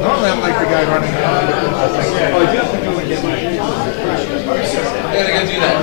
Normally I'm like the guy running around. I gotta go do that.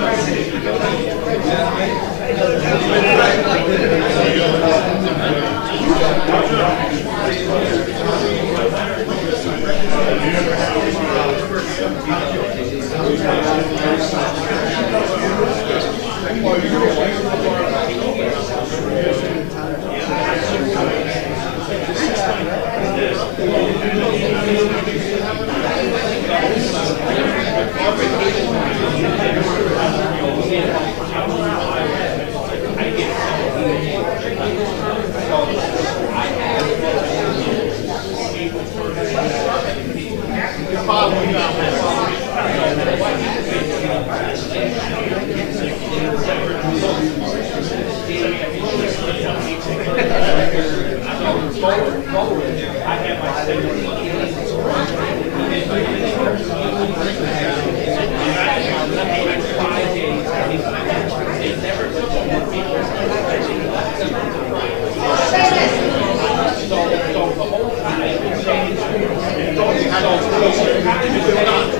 No.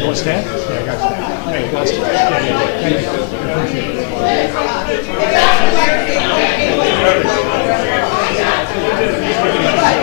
You want to stand? Yeah, I got to stand. Hey, you got to stand. Yeah.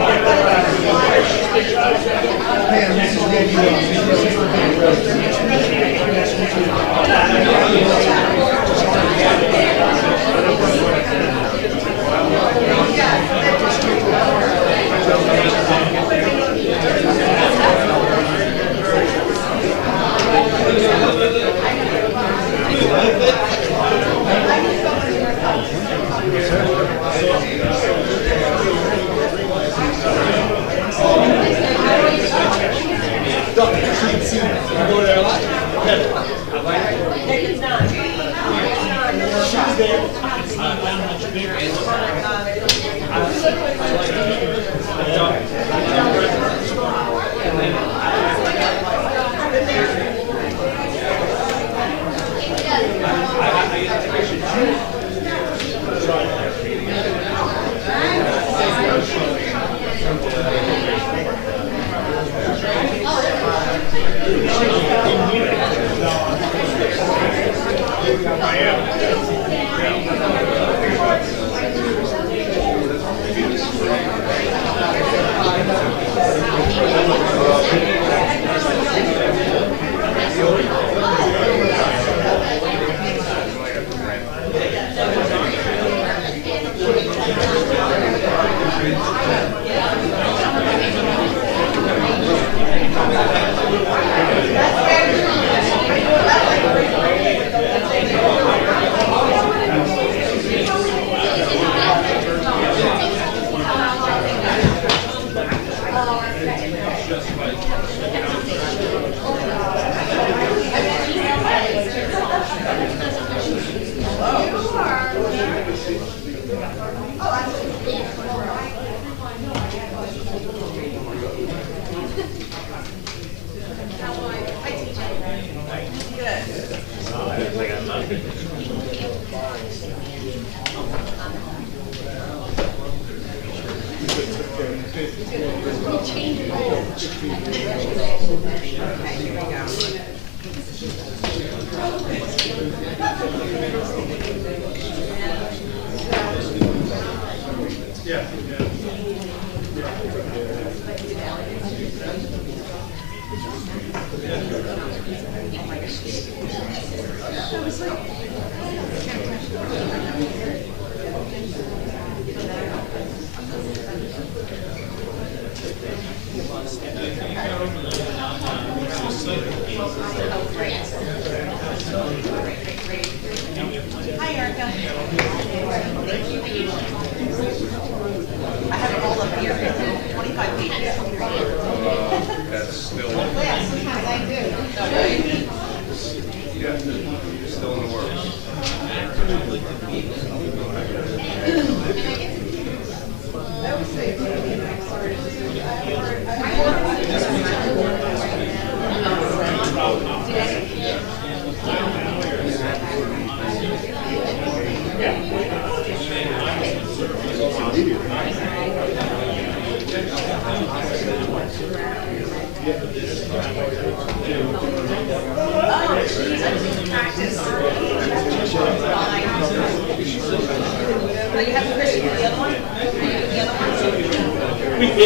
Thank you. Hi, Erica. I have it all up here, 25 pages. That's still, Yeah, sometimes I do. yeah, still in the works. Practice. You have Christian, the other one? The other one?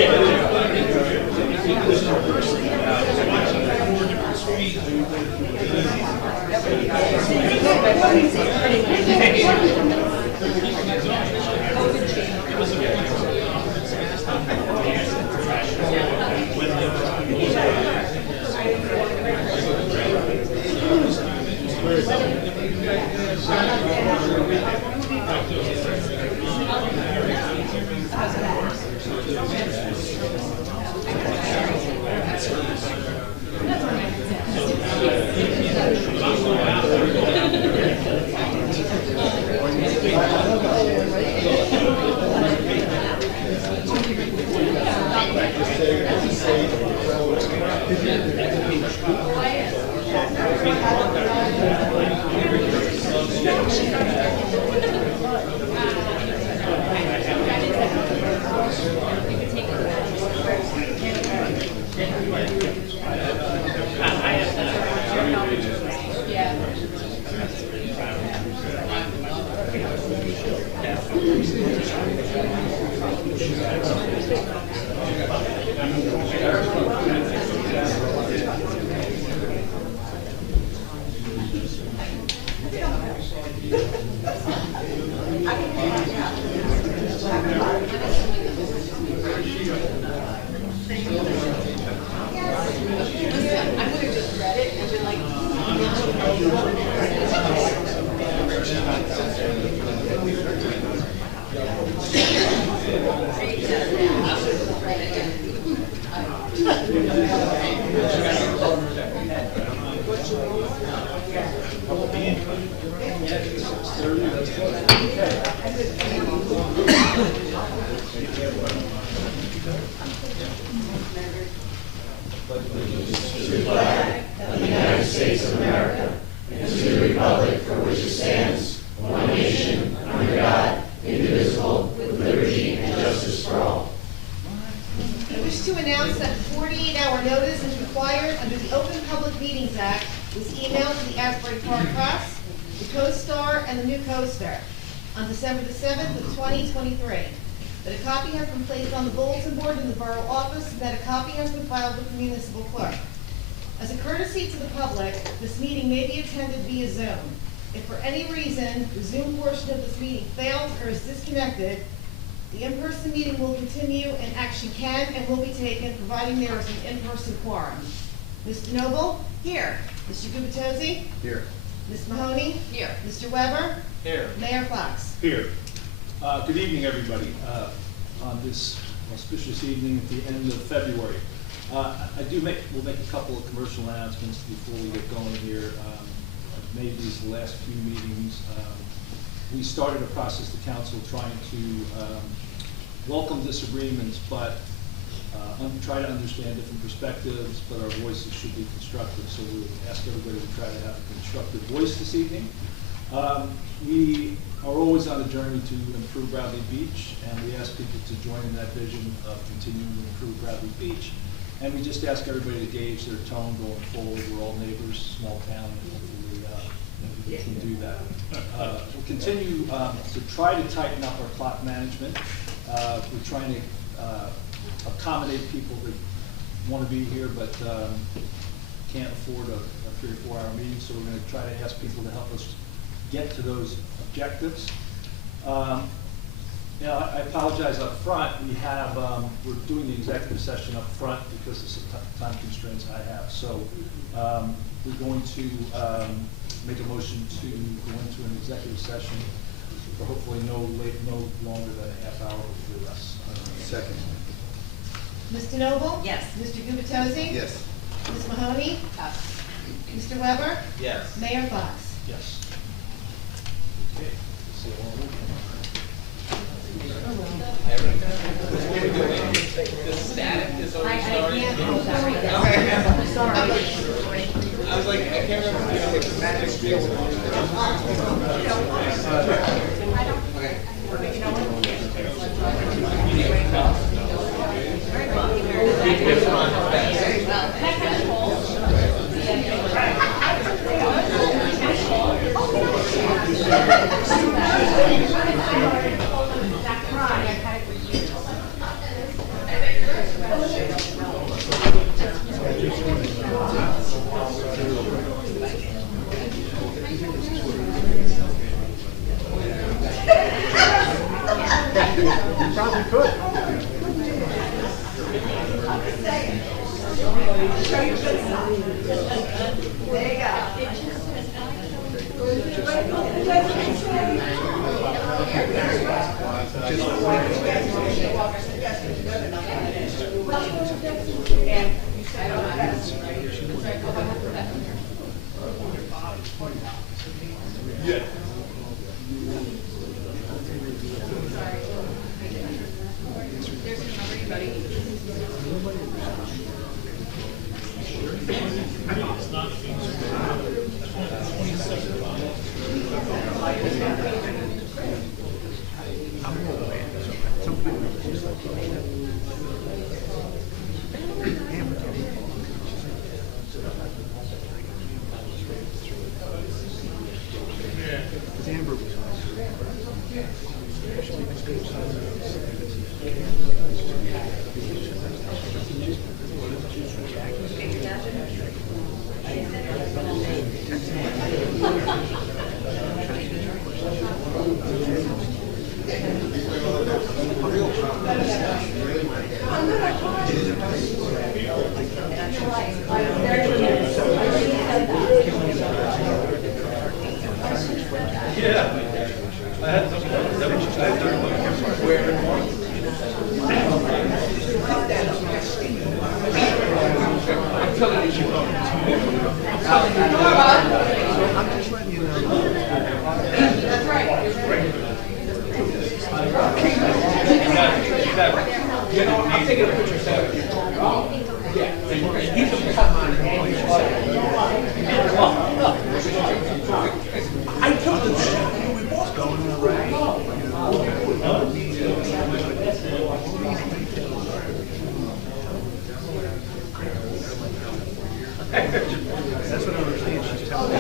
I wish to announce that 48-hour notice is required under the Open Public Meetings Act was emailed to the Asbury Park Press, the Co-Star, and the New Coaster on December the 7th of 2023. That a copy has been placed on the bulletin board in the borough office, and that a copy has been filed with the municipal clerk. As a courtesy to the public, this meeting may be attended via Zoom. If for any reason the Zoom portion of this meeting fails or is disconnected, the in-person meeting will continue and action can and will be taken, providing there is an in-person quorum. Mr. Noble? Here. Mr. Gubatozzi? Here. Ms. Mahoney? Here. Mr. Weber? Here. Mayor Fox? Here. Good evening, everybody. On this auspicious evening at the end of February. We'll make a couple of commercial announcements before we get going here. I've made these the last few meetings. We started a process, the council, trying to welcome disagreements, but try to understand different perspectives, but our voices should be constructive. So we ask everybody to try to have a constructive voice this evening. We are always on a journey to improve Bradley Beach, and we ask people to join in that vision of continuing to improve Bradley Beach. And we just ask everybody to gauge their tone going forward. We're all neighbors, small town, and hopefully we can do that. We'll continue to try to tighten up our clock management. We're trying to accommodate people that want to be here but can't afford a 3 or 4 hour meeting, so we're going to try to ask people to help us get to those objectives. I apologize up front. We're doing the executive session up front because of some time constraints I have. So we're going to make a motion to go into an executive session for hopefully no longer than a half hour before us. Second. Mr. Noble? Yes. Mr. Gubatose? Yes. Ms. Mahoney? Yes. Mr. Weber? Yes. Mayor Fox? Yes. Okay. So, The static is I already starting. can't hold that right now. I'm sorry. I was like, I can't remember the static. That's what I understand. She's telling me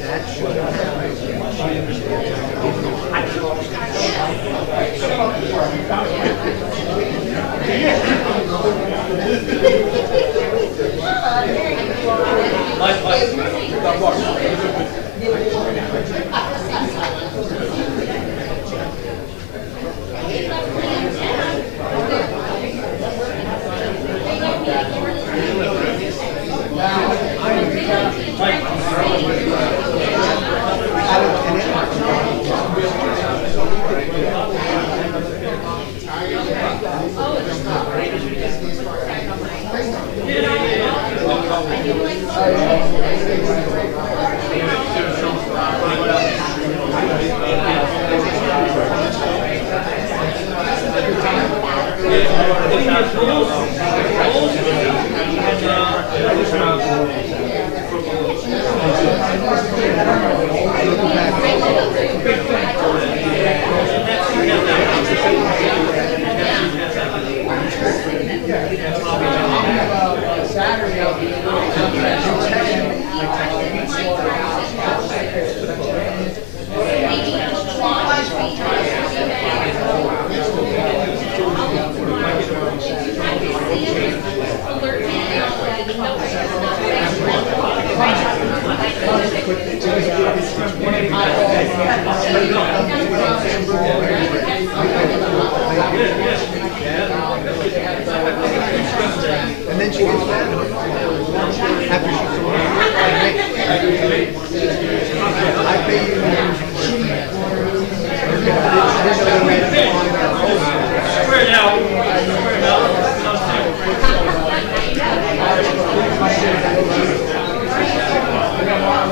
that should happen. And then she gets mad after she's sold it. I pay you. Square now. Come on.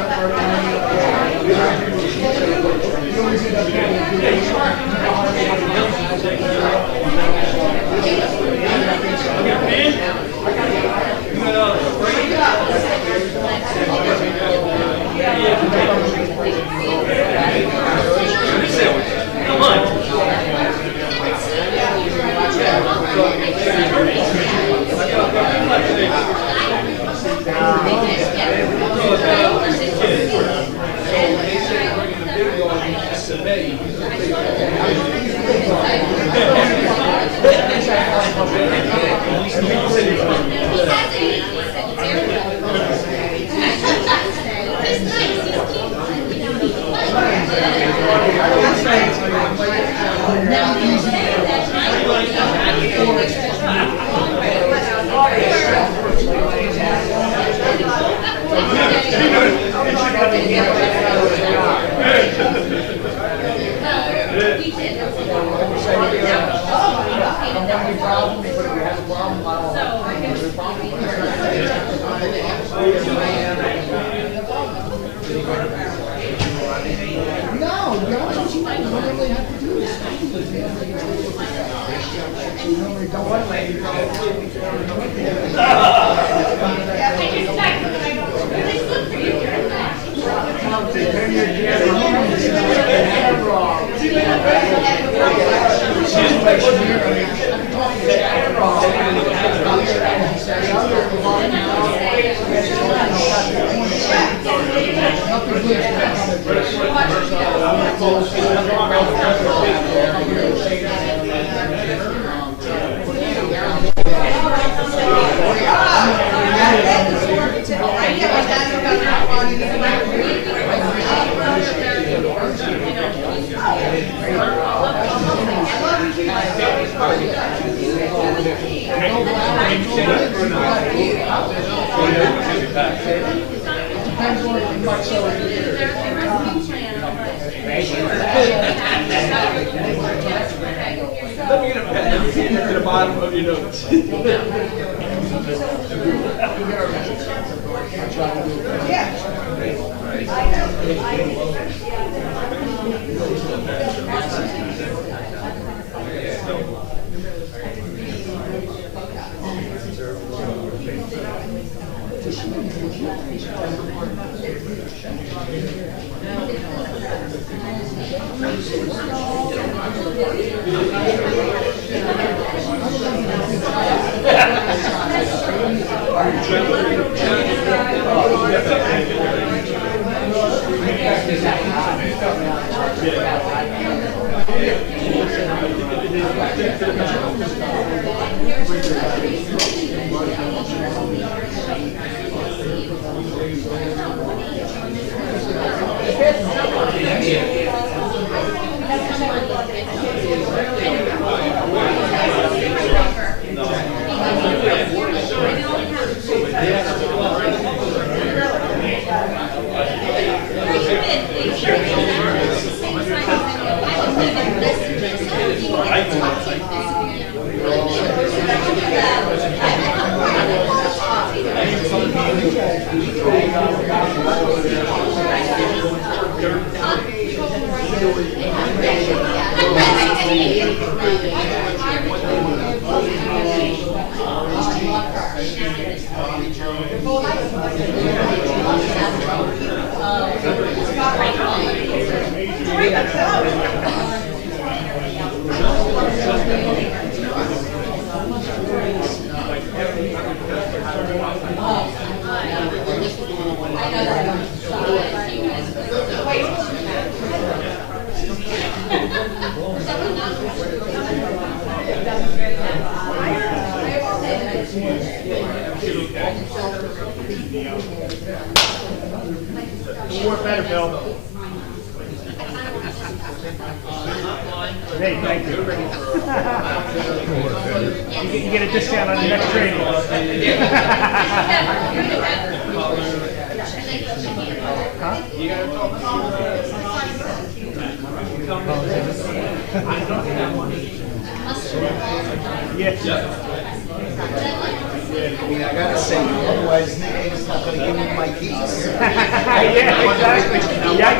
Let me get a pen at the bottom of your notes. More better, Bill. Hey, thank you. You get a discount on the next training. Huh? Yeah. I mean, I gotta say, otherwise Nick's not gonna give me my keys. Yeah, exactly. Yeah, I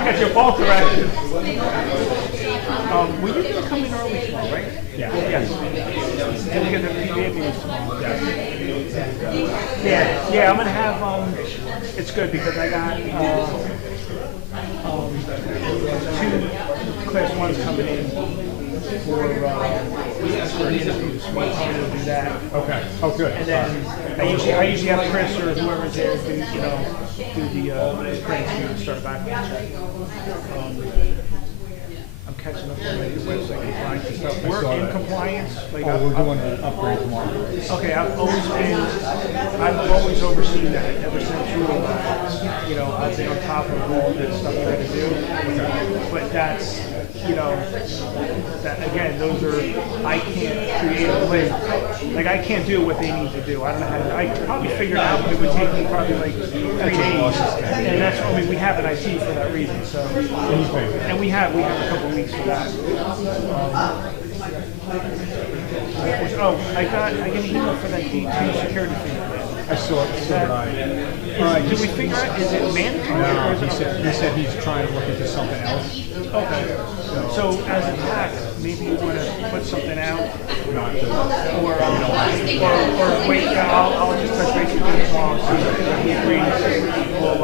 got your fault corrected. Will you be coming early tomorrow, right? Yeah. Yes. And we got the PBA meetings tomorrow. Yeah, I'm gonna have, it's good because I got, two class ones coming in for interviews. One time to do that. Okay. Oh, good. And then I usually have Chris or whoever's there do the claims view and start a background check. I'm catching up on the website compliance and stuff. We're in compliance. Like Oh, we're doing an upgrade tomorrow. Okay, I've always overseen that ever since I've been on top of all this stuff trying to do. But that's, that again, those are, I can't create a link. Like I can't do what they need to do. I don't know how to, I could probably figure it out, but it would take me probably like 3 days. And that's, we have an IT for that reason, so. And we have a couple weeks for that. I got an email for that D2 security thing. I saw it. So did I. Did we figure out, is it mandatory? No, or is he said he's trying to look into something else. Okay. So as a tax, maybe you want to put something out, Not to, or wait. I'll just touch base with you tomorrow. So he agrees. Well,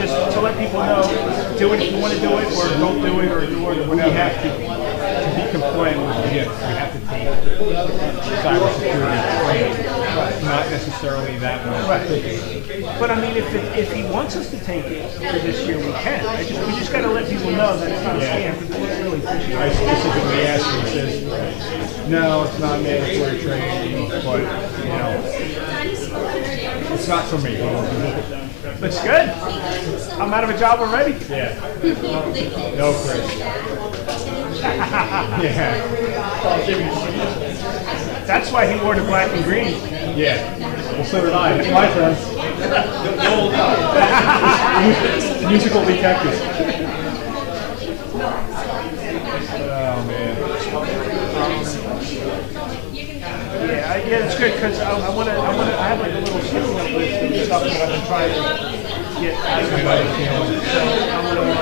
just to let people know, do it if you want to do it, or don't do it, or do it, or we whatever. have to be compliant with the we have to take cybersecurity training. Not necessarily that one. Right. But I mean, if he wants us to take it for this year, we can. We just got to let people know that it's not a scam. Because we really appreciate I it. specifically asked him, he says, no, it's not mandatory training, but, it's not for me. Looks good. I'm out of a job already. Yeah. No, Chris. Yeah. That's why he wore the black and green. Yeah. Well, so did I. It's my turn. Musical detective. Oh, man. Yeah, it's good because I have like a little series list of stuff that I've been trying to get out of my life. So I'm gonna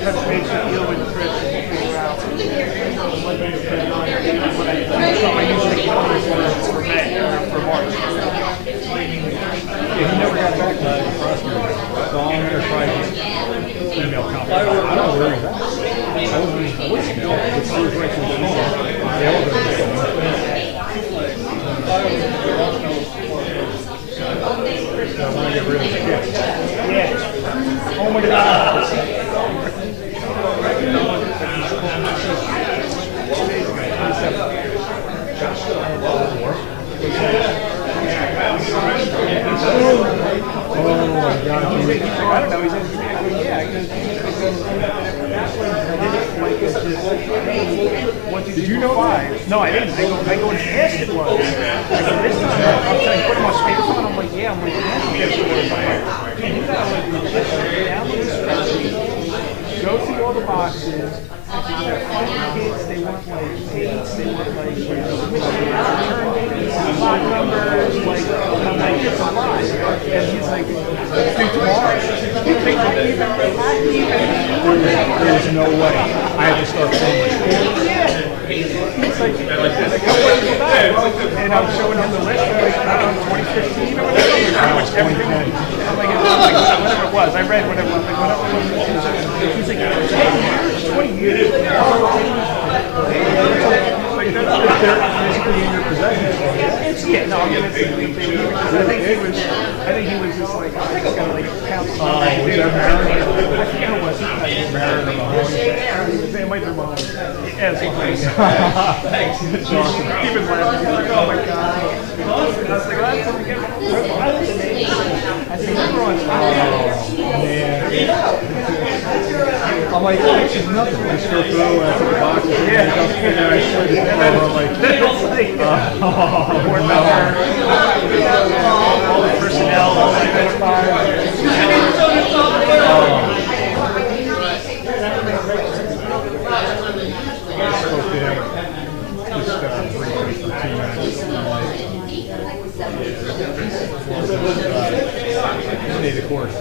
touch base with you and Chris and figure out what I usually get for May or for March. Yeah, he never got back to me, the prosecutor. So I'm going to try to email copy. I don't know where he's at. I was in his voicemail. It's right through the phone. Yeah, we'll go to I want to get rid of it. Yeah. Oh my God. Oh my God. I don't know. He's yeah. Did you know 5? No, I didn't. I go and asked it was. I go, this time I'm trying to put him on speakerphone. I'm like, yeah. I'm like, that's and you gotta like download the spreadsheet, go through all the boxes. They got kids. They want like dates. They want like return dates, lot numbers. Like I'm like, it's a lot. And he's like, think tomorrow. There's no way. I have to start filming. It's like, and I'm showing him the list, like, I don't know, 2015 or whatever, pretty much everything. I'm like, whatever it was, I read whatever, I'm like, whatever it was. He's like, 10 years, 20 years. Like, that's Basically in your possession. yeah, no, I mean, I think he was just like, I just gotta like count some. Was that Marin? I forget who it was. Marin or Mahoney? It might be Mahoney. Yeah, it's Mahoney. Thanks. It's awesome. He was laughing. He's like, oh my God. I was like, well, that's what we get. I said, everyone's Man. I'm like, it's nothing. Just go through and I put the boxes in and then I slid it over. I'm like, board member, all the personnel, I spoke to him just briefly for 2 minutes. And I'm like, stay the course.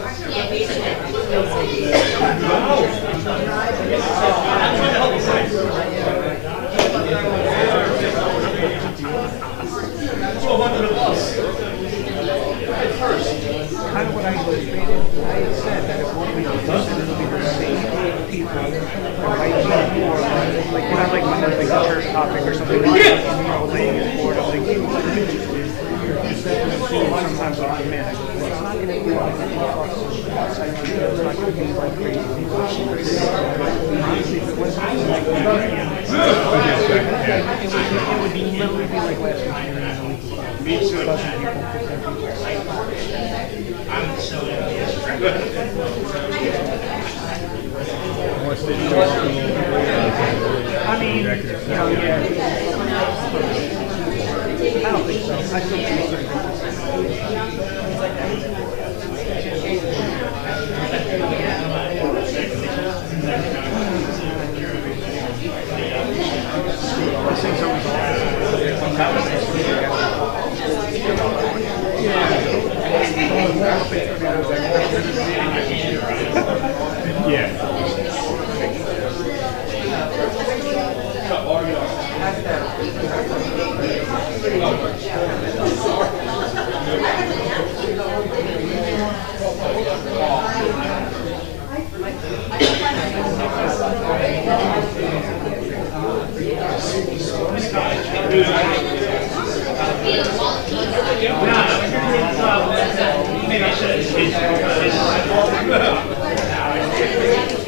kind of what I anticipated. I had said that if one week was done, it'll be the same people writing more like when I when there's like a church topic or something like that, laying it forward, I'm like, sometimes I'm like, man, it's not going to be like a outside video, it's not going to be like crazy people. Honestly, if it wasn't like it would be literally be like last week's hearing in a week. Me too. Dozen people, 15 people. I mean, yeah. I don't think so. I still think maybe I should have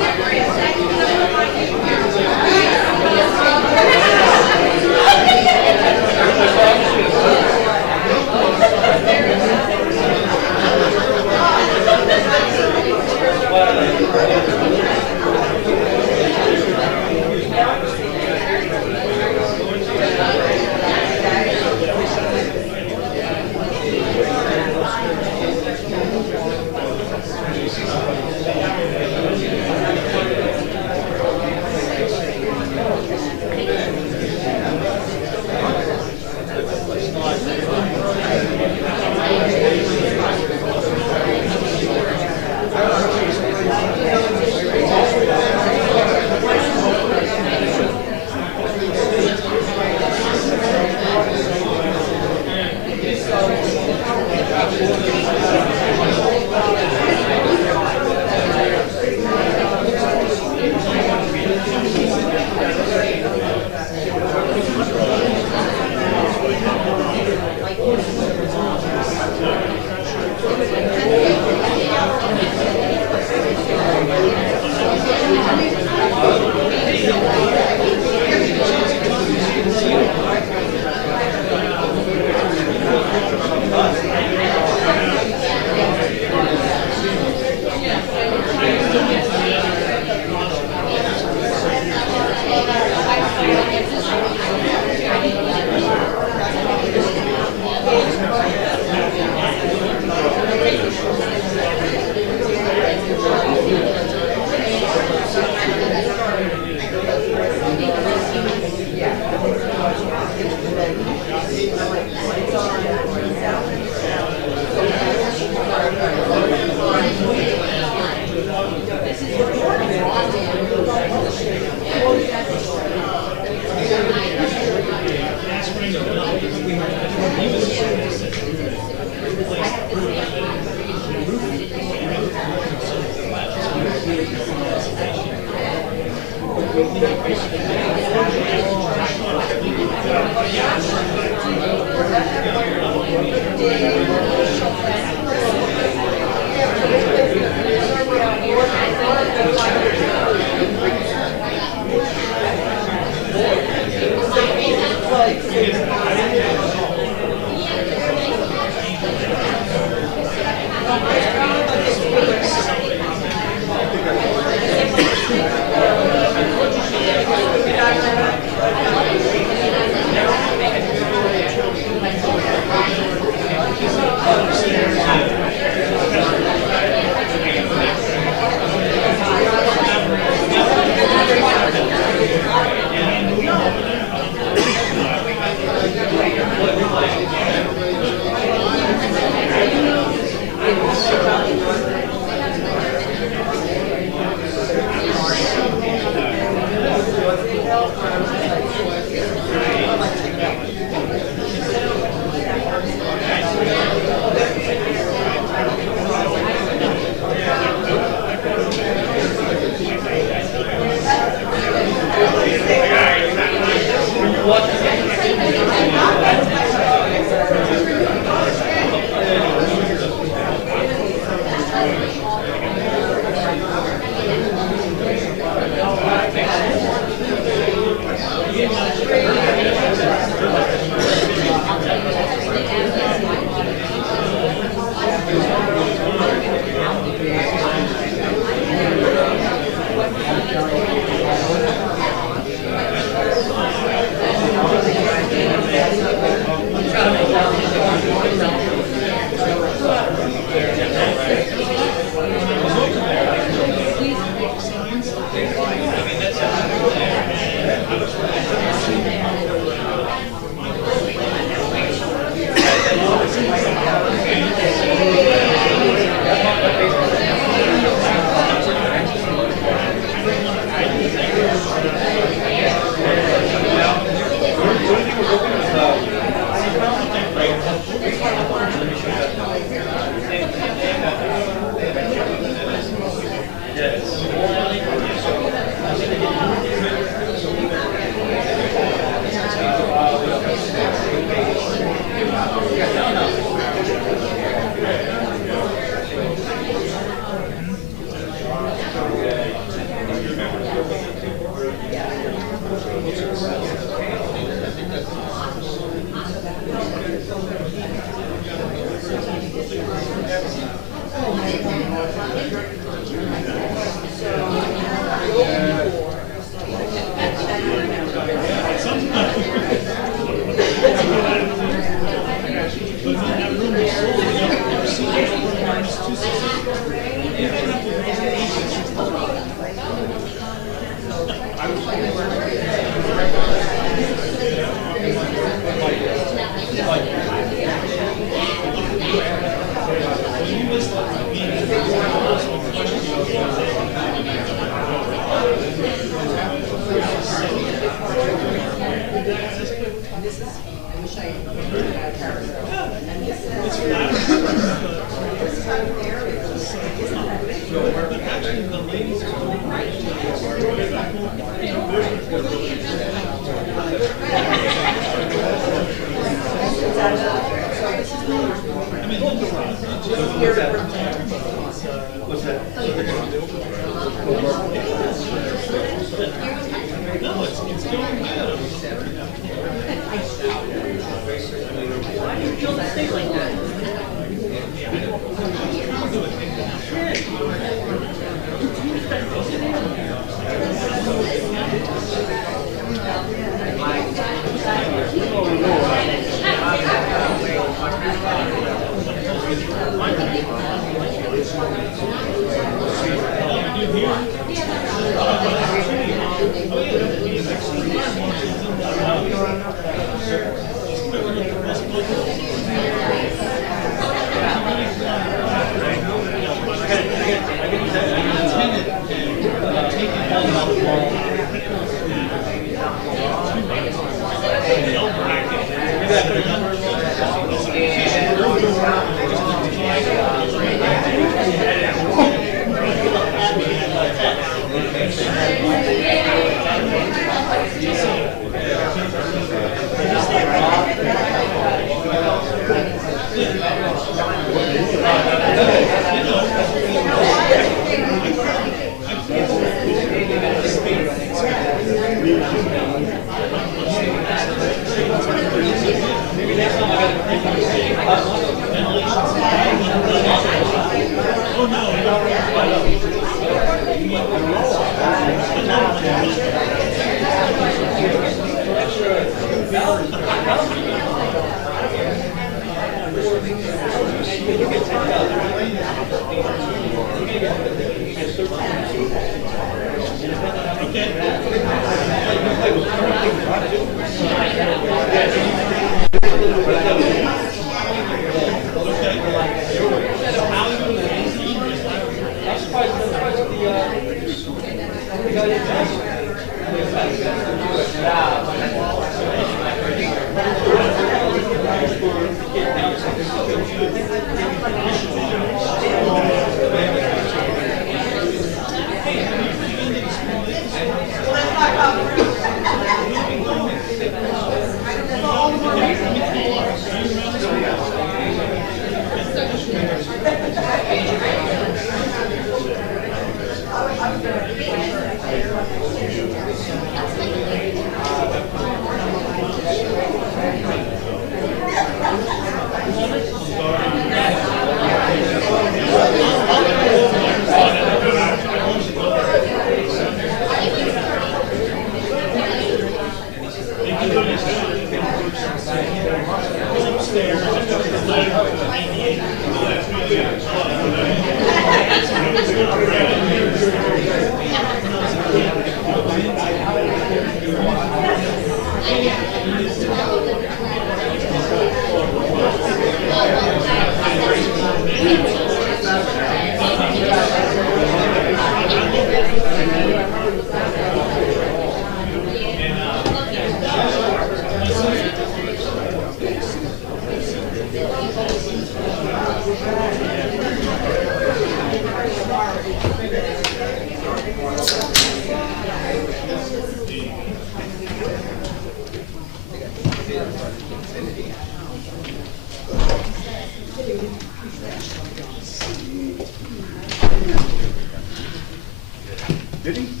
Did he?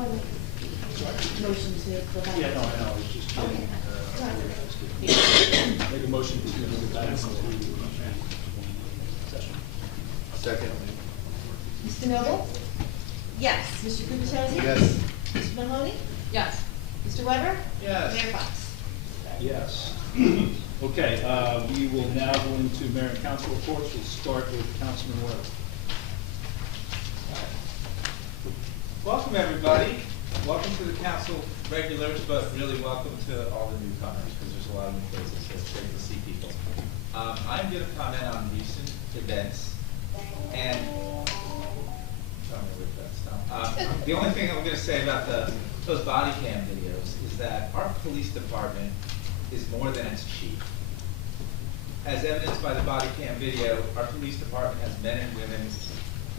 Motion to go back. Yeah, no, I know, it's just kidding. Make a motion to move it back into session. Second. Mr. Noble? Yes. Mr. Gubatose? Yes. Mr. Mahoney? Yes. Mr. Weber? Yes. Mayor Fox? Yes. Okay, we will now go into mayor and council reports. We'll start with Councilman Webb. Welcome, everybody. Welcome to the council regulars, but really welcome to all the newcomers, because there's a lot of new faces, so it's great to see people. I'm going to comment on recent events, and the only thing I'm going to say about those body cam videos is that our police department is more than its chief. As evidenced by the body cam video, our police department has men and women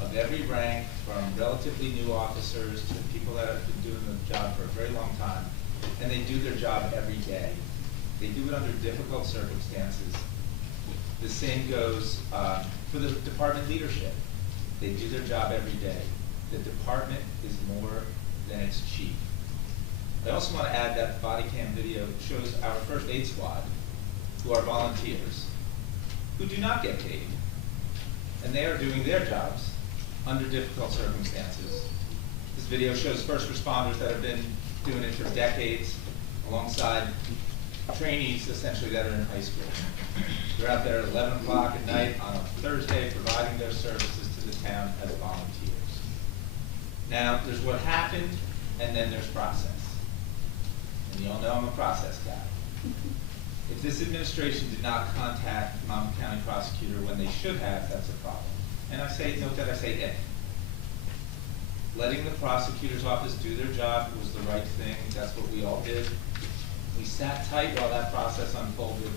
of every rank, from relatively new officers to people that have been doing the job for a very long time, and they do their job every day. They do it under difficult circumstances. The same goes for the department leadership. They do their job every day. The department is more than its chief. I also want to add that the body cam video shows our first aid squad, who are volunteers, who do not get paid, and they are doing their jobs under difficult circumstances. This video shows first responders that have been doing it for decades, alongside trainees essentially that are in high school. They're out there at 11 o'clock at night on a Thursday providing their services to the town as volunteers. Now, there's what happened, and then there's process. And you all know I'm a process guy. If this administration did not contact Monmouth County prosecutor when they should have, that's a problem. And I say, note that I say if. Letting the prosecutor's office do their job was the right thing. That's what we all did. We sat tight while that process unfolded.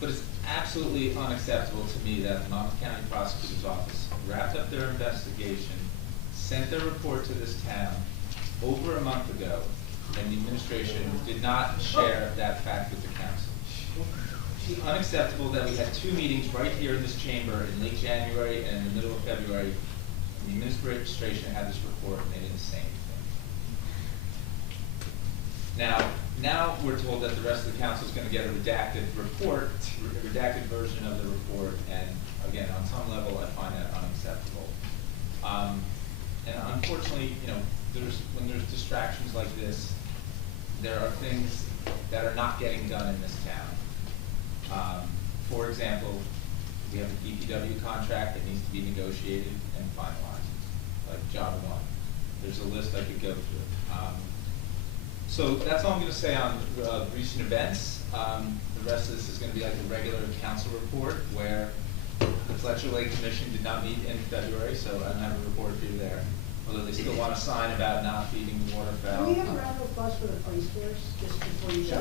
But it's absolutely unacceptable to me that the Monmouth County prosecutor's office wrapped up their investigation, sent their report to this town over a month ago, and the administration did not share that fact with the council. It's unacceptable that we had 2 meetings right here in this chamber in late January and in the middle of February, and the administration had this report and they didn't say anything. Now we're told that the rest of the council is going to get a redacted report, a redacted version of the report, and again, on some level, I find that unacceptable. And unfortunately, you know, when there's distractions like this, there are things that are not getting done in this town. For example, we have a DPW contract that needs to be negotiated and finalized, like job 1. There's a list I could go through. So that's all I'm going to say on recent events. The rest of this is going to be like a regular council report, where the Fletcher Lake Commission did not meet in February, so I don't have a report for you there. Although they still want a sign about not feeding the waterfowl. Can we have a round of applause for the police force, just before you go?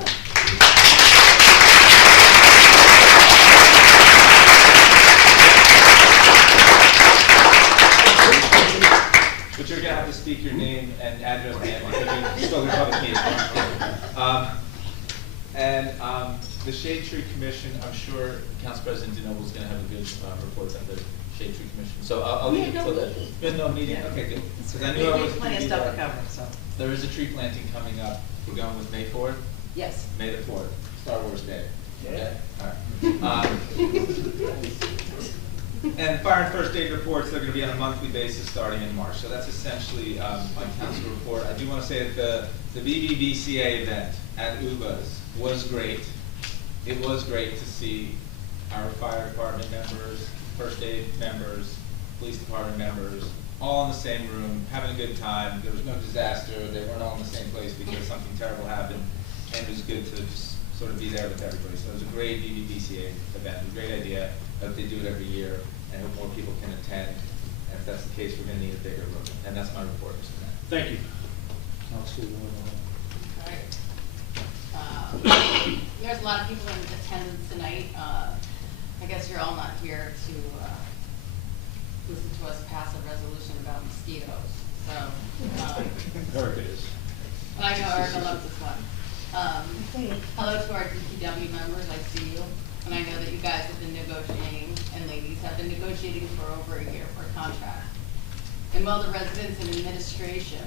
But you're going to have to speak your name and address, because you're still in public meeting. The Shade Tree Commission, I'm sure Council President DeNoble is going to have a good report on the Shade Tree Commission. So I'll leave it for that. We had no meeting. Okay, good. Because I knew I was plenty of stuff to cover, so. There is a tree planting coming up. We're going with May 4th? Yes. May the 4th, Star Wars Day. Yeah. All right. And fire and first aid reports, they're going to be on a monthly basis starting in March. So that's essentially my council report. I do want to say that the BBBCA event at UBA's was great. It was great to see our fire department members, first aid members, police department members, all in the same room, having a good time. There was no disaster. They weren't all in the same place because something terrible happened. And it was good to just sort of be there with everybody. So it was a great BBBCA event. It was a great idea. I hope they do it every year. I hope more people can attend. And if that's the case, we're going to need a bigger room. And that's my report, Mr. Mayor. Thank you. Councilwoman Alright. There's a lot of people in attendance tonight. I guess you're all not here to listen to us pass a resolution about mosquitoes. So, Erica is. I know Erica loves this one. Hello to our DPW members, I see you. And I know that you guys have been negotiating, and ladies have been negotiating for over a year for a contract. And while the residents and administration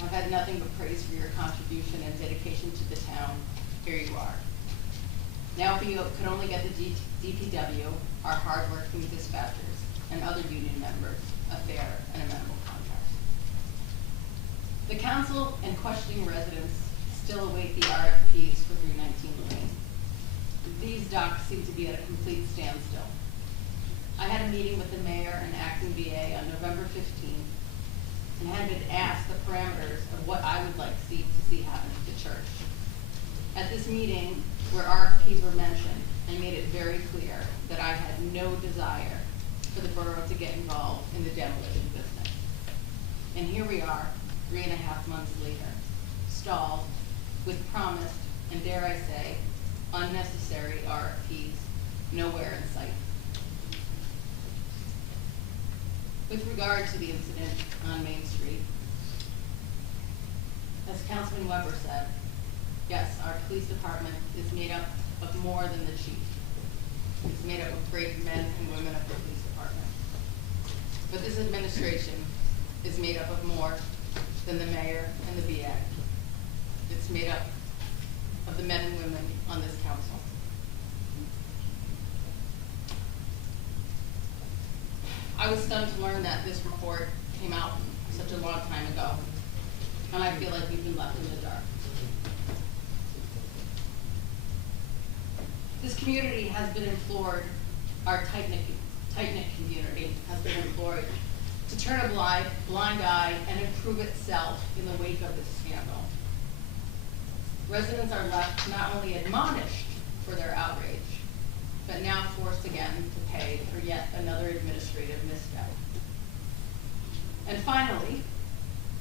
have had nothing but praise for your contribution and dedication to the town, here you are. Now, if you could only get the DPW, our hardworking dispatchers, and other union members a fair and amenable contract. The council and questioning residents still await the RFPs for 319 Lorraine. These docs seem to be at a complete standstill. I had a meeting with the mayor and acting VA on November 15th and had been asked the parameters of what I would like to see happen at the church. At this meeting, where RFPs were mentioned, I made it very clear that I had no desire for the borough to get involved in the demolition business. And here we are, 3.5 months later, stalled with promised, and dare I say, unnecessary RFPs nowhere in sight. With regard to the incident on Main Street, as Councilman Weber said, yes, our police department is made up of more than the chief. It's made up of great men and women of the police department. But this administration is made up of more than the mayor and the BA. It's made up of the men and women on this council. I was stunned to learn that this report came out such a long time ago, and I feel like we've been left in the dark. This community has been implored, our tight-knit community has been implored to turn a blind eye and improve itself in the wake of this scandal. Residents are left not only admonished for their outrage, but now forced again to pay for yet another administrative misstep. And finally,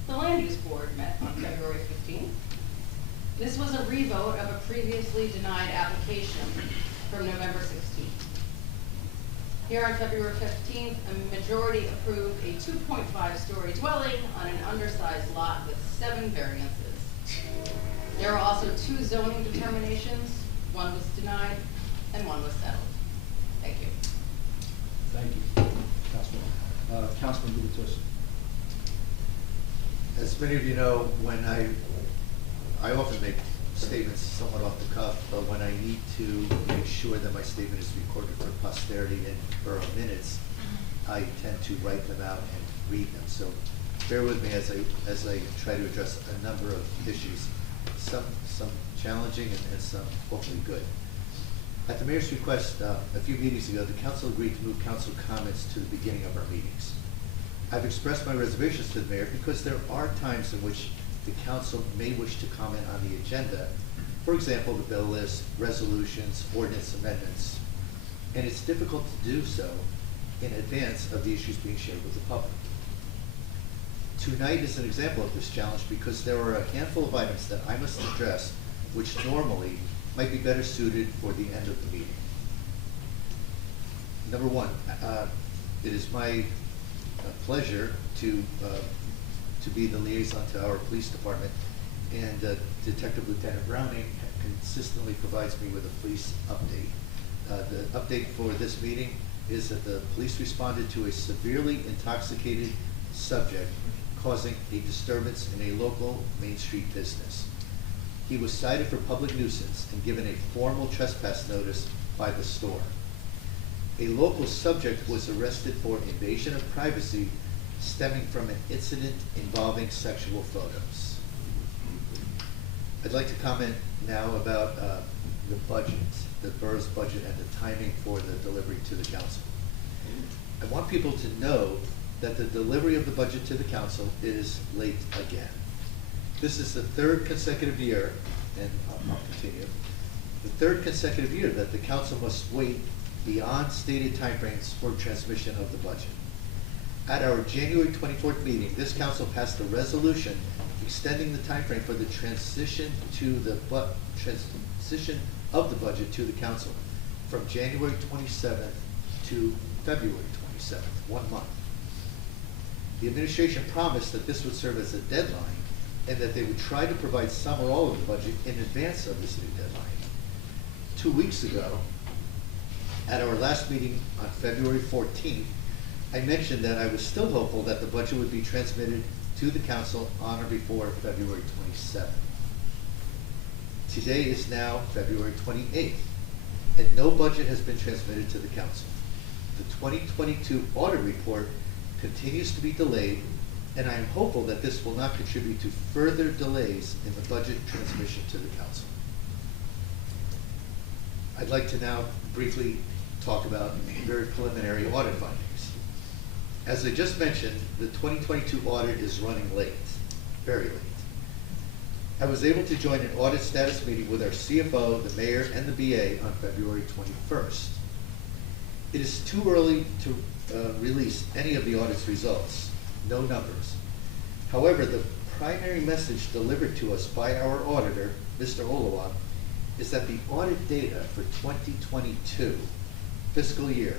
the Land Use Board met on February 15th. This was a revote of a previously denied application from November 16th. Here on February 15th, a majority approved a 2.5-story dwelling on an undersized lot with 7 variances. There were also 2 zoning determinations. One was denied and one was settled. Thank you. Thank you, Councilman. Councilman Gubitosi. As many of you know, when I often make statements somewhat off the cuff, but when I need to make sure that my statement is recorded for posterity in borough minutes, I tend to write them out and read them. So bear with me as I try to address a number of issues, some challenging and some hopefully good. At the mayor's request, a few meetings ago, the council agreed to move council comments to the beginning of our meetings. I've expressed my reservations to the mayor because there are times in which the council may wish to comment on the agenda. For example, the bill list, resolutions, ordinance amendments, and it's difficult to do so in advance of the issues being shared with the public. Tonight is an example of this challenge because there are a handful of items that I must address which normally might be better suited for the end of the meeting. Number one, it is my pleasure to be the liaison to our police department, and Detective Lieutenant Browning consistently provides me with a police update. The update for this meeting is that the police responded to a severely intoxicated subject causing a disturbance in a local Main Street business. He was cited for public nuisance and given a formal trespass notice by the store. A local subject was arrested for invasion of privacy stemming from an incident involving sexual photos. I'd like to comment now about the budget, the borough's budget, and the timing for the delivery to the council. I want people to know that the delivery of the budget to the council is late again. This is the 3rd consecutive year, and I'll continue, the 3rd consecutive year that the council must wait beyond stated timeframes for transmission of the budget. At our January 24th meeting, this council passed a resolution extending the timeframe for the transition of the budget to the council from January 27th to February 27th, 1 month. The administration promised that this would serve as a deadline and that they would try to provide some or all of the budget in advance of this new deadline. 2 weeks ago, at our last meeting on February 14th, I mentioned that I was still hopeful that the budget would be transmitted to the council on or before February 27th. Today is now February 28th, and no budget has been transmitted to the council. The 2022 audit report continues to be delayed, and I am hopeful that this will not contribute to further delays in the budget transmission to the council. I'd like to now briefly talk about very preliminary audit findings. As I just mentioned, the 2022 audit is running late, very late. I was able to join an audit status meeting with our CFO, the mayor, and the BA on February 21st. It is too early to release any of the audit's results, no numbers. However, the primary message delivered to us by our auditor, Mr. Olawa, is that the audit data for 2022 fiscal year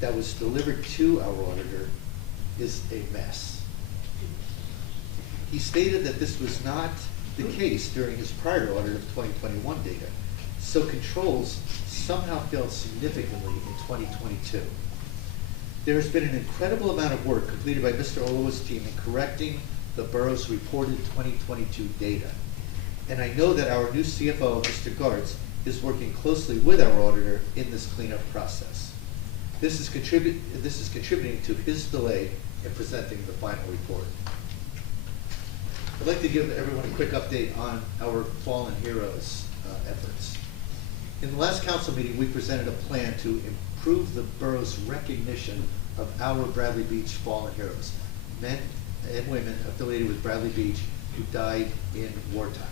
that was delivered to our auditor is a mess. He stated that this was not the case during his prior audit of 2021 data, so controls somehow failed significantly in 2022. There has been an incredible amount of work completed by Mr. Olawa's team in correcting the borough's reported 2022 data. And I know that our new CFO, Mr. Gartz, is working closely with our auditor in this cleanup process. This is contributing to his delay in presenting the final report. I'd like to give everyone a quick update on our Fallen Heroes efforts. In the last council meeting, we presented a plan to improve the borough's recognition of our Bradley Beach Fallen Heroes, men and women affiliated with Bradley Beach who died in wartime.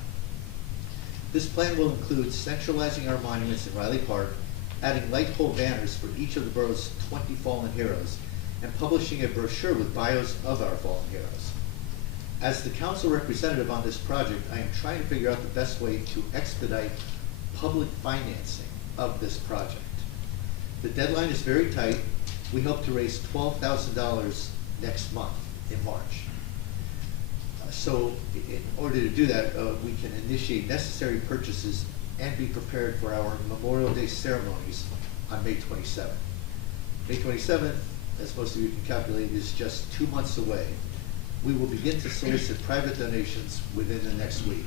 This plan will include centralizing our monuments in Riley Park, adding light pole banners for each of the borough's 20 fallen heroes, and publishing a brochure with bios of our fallen heroes. As the council representative on this project, I am trying to figure out the best way to expedite public financing of this project. The deadline is very tight. We hope to raise $12,000 next month in March. So in order to do that, we can initiate necessary purchases and be prepared for our Memorial Day ceremonies on May 27th. May 27th, as most of you can calculate, is just 2 months away. We will begin to solicit private donations within the next week.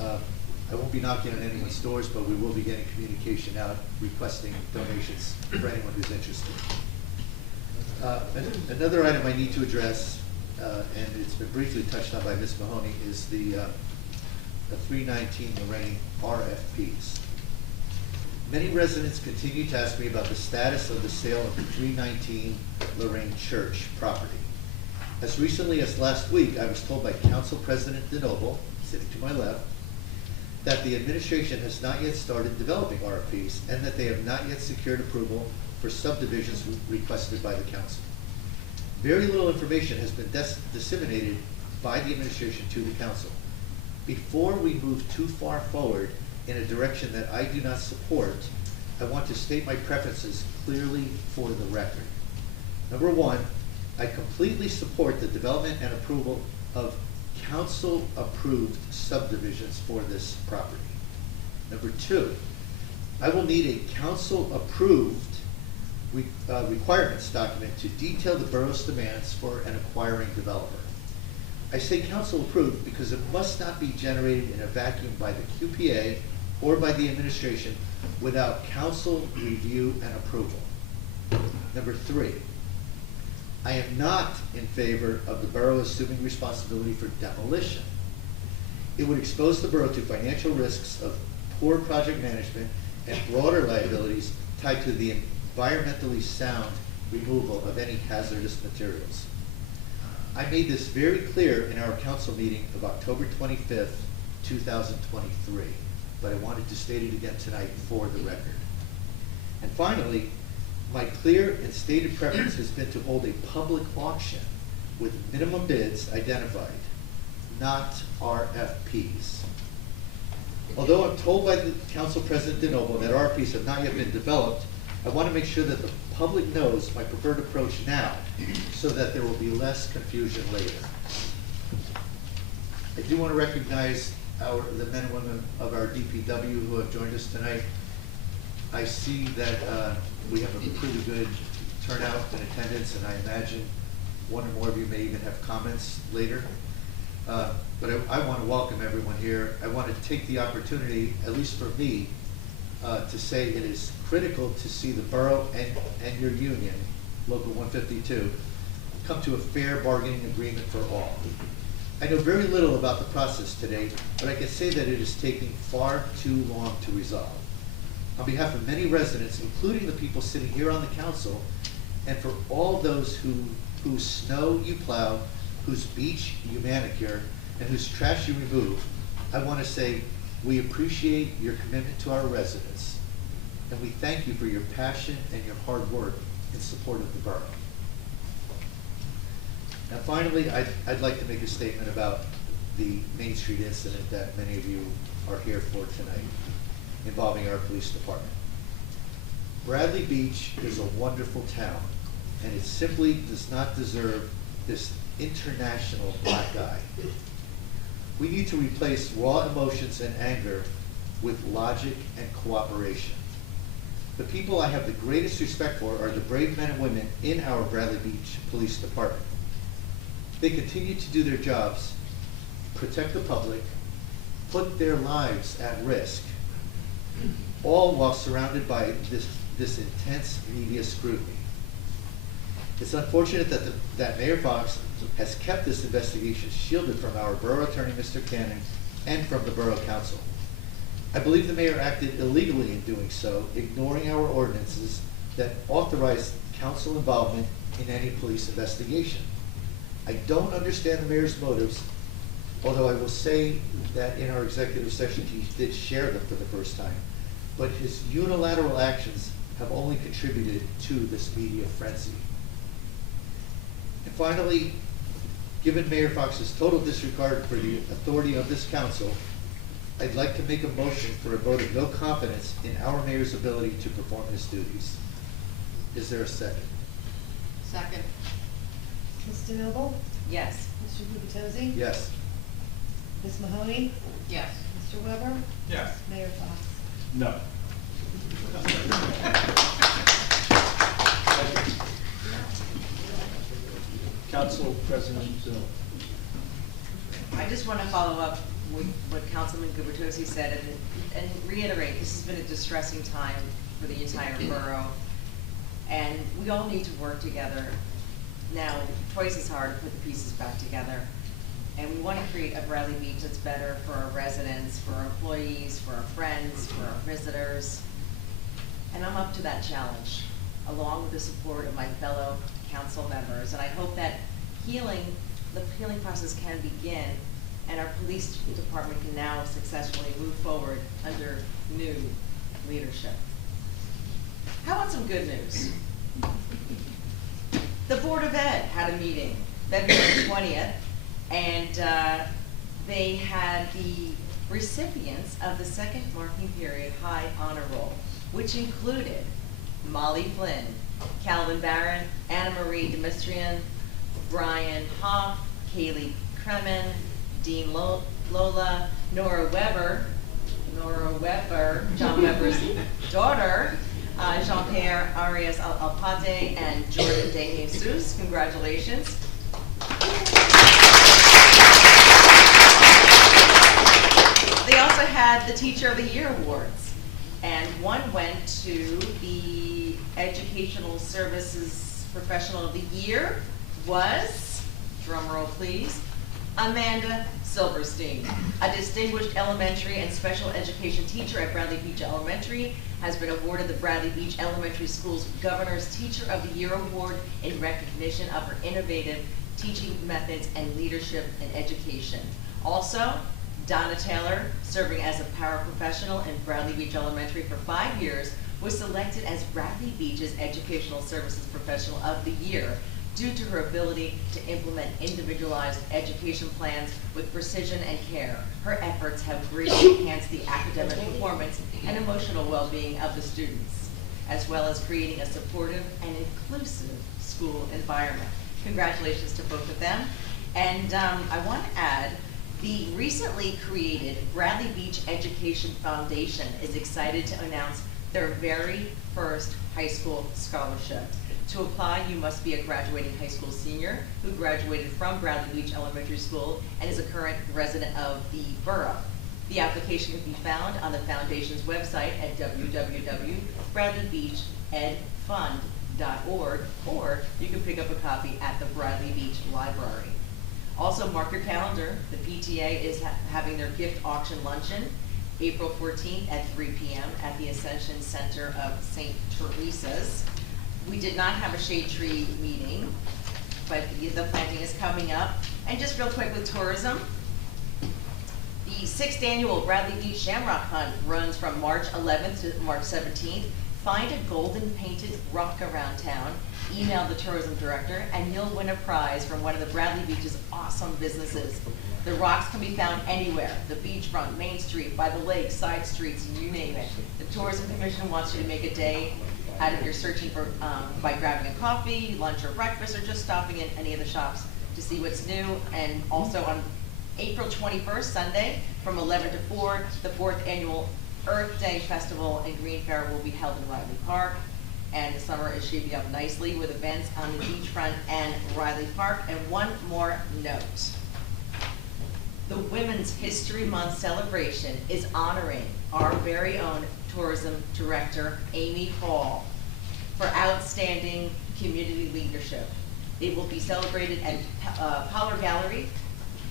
I won't be knocking on anyone's doors, but we will be getting communication out requesting donations for anyone who's interested. Another item I need to address, and it's been briefly touched on by Ms. Mahoney, is the 319 Lorraine RFPs. Many residents continue to ask me about the status of the sale of the 319 Lorraine Church property. As recently as last week, I was told by Council President DeNoble, sitting to my left, that the administration has not yet started developing RFPs and that they have not yet secured approval for subdivisions requested by the council. Very little information has been disseminated by the administration to the council. Before we move too far forward in a direction that I do not support, I want to state my preferences clearly for the record. Number one, I completely support the development and approval of council-approved subdivisions for this property. Number two, I will need a council-approved requirements document to detail the borough's demands for an acquiring developer. I say council-approved because it must not be generated in a vacuum by the QPA or by the administration without council review and approval. Number three, I am not in favor of the borough assuming responsibility for demolition. It would expose the borough to financial risks of poor project management and broader liabilities tied to the environmentally sound removal of any hazardous materials. I made this very clear in our council meeting of October 25th, 2023, but I wanted to state it again tonight for the record. And finally, my clear and stated preference has been to hold a public auction with minimum bids identified, not RFPs. Although I'm told by the Council President DeNoble that RFPs have not yet been developed, I want to make sure that the public knows my preferred approach now so that there will be less confusion later. I do want to recognize the men and women of our DPW who have joined us tonight. I see that we have a pretty good turnout and attendance, and I imagine one or more of you may even have comments later. But I want to welcome everyone here. I want to take the opportunity, at least for me, to say it is critical to see the borough and your union, Local 152, come to a fair bargaining agreement for all. I know very little about the process today, but I can say that it is taking far too long to resolve. On behalf of many residents, including the people sitting here on the council, and for all those whose snow you plow, whose beach you manicure, and whose trash you remove, I want to say we appreciate your commitment to our residents, and we thank you for your passion and your hard work in support of the borough. Now finally, I'd like to make a statement about the Main Street incident that many of you are here for tonight, involving our police department. Bradley Beach is a wonderful town, and it simply does not deserve this international black eye. We need to replace raw emotions and anger with logic and cooperation. The people I have the greatest respect for are the brave men and women in our Bradley Beach Police Department. They continue to do their jobs, protect the public, put their lives at risk, all while surrounded by this intense media scrutiny. It's unfortunate that Mayor Fox has kept this investigation shielded from our borough attorney, Mr. Cannon, and from the borough council. I believe the mayor acted illegally in doing so, ignoring our ordinances that authorize council involvement in any police investigation. I don't understand the mayor's motives, although I will say that in our executive session he did share them for the first time. But his unilateral actions have only contributed to this media frenzy. And finally, given Mayor Fox's total disregard for the authority of this council, I'd like to make a motion for a vote of no confidence in our mayor's ability to perform his duties. Is there a second? Second. Mr. Noble? Yes. Mr. Gubatose? Yes. Ms. Mahoney? Yes. Mr. Weber? Yes. Mayor Fox? No. Council President Zil. I just want to follow up with what Councilman Gubertosi said and reiterate, this has been a distressing time for the entire borough. And we all need to work together now twice as hard to put the pieces back together. And we want to create a Bradley Beach that's better for our residents, for our employees, for our friends, for our visitors. And I'm up to that challenge, along with the support of my fellow council members. And I hope that the healing process can begin, and our police department can now successfully move forward under new leadership. How about some good news? The Board of Ed had a meeting February 20th, and they had the recipients of the second marking period high honor roll, which included Molly Flynn, Calvin Barron, Anna Marie Demestrian, Brian Hoff, Kaylee Kremen, Dean Lola, Nora Weber, John Weber's daughter, Jean-Pierre Arias Alpate, and Jordan De Jesus. Congratulations. They also had the Teacher of the Year awards, and one went to the Educational Services Professional of the Year was, drum roll please, Amanda Silverstein, a distinguished elementary and special education teacher at Bradley Beach Elementary, has been awarded the Bradley Beach Elementary School's Governor's Teacher of the Year Award in recognition of her innovative teaching methods and leadership in education. Also, Donna Taylor, serving as a paraprofessional in Bradley Beach Elementary for 5 years, was selected as Bradley Beach's Educational Services Professional of the Year due to her ability to implement individualized education plans with precision and care. Her efforts have greatly enhanced the academic performance and emotional well-being of the students, as well as creating a supportive and inclusive school environment. Congratulations to both of them. And I want to add, the recently created Bradley Beach Education Foundation is excited to announce their very first high school scholarship To apply, you must be a graduating high school senior who graduated from Bradley Beach Elementary School and is a current resident of the borough. The application can be found on the foundation's website at www.bradleybeachedfund.org, or you can pick up a copy at the Bradley Beach Library. Also, mark your calendar. The PTA is having their gift auction luncheon April 14th at 3 p.m. at the Ascension Center of St. Teresa's. We did not have a shade tree meeting, but the planting is coming up. And just real quick with tourism, the 6th annual Bradley Beach Shamrock Hunt runs from March 11th to March 17th. Find a golden painted rock around town, email the tourism director, and you'll win a prize from one of the Bradley Beach's awesome businesses. The rocks can be found anywhere, the beachfront, Main Street, by the lake, side streets, you name it. The Tourism Commission wants you to make a day out of your searching for, by grabbing a coffee, lunch or breakfast, or just stopping in any of the shops to see what's new. And also on April 21st, Sunday, from 11 to 4, the 4th annual Earth Day Festival and Green Fair will be held in Riley Park. And the summer is shaping up nicely with events on the beachfront and Riley Park. And one more note. The Women's History Month celebration is honoring our very own tourism director, Amy Hall, for outstanding community leadership. It will be celebrated at Pollard Gallery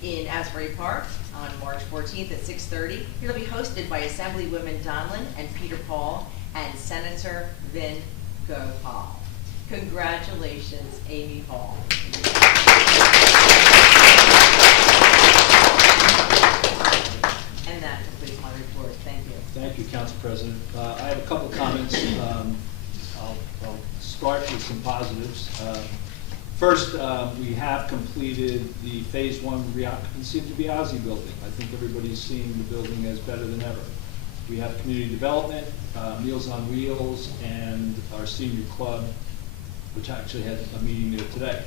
in Asbury Park on March 14th at 6:30. It'll be hosted by Assemblywomen Donlin and Peter Paul and Senator Vin Gopal. Congratulations, Amy Hall. And that completes my report. Thank you. Thank you, Council President. I have a couple of comments. I'll start with some positives. First, we have completed the Phase 1 reoccupancy of the Biazzi building. I think everybody's seeing the building as better than ever. We have community development, Meals on Wheels, and our senior club, which actually had a meeting there today.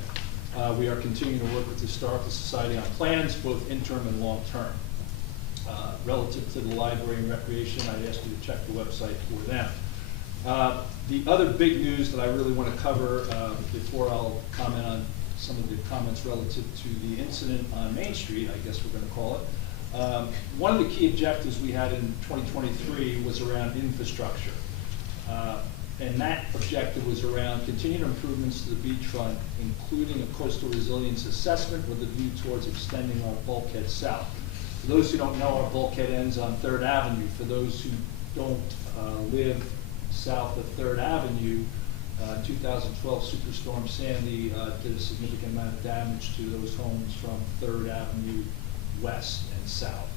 We are continuing to work with the Historical Society on plans, both interim and long-term. Relative to the library and recreation, I'd ask you to check the website for them. The other big news that I really want to cover before I'll comment on some of the comments relative to the incident on Main Street, I guess we're going to call it. One of the key objectives we had in 2023 was around infrastructure. And that objective was around continued improvements to the beachfront, including a coastal resilience assessment with a view towards extending our bulkhead south. For those who don't know, our bulkhead ends on 3rd Avenue. For those who don't live south of 3rd Avenue, 2012 Superstorm Sandy did a significant amount of damage to those homes from 3rd Avenue west and south.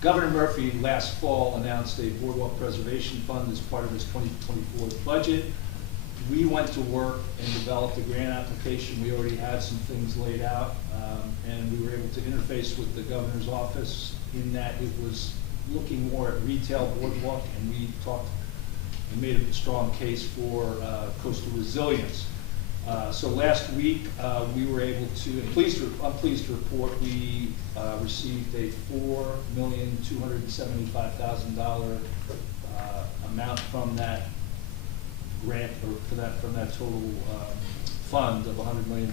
Governor Murphy last fall announced a boardwalk preservation fund as part of his 2024 budget. We went to work and developed a grant application. We already had some things laid out, and we were able to interface with the governor's office in that it was looking more at retail boardwalk, and we talked and made a strong case for coastal resilience. So last week, we were able to, and I'm pleased to report, we received a $4,275,000 amount from that grant, or from that total fund of $100 million.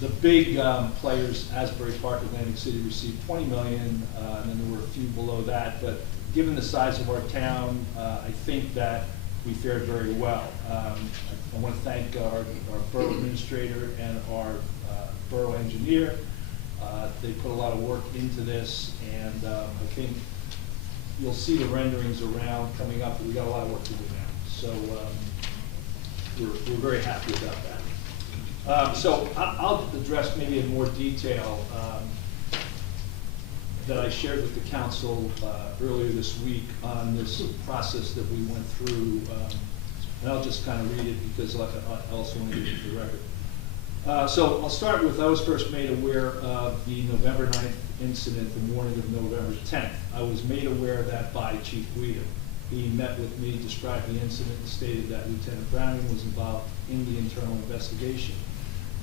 The big players, Asbury Park, Atlantic City, received $20 million, and then there were a few below that. But given the size of our town, I think that we fared very well. I want to thank our borough administrator and our borough engineer. They put a lot of work into this, and I think you'll see the renderings around coming up, but we got a lot of work to do now. So we're very happy about that. So I'll address maybe in more detail that I shared with the council earlier this week on this process that we went through. And I'll just kind of read it because I also want to get it to the record. So I'll start with, I was first made aware of the November 9th incident the morning of November 10th. I was made aware of that by Chief Guido. He met with me, described the incident, and stated that Lieutenant Browning was involved in the internal investigation,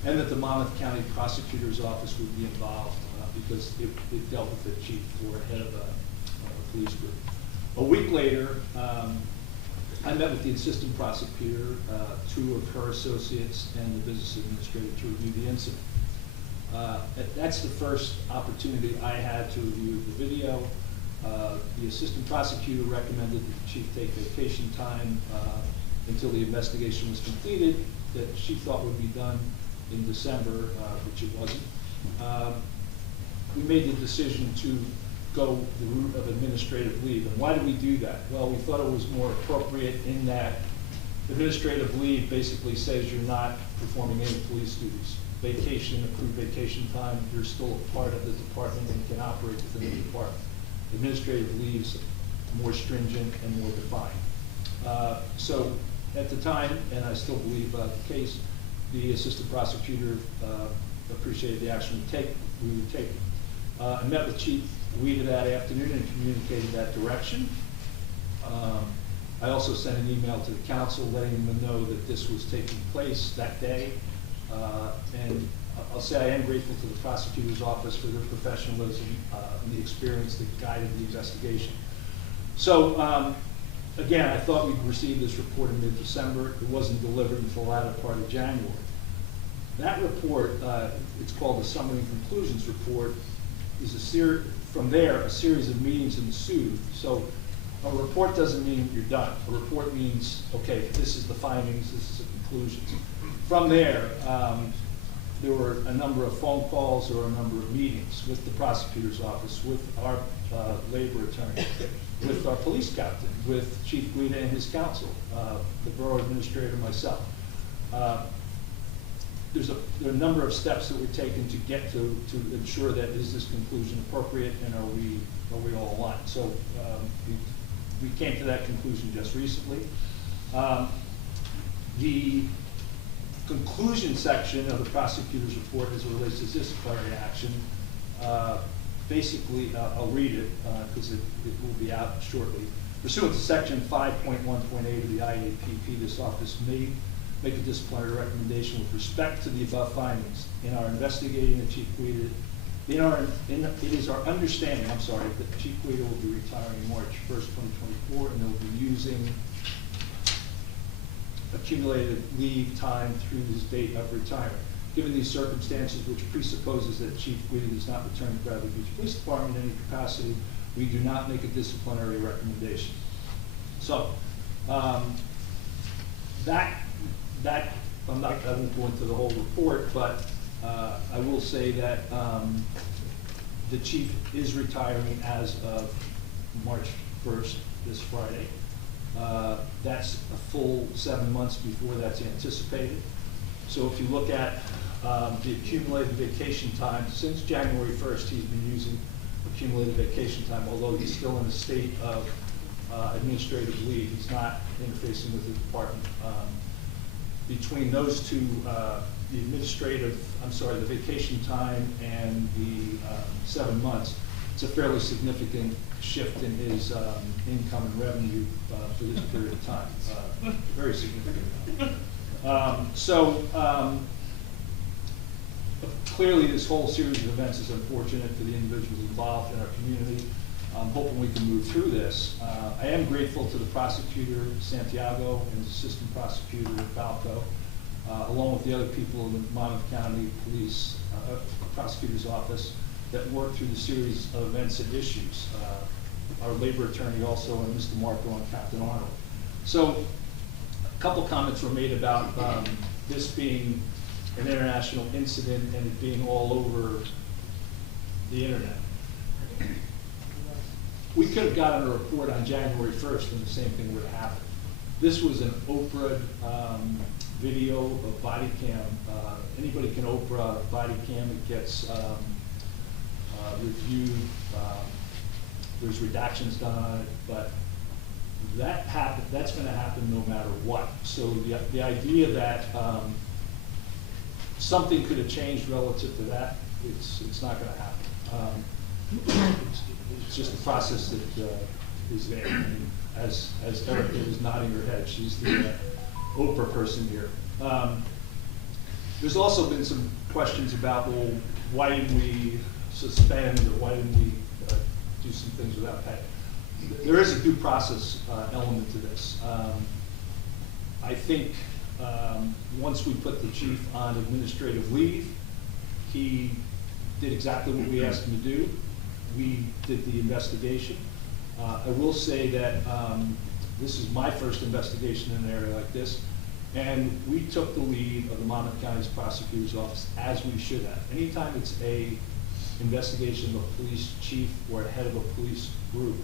and that the Monmouth County Prosecutor's Office would be involved because it dealt with the chief or head of a police group. A week later, I met with the assistant prosecutor, two of her associates, and the business administrator to review the incident. That's the first opportunity I had to review the video. The assistant prosecutor recommended that the chief take vacation time until the investigation was completed, that she thought would be done in December, which it wasn't. We made the decision to go the route of administrative leave. And why did we do that? Well, we thought it was more appropriate in that administrative leave basically says you're not performing any police duties. Vacation, accrued vacation time, you're still a part of the department and can operate within the department. Administrative leaves more stringent and more defined. So at the time, and I still believe the case, the assistant prosecutor appreciated the action we would take. I met with Chief Guida that afternoon and communicated that direction. I also sent an email to the council letting them know that this was taking place that day. And I'll say I am grateful to the prosecutor's office for their professionalism and the experience that guided the investigation. So again, I thought we'd receive this report in mid-December. It wasn't delivered until the latter part of January. That report, it's called the Summary and Conclusions Report, is from there, a series of meetings ensued. So a report doesn't mean you're done. A report means, okay, this is the findings, this is the conclusions. From there, there were a number of phone calls or a number of meetings with the prosecutor's office, with our labor attorney, with our police captain, with Chief Guida and his counsel, the borough administrator, myself. There are a number of steps that were taken to get to ensure that is this conclusion appropriate and are we all aligned. So we came to that conclusion just recently. The conclusion section of the prosecutor's report as it relates to disciplinary action, basically, I'll read it because it will be out shortly. Pursuant to section 5.1.8 of the IAPP, this office may make a disciplinary recommendation with respect to the above findings. In our investigating the Chief Guida, it is our understanding, that Chief Guida will be retiring March 1st, 2024, and they'll be using accumulated leave time through this date of retirement. Given these circumstances, which presupposes that Chief Guida does not return to Bradley Beach Police Department in any capacity, we do not make a disciplinary recommendation. So that I won't go into the whole report, but I will say that the chief is retiring as of March 1st, this Friday. That's a full 7 months before that's anticipated. So if you look at the accumulated vacation time, since January 1st, he's been using accumulated vacation time, although he's still in a state of administrative leave. He's not interfacing with the department. Between those two, the vacation time and the 7 months, it's a fairly significant shift in his income and revenue for this period of time. Very significant. Clearly this whole series of events is unfortunate for the individuals involved in our community. I'm hoping we can move through this. I am grateful to the prosecutor, Santiago, and his assistant prosecutor, Falco, along with the other people in the Monmouth County Police Prosecutor's Office that worked through the series of events and issues. Our labor attorney also, and Mr. Marco and Captain Arnold. So a couple comments were made about this being an international incident and it being all over the internet. We could have gotten a report on January 1st and the same thing would have happened. This was an Oprah video of body cam. Anybody can Oprah body cam. It gets reviewed. There's redactions done on it, but that's going to happen no matter what. So the idea that something could have changed relative to that, it's not going to happen. It's just the process that is there. And as Erica is nodding her head, she's the Oprah person here. There's also been some questions about, well, why didn't we suspend or why didn't we do some things without pay? there is a due process element to this. I think once we put the chief on administrative leave, he did exactly what we asked him to do. We did the investigation. I will say that this is my first investigation in an area like this, and we took the lead of the Monmouth County's prosecutor's office, as we should have. Anytime it's a investigation of a police chief or a head of a police group,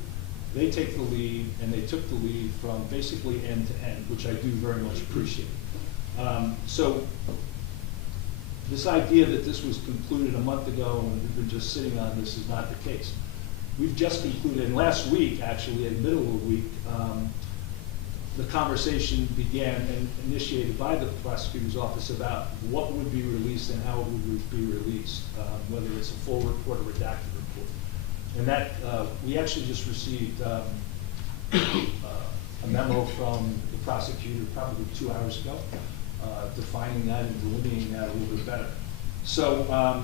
they take the lead, and they took the lead from basically end to end, which I do very much appreciate. So this idea that this was concluded a month ago and we've been just sitting on this is not the case. We've just concluded, and last week, actually, in the middle of the week, the conversation began and initiated by the prosecutor's office about what would be released and how it would be released, whether it's a full report or redacted report. And that, we actually just received a memo from the prosecutor probably 2 hours ago, defining that and delineating that a little bit better. So,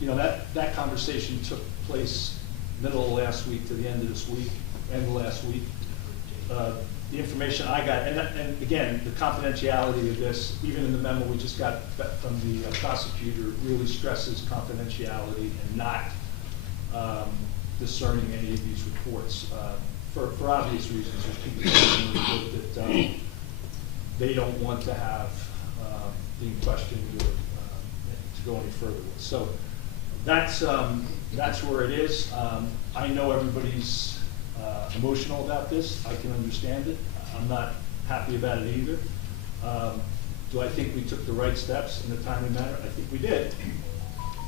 you know, that conversation took place middle of last week to the end of this week, end of last week. The information I got, and again, the confidentiality of this, even in the memo we just got from the prosecutor, really stresses confidentiality and not discerning any of these reports. For obvious reasons, there's people saying in the report that they don't want to have being questioned or to go any further with. So that's where it is. I know everybody's emotional about this. I can understand it. I'm not happy about it either. Do I think we took the right steps in a timely manner? I think we did.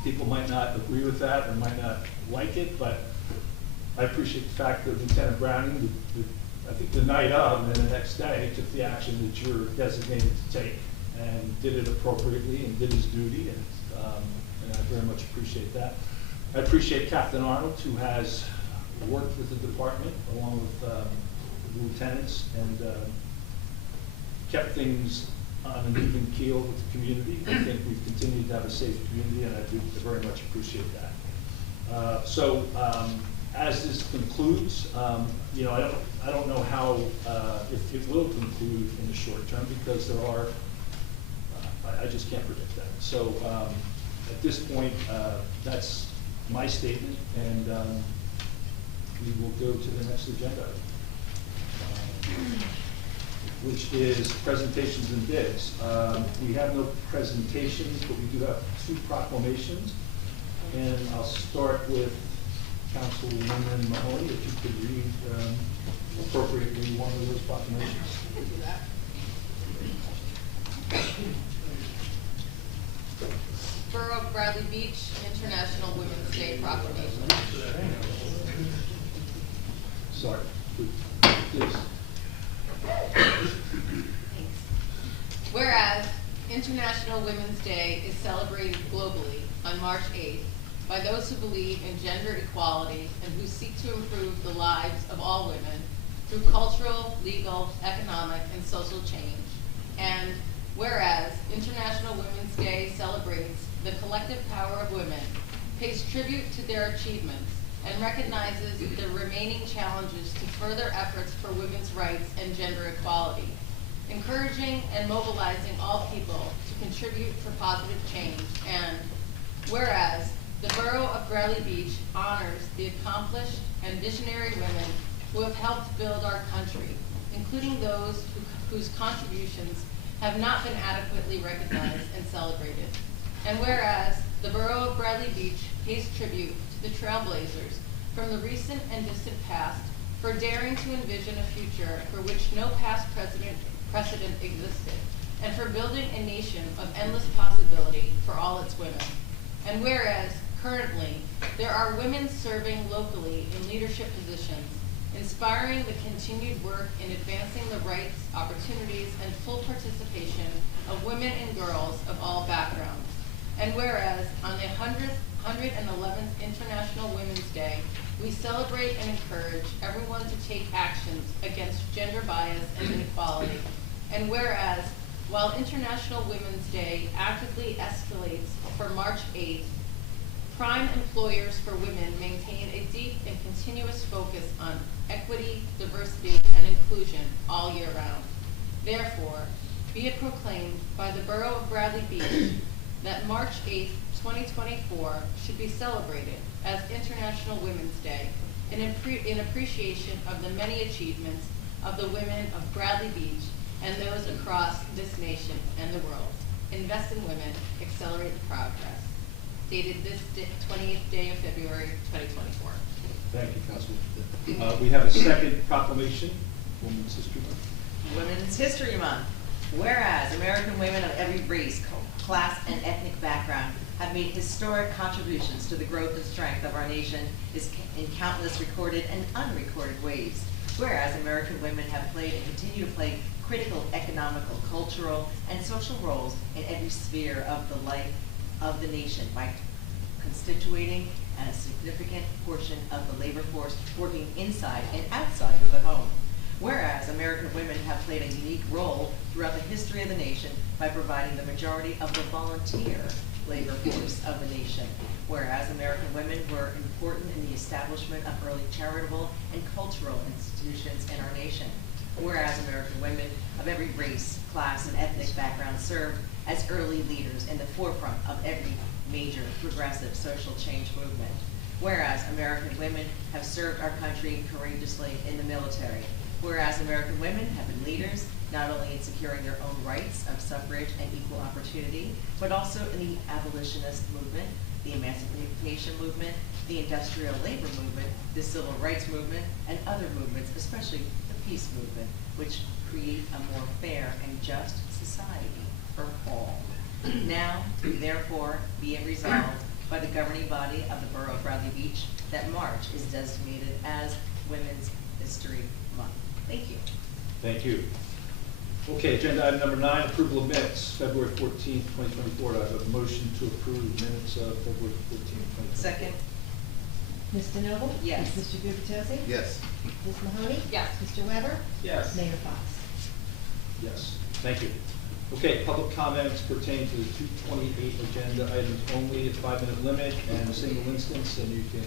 People might not agree with that or might not like it, but I appreciate the fact that Lieutenant Browning, I think the night of and then the next day, took the action that you're designated to take and did it appropriately and did his duty, and I very much appreciate that. I appreciate Captain Arnold, who has worked with the department along with the lieutenants and kept things on an even keel with the community. I think we've continued to have a safe community, and I do very much appreciate that. So as this concludes, you know, I don't know how if it will conclude in the short term, because there are I just can't predict that. So at this point, that's my statement, and we will go to the next agenda, which is presentations and bids. We have no presentations, but we do have 2 proclamations, and I'll start with Councilwoman Mahoney, if you could read appropriately one of those proclamations. I can do that. Borough of Bradley Beach International Women's Day Proclamation. Sorry, please. Whereas International Women's Day is celebrated globally on March 8th by those who believe in gender equality and who seek to improve the lives of all women through cultural, legal, economic, and social change. And whereas International Women's Day celebrates the collective power of women, pays tribute to their achievements, and recognizes the remaining challenges to further efforts for women's rights and gender equality, encouraging and mobilizing all people to contribute for positive change. And whereas the Borough of Bradley Beach honors the accomplished and visionary women who have helped build our country, including those whose contributions have not been adequately recognized and celebrated. And whereas the Borough of Bradley Beach pays tribute to the trailblazers from the recent and distant past for daring to envision a future for which no past precedent existed, and for building a nation of endless possibility for all its women. And whereas currently there are women serving locally in leadership positions, inspiring the continued work in advancing the rights, opportunities, and full participation of women and girls of all backgrounds. And whereas on the 111th International Women's Day, we celebrate and encourage everyone to take actions against gender bias and inequality. And whereas while International Women's Day actively escalates for March 8th, Prime employers for women maintain a deep and continuous focus on equity, diversity, and inclusion all year round. Therefore, be it proclaimed by the Borough of Bradley Beach that March 8th, 2024 should be celebrated as International Women's Day in appreciation of the many achievements of the women of Bradley Beach and those across this nation and the world. Invest in women, accelerate progress. Dated this 28th day of February, 2024. Thank you, Councilwoman. We have a second proclamation, Women's History Month. Women's History Month. Whereas American women of every race, class, and ethnic background have made historic contributions to the growth and strength of our nation in countless recorded and unrecorded ways. Whereas American women have played and continue to play critical economical, cultural, and social roles in every sphere of the life of the nation by constituting a significant portion of the labor force working inside and outside of the home. Whereas American women have played a unique role throughout the history of the nation by providing the majority of the volunteer labor force of the nation. Whereas American women were important in the establishment of early charitable and cultural institutions in our nation. Whereas American women of every race, class, and ethnic background served as early leaders in the forefront of every major progressive social change movement. Whereas American women have served our country courageously in the military. Whereas American women have been leaders not only in securing their own rights of suffrage and equal opportunity, but also in the abolitionist movement, the emancipation movement, the industrial labor movement, the civil rights movement, and other movements, especially the peace movement, which create a more fair and just society for all. Now, therefore, be it resolved by the governing body of the Borough of Bradley Beach that March is designated as Women's History Month. Thank you. Thank you. Okay, agenda item number 9, approval of minutes, February 14th, 2024. Do I have a motion to approve minutes of February 14th, 2024? Second. Ms. DeNoble? Yes. Mr. Gubatose? Yes. Ms. Mahoney? Yes. Mr. Weber? Yes. Mayor Fox? Yes, thank you. Okay, public comments pertain to the 228 agenda items only, a 5-minute limit and a single instance, and you can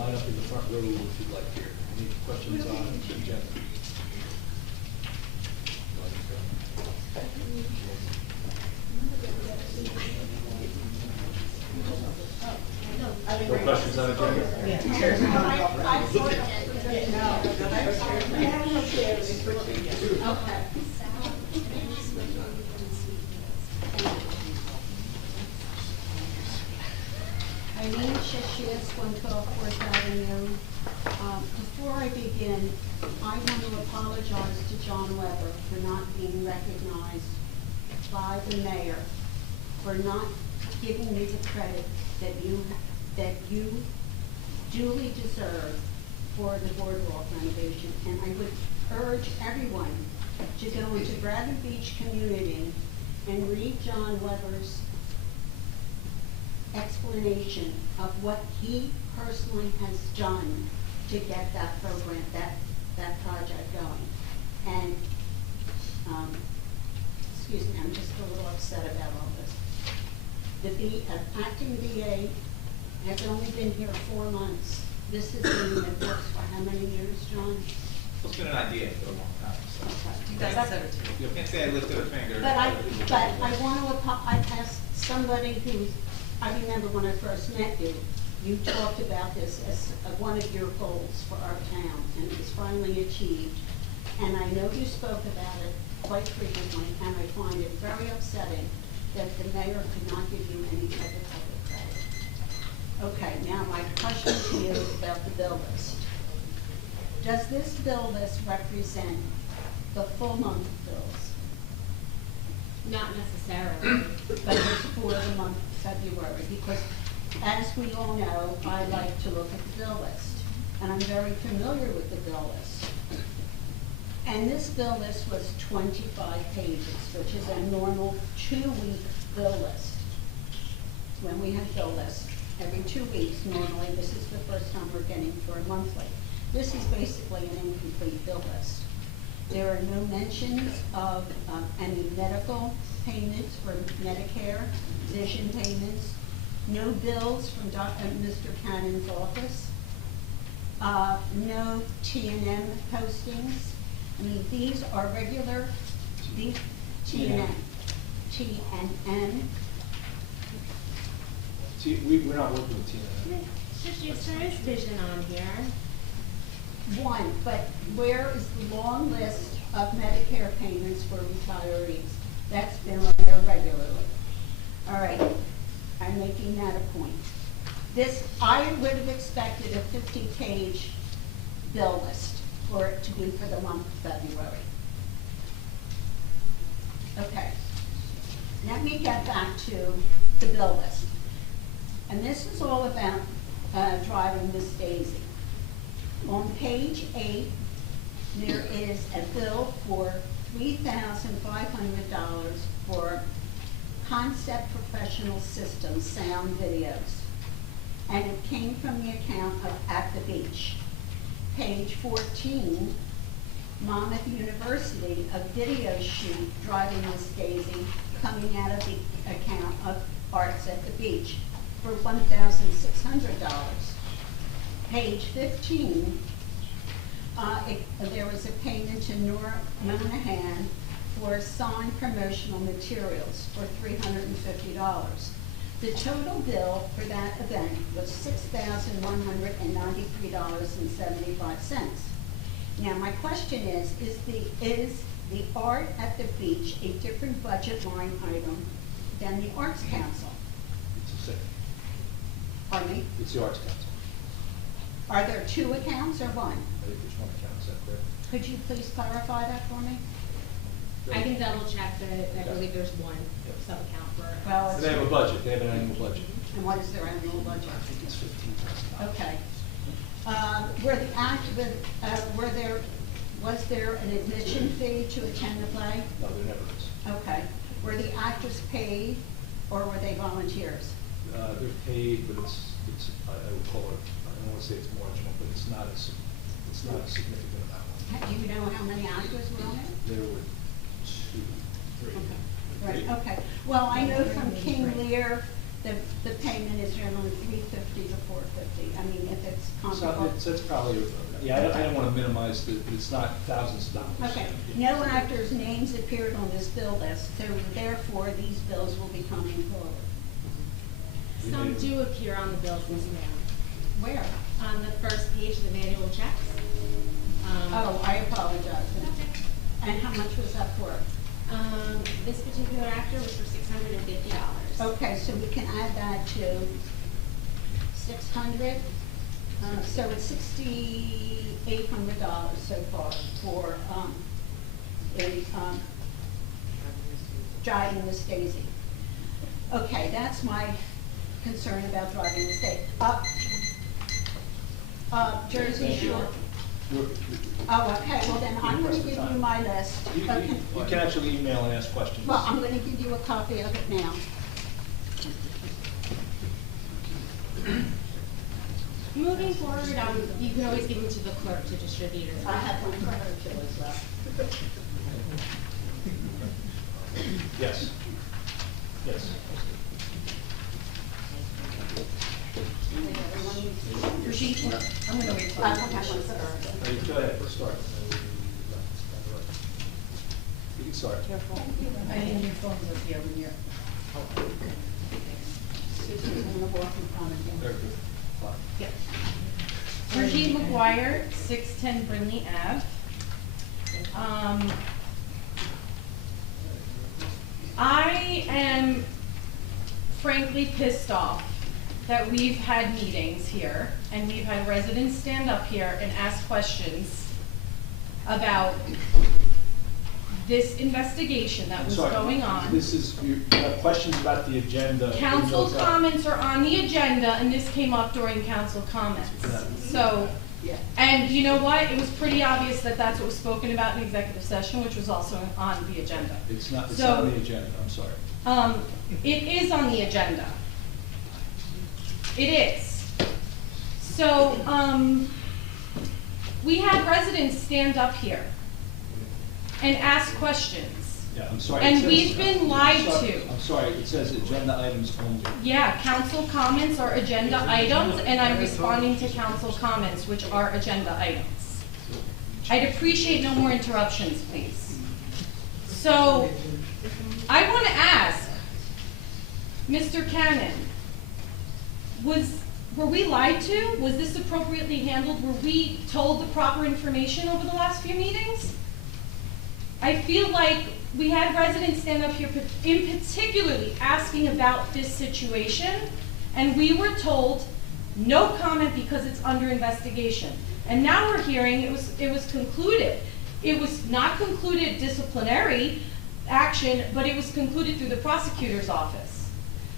line up in the front row if you'd like here. Any questions on the agenda? No questions on agenda? Eileen Shishis, 112 Fourth Avenue. Before I begin, I want to apologize to John Weber for not being recognized by the mayor, for not giving me the credit that you duly deserve for the boardwalk renovation. And I would urge everyone to go into Bradley Beach community and read John Weber's explanation of what he personally has done to get that program, that project going. And, excuse me, I'm just a little upset about all this. The acting DA has only been here 4 months. This has been in the works for how many years, John? It's been an idea for a long time, so. 2017. You can't say I lifted a finger. But I want to, I asked somebody who, I remember when I first met you, you talked about this as one of your goals for our town, and it was finally achieved. And I know you spoke about it quite frequently, and I find it very upsetting that the mayor could not give you any type of public credit. Okay, now my question to you is about the bill list. Does this bill list represent the full month bills? Not necessarily. But it's for the month of February, because as we all know, I like to look at the bill list, and I'm very familiar with the bill list. And this bill list was 25 pages, which is a normal 2-week bill list. When we have bill lists, every 2 weeks normally, this is the first time we're getting for a monthly. This is basically an incomplete bill list. There are no mentions of any medical payments for Medicare, vision payments, no bills from Mr. Cannon's office, no T&M postings. I mean, these are regular, these T&M. We're not working with TNA. There is vision on here. One, but where is the long list of Medicare payments for retirees? That's been on there regularly. All right, I'm making that a point. This, I would have expected a 50-page bill list for it to be for the month of February. Okay, let me get back to the bill list. And this is all about driving Miss Daisy. On page 8, there is a bill for $3,500 for Concept Professional Systems sound videos. And it came from the account of At the Beach. Page 14, Monmouth University, a video shoot driving Miss Daisy coming out of the account of Arts at the Beach for $1,600. Page 15, there was a payment to Nora Monahan for signed promotional materials for $350. The total bill for that event was $6,193.75. Now, my question is the Art at the Beach a different budget line item than the Arts Council? It's the same. Pardon me? It's the Arts Council. Are there two accounts or one? I think there's one account, is that correct? Could you please clarify that for me? I can double check, but I believe there's one sub-account for. Well, They have a budget, they have an annual budget. And what is their annual budget? I think it's $15,000. Okay. Was there an admission fee to attend the play? No, there never is. Okay. Were the actors paid or were they volunteers? They're paid, but it's, I would call it, I don't want to say it's marginal, but it's not a significant amount. Do you know how many actors were on it? There were 2, 3. Right, okay. Well, I know from King Lear, the payment is generally $350 to $450. I mean, if it's comparable. So that's probably, yeah, I don't want to minimize but it's not thousands of dollars. Okay. No actors' names appeared on this bill list, so therefore these bills will be coming forward. Some do appear on the bills this now. Where? On the first page of the manual checks. Oh, I apologize. And how much was that for? This particular actor was for $650. Okay, so we can add that to 600. So it's $6,800 so far for driving Miss Daisy. Okay, that's my concern about driving Miss Daisy. Jersey Shore. Oh, okay, well then I'm going to give you my list. You can actually email and ask questions. Well, I'm going to give you a copy of it now. Moving forward, you can always give them to the clerk to distribute as well. I have one for her too as well. Yes. Yes. I'm going to wait for her. Go ahead, let's start. You can start. I need your phones up here when you're. Susan's going to walk in front of you. Very good. Fine. Yep. Brigitte McGuire, 610 Brindley Ave. I am frankly pissed off that we've had meetings here and we've had residents stand up here and ask questions about this investigation that was going on. This is, you have questions about the agenda. Council comments are on the agenda, and this came up during council comments. So, and you know what? It was pretty obvious that that's what was spoken about in executive session, which was also on the agenda. It's not on the agenda, I'm sorry. It is on the agenda. It is. So, we had residents stand up here and ask questions Yeah, I'm sorry. And it says- we've been lied to. I'm sorry, it says agenda items only. Yeah, council comments are agenda items, and I'm responding to council comments, which are agenda items. I'd appreciate no more interruptions, please. So, I want to ask, Mr. Cannon, were we lied to? Was this appropriately handled? Were we told the proper information over the last few meetings? I feel like we had residents stand up here in particularly asking about this situation, and we were told no comment because it's under investigation. And now we're hearing it was concluded. It was not concluded disciplinary action, but it was concluded through the prosecutor's office.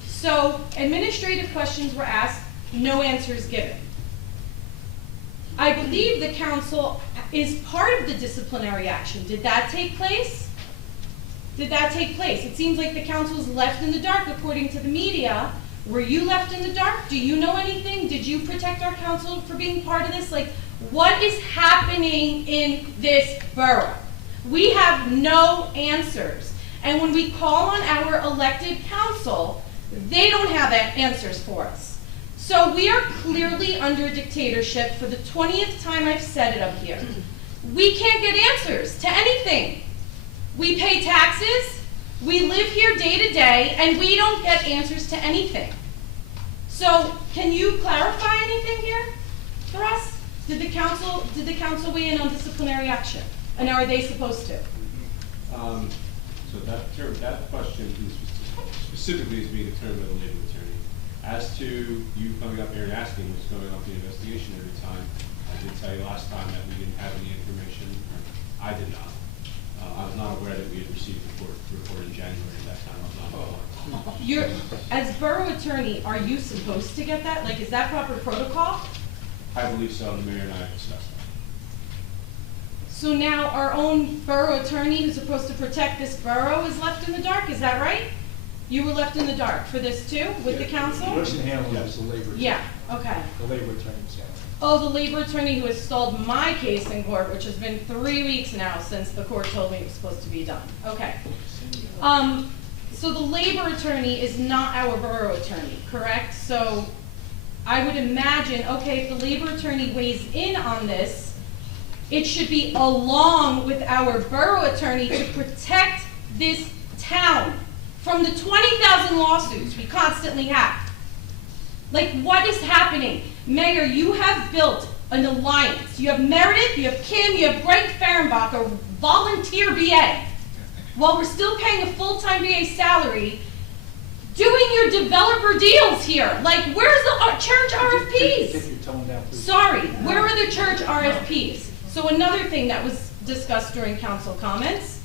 So administrative questions were asked, no answers given. I believe the council is part of the disciplinary action. Did that take place? Did that take place? It seems like the council was left in the dark according to the media. Were you left in the dark? Do you know anything? Did you protect our council for being part of this? Like, what is happening in this borough? We have no answers. And when we call on our elected council, they don't have answers for us. So we are clearly under dictatorship. For the 20th time I've said it up here. We can't get answers to anything. We pay taxes, we live here day to day, and we don't get answers to anything. So can you clarify anything here for us? Did the council weigh in on disciplinary action? And are they supposed to? So that question specifically is being determined by the labor attorney. As to you coming up here and asking what's going on with the investigation every time, I did tell you last time that we didn't have any information. I did not. I was not aware that we had received the report in January at that time. I was not aware. As borough attorney, are you supposed to get that? Like, is that proper protocol? I believe so, and the mayor and I have discussed that. So now our own borough attorney who's supposed to protect this borough is left in the dark, is that right? You were left in the dark for this too, with the council? The person handling it was the labor attorney. Yeah, okay. The labor attorney was handling it. Oh, the labor attorney who has stalled my case in court, which has been 3 weeks now since the court told me it was supposed to be done. Okay. So the labor attorney is not our borough attorney, correct? So I would imagine, okay, if the labor attorney weighs in on this, it should be along with our borough attorney to protect this town from the 20,000 lawsuits we constantly have. Like, what is happening? Mayor, you have built an alliance. You have Meredith, you have Kim, you have Greg Fehrenbach, a volunteer BA. While we're still paying a full-time BA salary, doing your developer deals here. Like, where's the church RFPs? Take your tone down, please. Sorry, where are the church RFPs? So another thing that was discussed during council comments,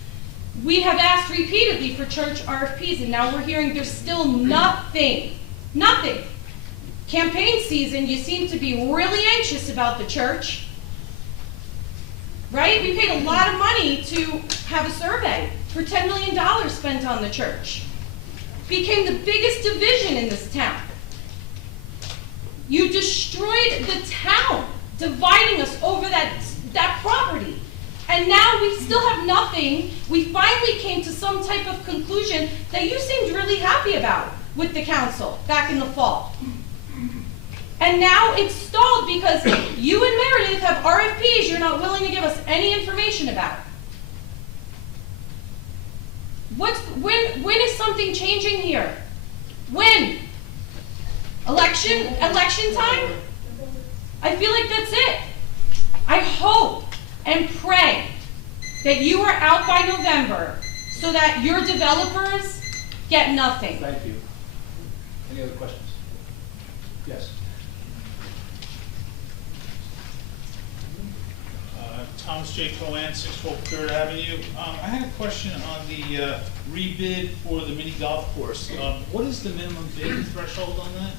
we have asked repeatedly for church RFPs, and now we're hearing there's still nothing. Nothing. Campaign season, you seem to be really anxious about the church. Right? We paid a lot of money to have a survey for $10 million spent on the church. Became the biggest division in this town. You destroyed the town, dividing us over that property. And now we still have nothing. We finally came to some type of conclusion that you seemed really happy about with the council back in the fall. And now it's stalled because you and Meredith have RFPs you're not willing to give us any information about. When is something changing here? When? Election time? I feel like that's it. I hope and pray that you are out by November so that your developers get nothing. Thank you. Any other questions? Yes. Thomas J. Cohen, 612 3rd Avenue. I had a question on the rebid for the mini golf course. What is the minimum bid threshold on that?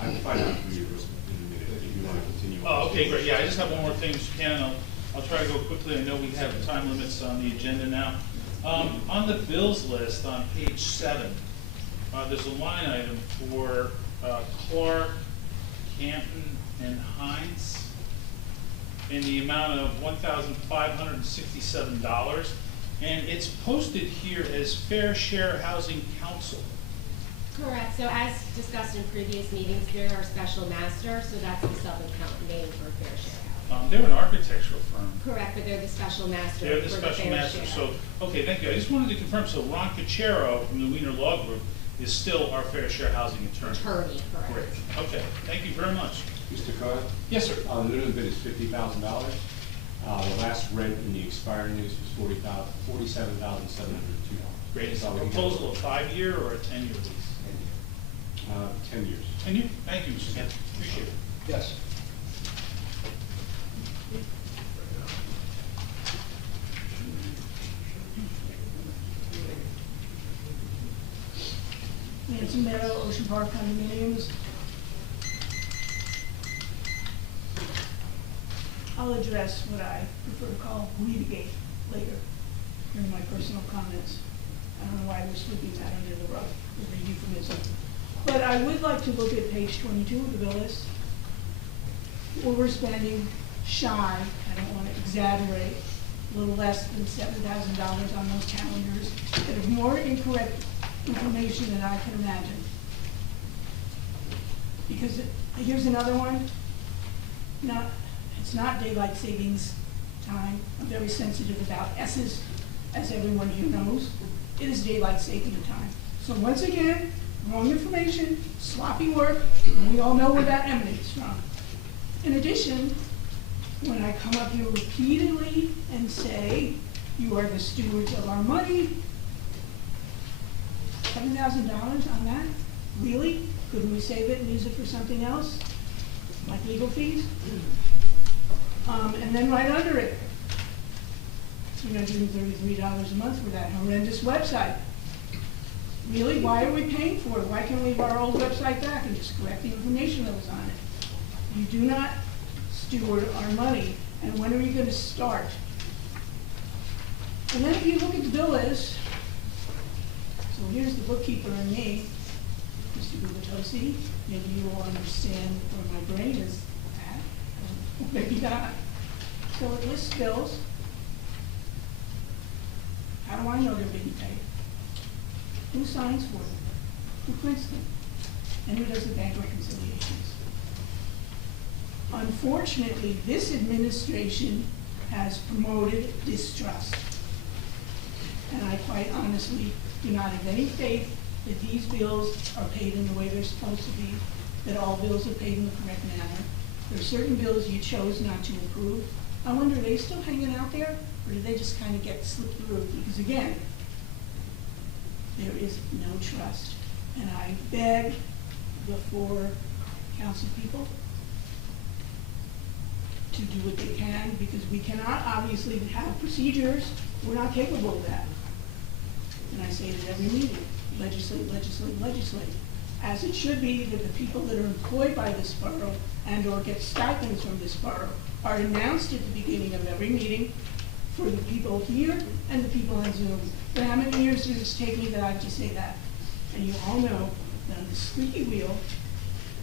I can find out for you in a minute if you want to continue. Oh, okay, great. Yeah, I just have one more thing, if you can. I'll try to go quickly. I know we have time limits on the agenda now. On the bills list on page 7, there's a line item for Clark, Canton, and Hines. in the amount of $1,567. And it's posted here as Fair Share Housing Council. Correct, so as discussed in previous meetings, they're our special master, so that's the sub-account name for Fair Share Housing. They're an architectural firm. Correct, but they're the special master They're the for the special Fair master, Share. so, okay, thank you. I just wanted to confirm, so Ron Cachero from the Wiener Law Group is still our Fair Share Housing attorney? Attorney, correct. Great, okay, thank you very much. Mr. Cohen? Yes, sir. The minimum bid is $50,000. The last rent in the expiring use was $47,702. Great, is That's the all we can get. proposal a 5-year or a 10-year lease? 10 years. 10 year? Thank you, Mr. Kent, appreciate it. Yes. Nancy Meadow, Ocean Park condominiums. I'll address what I prefer to call Weedgate later during my personal comments. I don't know why we're sweeping that under the rug with a euphemism. But I would like to look at page 22 of the bill list, where we're spending shy, I don't want to exaggerate, a little less than $7,000 on those calendars that have more incorrect information than I can imagine. Because here's another one. Now, it's not daylight savings time. I'm very sensitive about S's, as everyone here knows. It is daylight saving time. So once again, wrong information, sloppy work, and we all know where that emanates from. In addition, when I come up here repeatedly and say, you are the stewards of our money, $7,000 on that? Really? Couldn't we save it and use it for something else? Like legal fees? And then right under it, $333 a month for that horrendous website. Really? Why are we paying for it? Why can't we leave our old website back and just correct the information that was on it? You do not steward our money, and when are you going to start? And then if you look at the bill list, so here's the bookkeeper and me, Mr. Gubitosi. Maybe you will understand where my brain is at, or maybe not. So it lists bills. How do I know they're being paid? Who signs for them? Who prints them? And who does the bank reconciliations? Unfortunately, this administration has promoted distrust. And I quite honestly do not have any faith that these bills are paid in the way they're supposed to be, that all bills are paid in the correct manner. There are certain bills you chose not to approve. I wonder, are they still hanging out there, or did they just kind of get slipped through? Because again, there is no trust. And I beg the four council people to do what they can, because we cannot obviously have procedures. We're not capable of that. And I say it at every meeting, legislate, legislate, legislate. As it should be that the people that are employed by this borough and or get stipends from this borough are announced at the beginning of every meeting for the people here and the people on Zoom. But how many years did it take me that I have to say that? And you all know that I'm the squeaky wheel,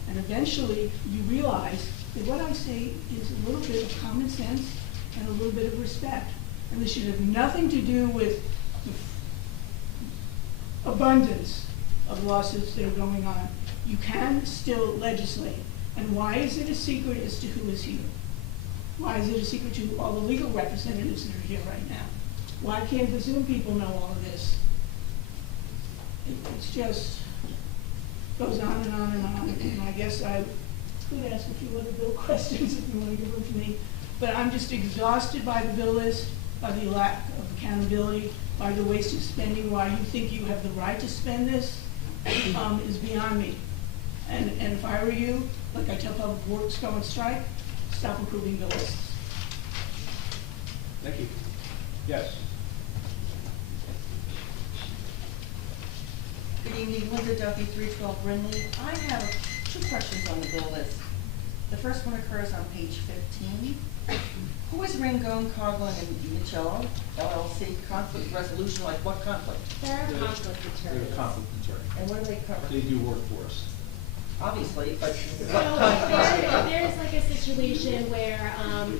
and eventually you realize that what I say is a little bit of common sense and a little bit of respect. And this should have nothing to do with the abundance of lawsuits that are going on. You can still legislate. And why is it a secret as to who is here? Why is it a secret to all the legal representatives that are here right now? Why can't the Zoom people know all of this? It's just goes on and on and on. And I guess I could ask a few other bill questions if you want to give them to me. But I'm just exhausted by the bill list, by the lack of accountability, by the waste of spending. Why you think you have the right to spend this is beyond me. And if I were you, like I tell Public Works, go on strike, stop approving bill lists. Thank you. Yes. Good evening, Linda Duffy, 312 Brindley. I have two questions on the bill list. The first one occurs on page 15. Who is Rangone, Coughlin, and Michello, LLC, conflict resolution, like what conflict? They're a conflict They're attorney. a conflict attorney. And what do they cover? They do work for us. obviously, but. So there's like a situation where,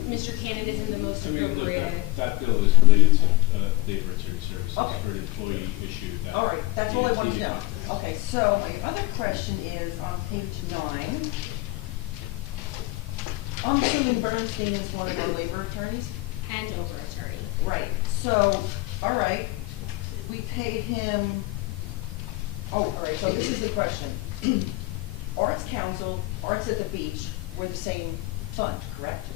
Mr. Cannon isn't the most I mean, look, appropriate. that bill is related to labor attorney services Okay. for an employee issue that. All right, that's all I wanted to DOT know. Okay, so my other question is on page 9. I'm assuming Bernstein is one of our labor attorneys? And over attorney. Right, so, all right, we paid him, oh, all right, so this is the question. Arts Council, Arts at the Beach, were the same fund, correct?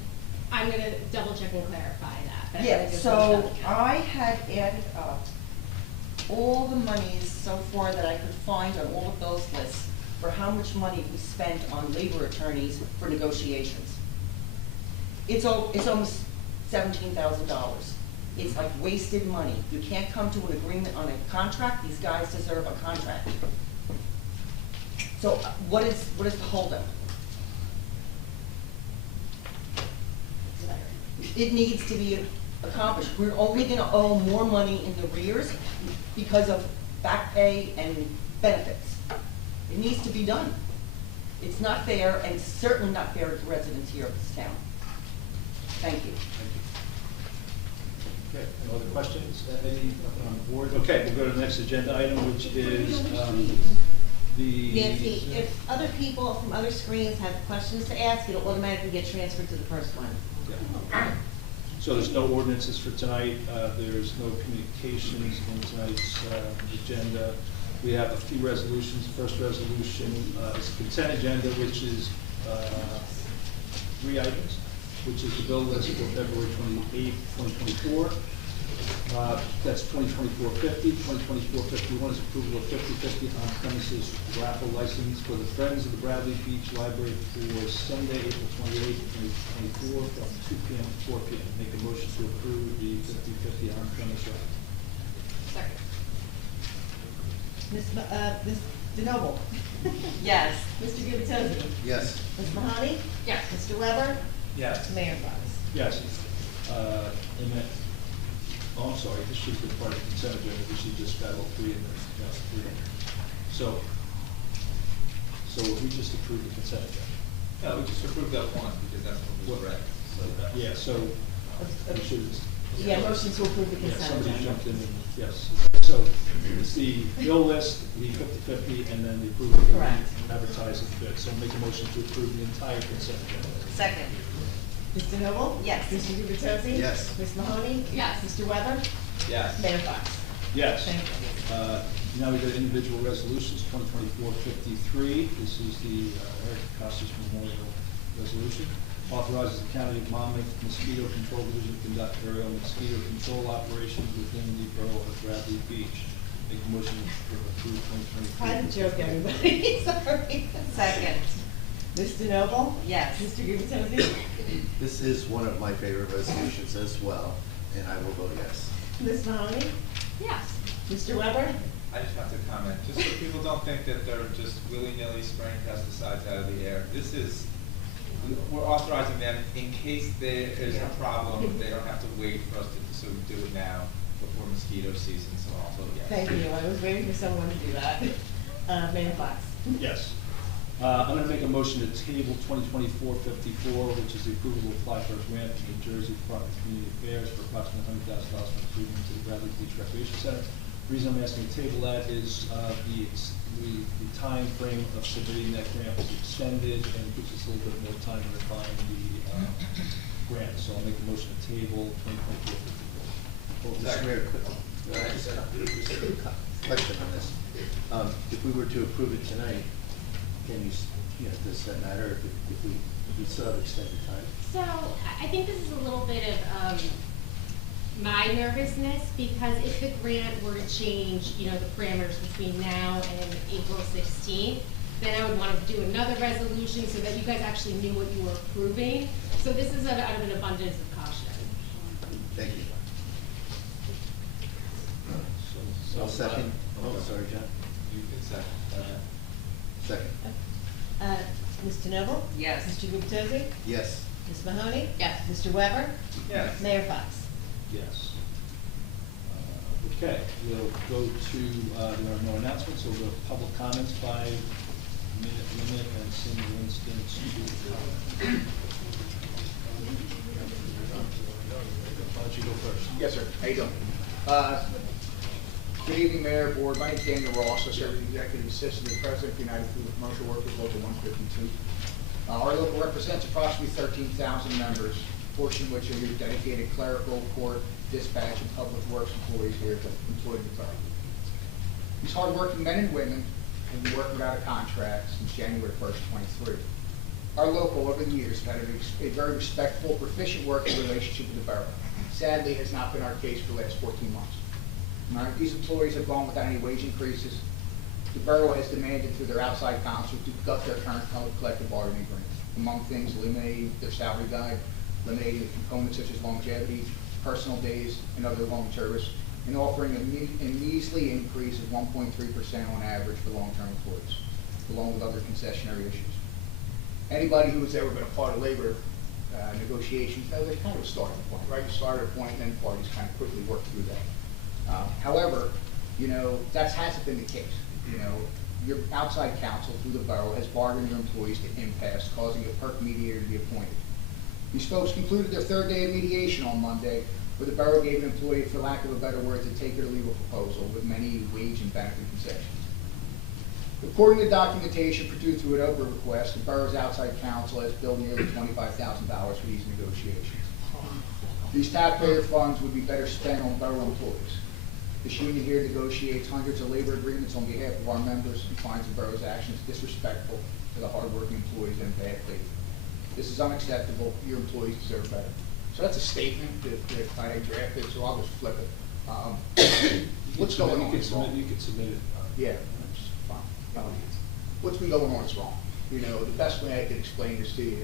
I'm gonna double check and clarify that. but I Yeah, think there's so some stuff. I had added up all the monies so far that I could find on all of those lists for how much money we spent on labor attorneys for negotiations. It's almost $17,000. It's like wasted money. You can't come to an agreement on a contract, these guys deserve a contract. So what is the holdup? It needs to be accomplished. We're only gonna owe more money in the rears because of back pay and benefits. It needs to be done. It's not fair, and it's certainly not fair to residents here of this town. Thank you. Okay, any other questions? Any on the board? Okay, we'll go to the next agenda item, which is the. Nancy, if other people from other screens have questions to ask, it'll automatically get transferred to the first one. Yeah. So there's no ordinances for tonight, there's no communications in tonight's agenda. We have a few resolutions. First resolution is a consent agenda, which is 3 items, which is the bill list for February 28th, 2024. That's 2024-50. 2024-51 is approval of 50/50 on premises raffle license for the Friends of the Bradley Beach Library for Sunday, April 28th, 2024, from 2 p.m. to 4 p.m. Make a motion to approve the 50/50 on premise raffle. Second. Ms. DeNoble? Yes. Mr. Gubatose? Yes. Ms. Mahoney? Yes. Mr. Weber? Yes. Mayor Fox? Yes. And then, oh, I'm sorry, this should be part of the consent agenda, we should just got all 3 in there, yes, 3 in there. So we just approved the consent agenda. No, we just approved that one, because that's what was read. Yeah, so we should. Yeah, motion to approve the Yeah, consent somebody agenda. jumped in and, yes. So it's the bill list, the 50/50, and then the approval of the Correct. advertising bid. So make a motion to approve the entire consent agenda. Second. Ms. DeNoble? Yes. Mr. Gubatose? Yes. Ms. Mahoney? Yes. Mr. Weber? Yes. Mayor Fox? Yes. Thank you. Now we go to individual resolutions, 2024-53. This is the Eric Costas Memorial Resolution. Authorizes the County of Monmouth Mosquito Control Division to conduct aerial mosquito control operations within the borough of Bradley Beach. Make a motion to approve 2024. Private joke, everybody, sorry. Second. Ms. DeNoble? Yes. Mr. Gubatose? This is one of my favorite resolutions as well, and I will vote yes. Ms. Mahoney? Yes. Mr. Weber? I just have to comment, just so people don't think that they're just willy-nilly spraying pesticides out of the air. This is, we're authorizing them in case there is a problem, they don't have to wait for us to, so we do it now before mosquito season, so I'll vote yes. Thank you, I was waiting for someone to do that. Mayor Fox? Yes. I'm gonna make a motion to table 2024-54, which is the approval to apply for a grant from New Jersey Department of Community Affairs for approximately $100,000 for improvement to the Bradley Beach Recreation Center. The reason I'm asking to table that is the time frame of submitting that grant was extended, and it gives us a little bit more time to refine the grant. So I'll make a motion to table 2024-54. Mr. Mayor, just a question on this. If we were to approve it tonight, can does that matter if we still have extended time? So I think this is a little bit of my nervousness, because if the grant were to change, the parameters between now and April 16th, then I would want to do another resolution so that you guys actually knew what you were approving. So this is out of an abundance of caution. Thank you. I'll second. Oh, sorry, John. You can second. Second. Ms. DeNoble? Yes. Mr. Gubatose? Yes. Ms. Mahoney? Yes. Mr. Weber? Yes. Mayor Fox? Yes. Okay, we'll go to, there are no announcements, so we'll go to public comments by minute limit and single instance to. Why don't you go first? Yes, sir. How you doing? Good evening, Mayor, Board. My name is Daniel Ross. I serve as the Executive Assistant to the President of the United Food and Commercial Workers, Local 152. Our local represents approximately 13,000 members, a portion of which are your dedicated clerical, court, dispatch, and public works employees here employed in the borough. These hardworking men and women have been working without a contract since January 1st, 23. Our local, over the years, have had a very respectful, proficient working relationship with the borough. Sadly, it has not been our case for the last 14 months. All right, these employees have gone without any wage increases. The borough has demanded through their outside counsel to gut their current collective bargaining agreement. Among things, eliminating their salary guide, eliminating the components such as longevity, personal days, and other long service, and offering a measly increase of 1.3% on average for long-term employees, along with other concessionary issues. Anybody who has ever been a part of labor negotiations knows there's kind of a starting point, right? You start at a point, and then parties kind of quickly work through that. However, you know, that hasn't been the case. You know, your outside counsel through the borough has bargained your employees to impasse, causing a PERC mediator to be appointed. These folks concluded their third day of mediation on Monday, where the borough gave an employee, for lack of a better word, to take or leave a proposal with many wage and benefit concessions. According to documentation produced through an Oprah request, the borough's outside counsel has billed nearly $25,000 for these negotiations. These taxpayer funds would be better spent on borough employees. This union here negotiates hundreds of labor agreements on behalf of our members and finds the borough's actions disrespectful to the hardworking employees and bad faith. This is unacceptable. Your employees deserve better. So that's a statement that I drafted, so I'll just flip it. What's going on? You can submit it. Yeah, that's fine. What's been going on is wrong. You know, the best way I can explain this to you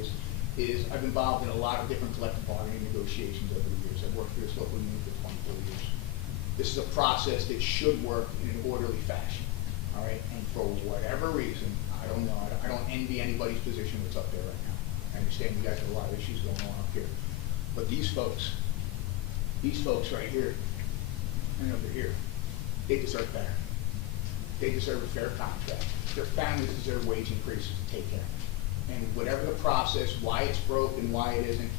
is I've been involved in a lot of different collective bargaining negotiations over the years. I've worked for this local union for 24 years. This is a process that should work in an orderly fashion, all right? And for whatever reason, I don't know, I don't envy anybody's position that's up there right now. I understand you guys have a lot of issues going on up here. But these folks right here, and over here, they deserve better. They deserve a fair contract. Their families deserve wage increases to take care of it. And whatever the process, why it's broken, why it isn't,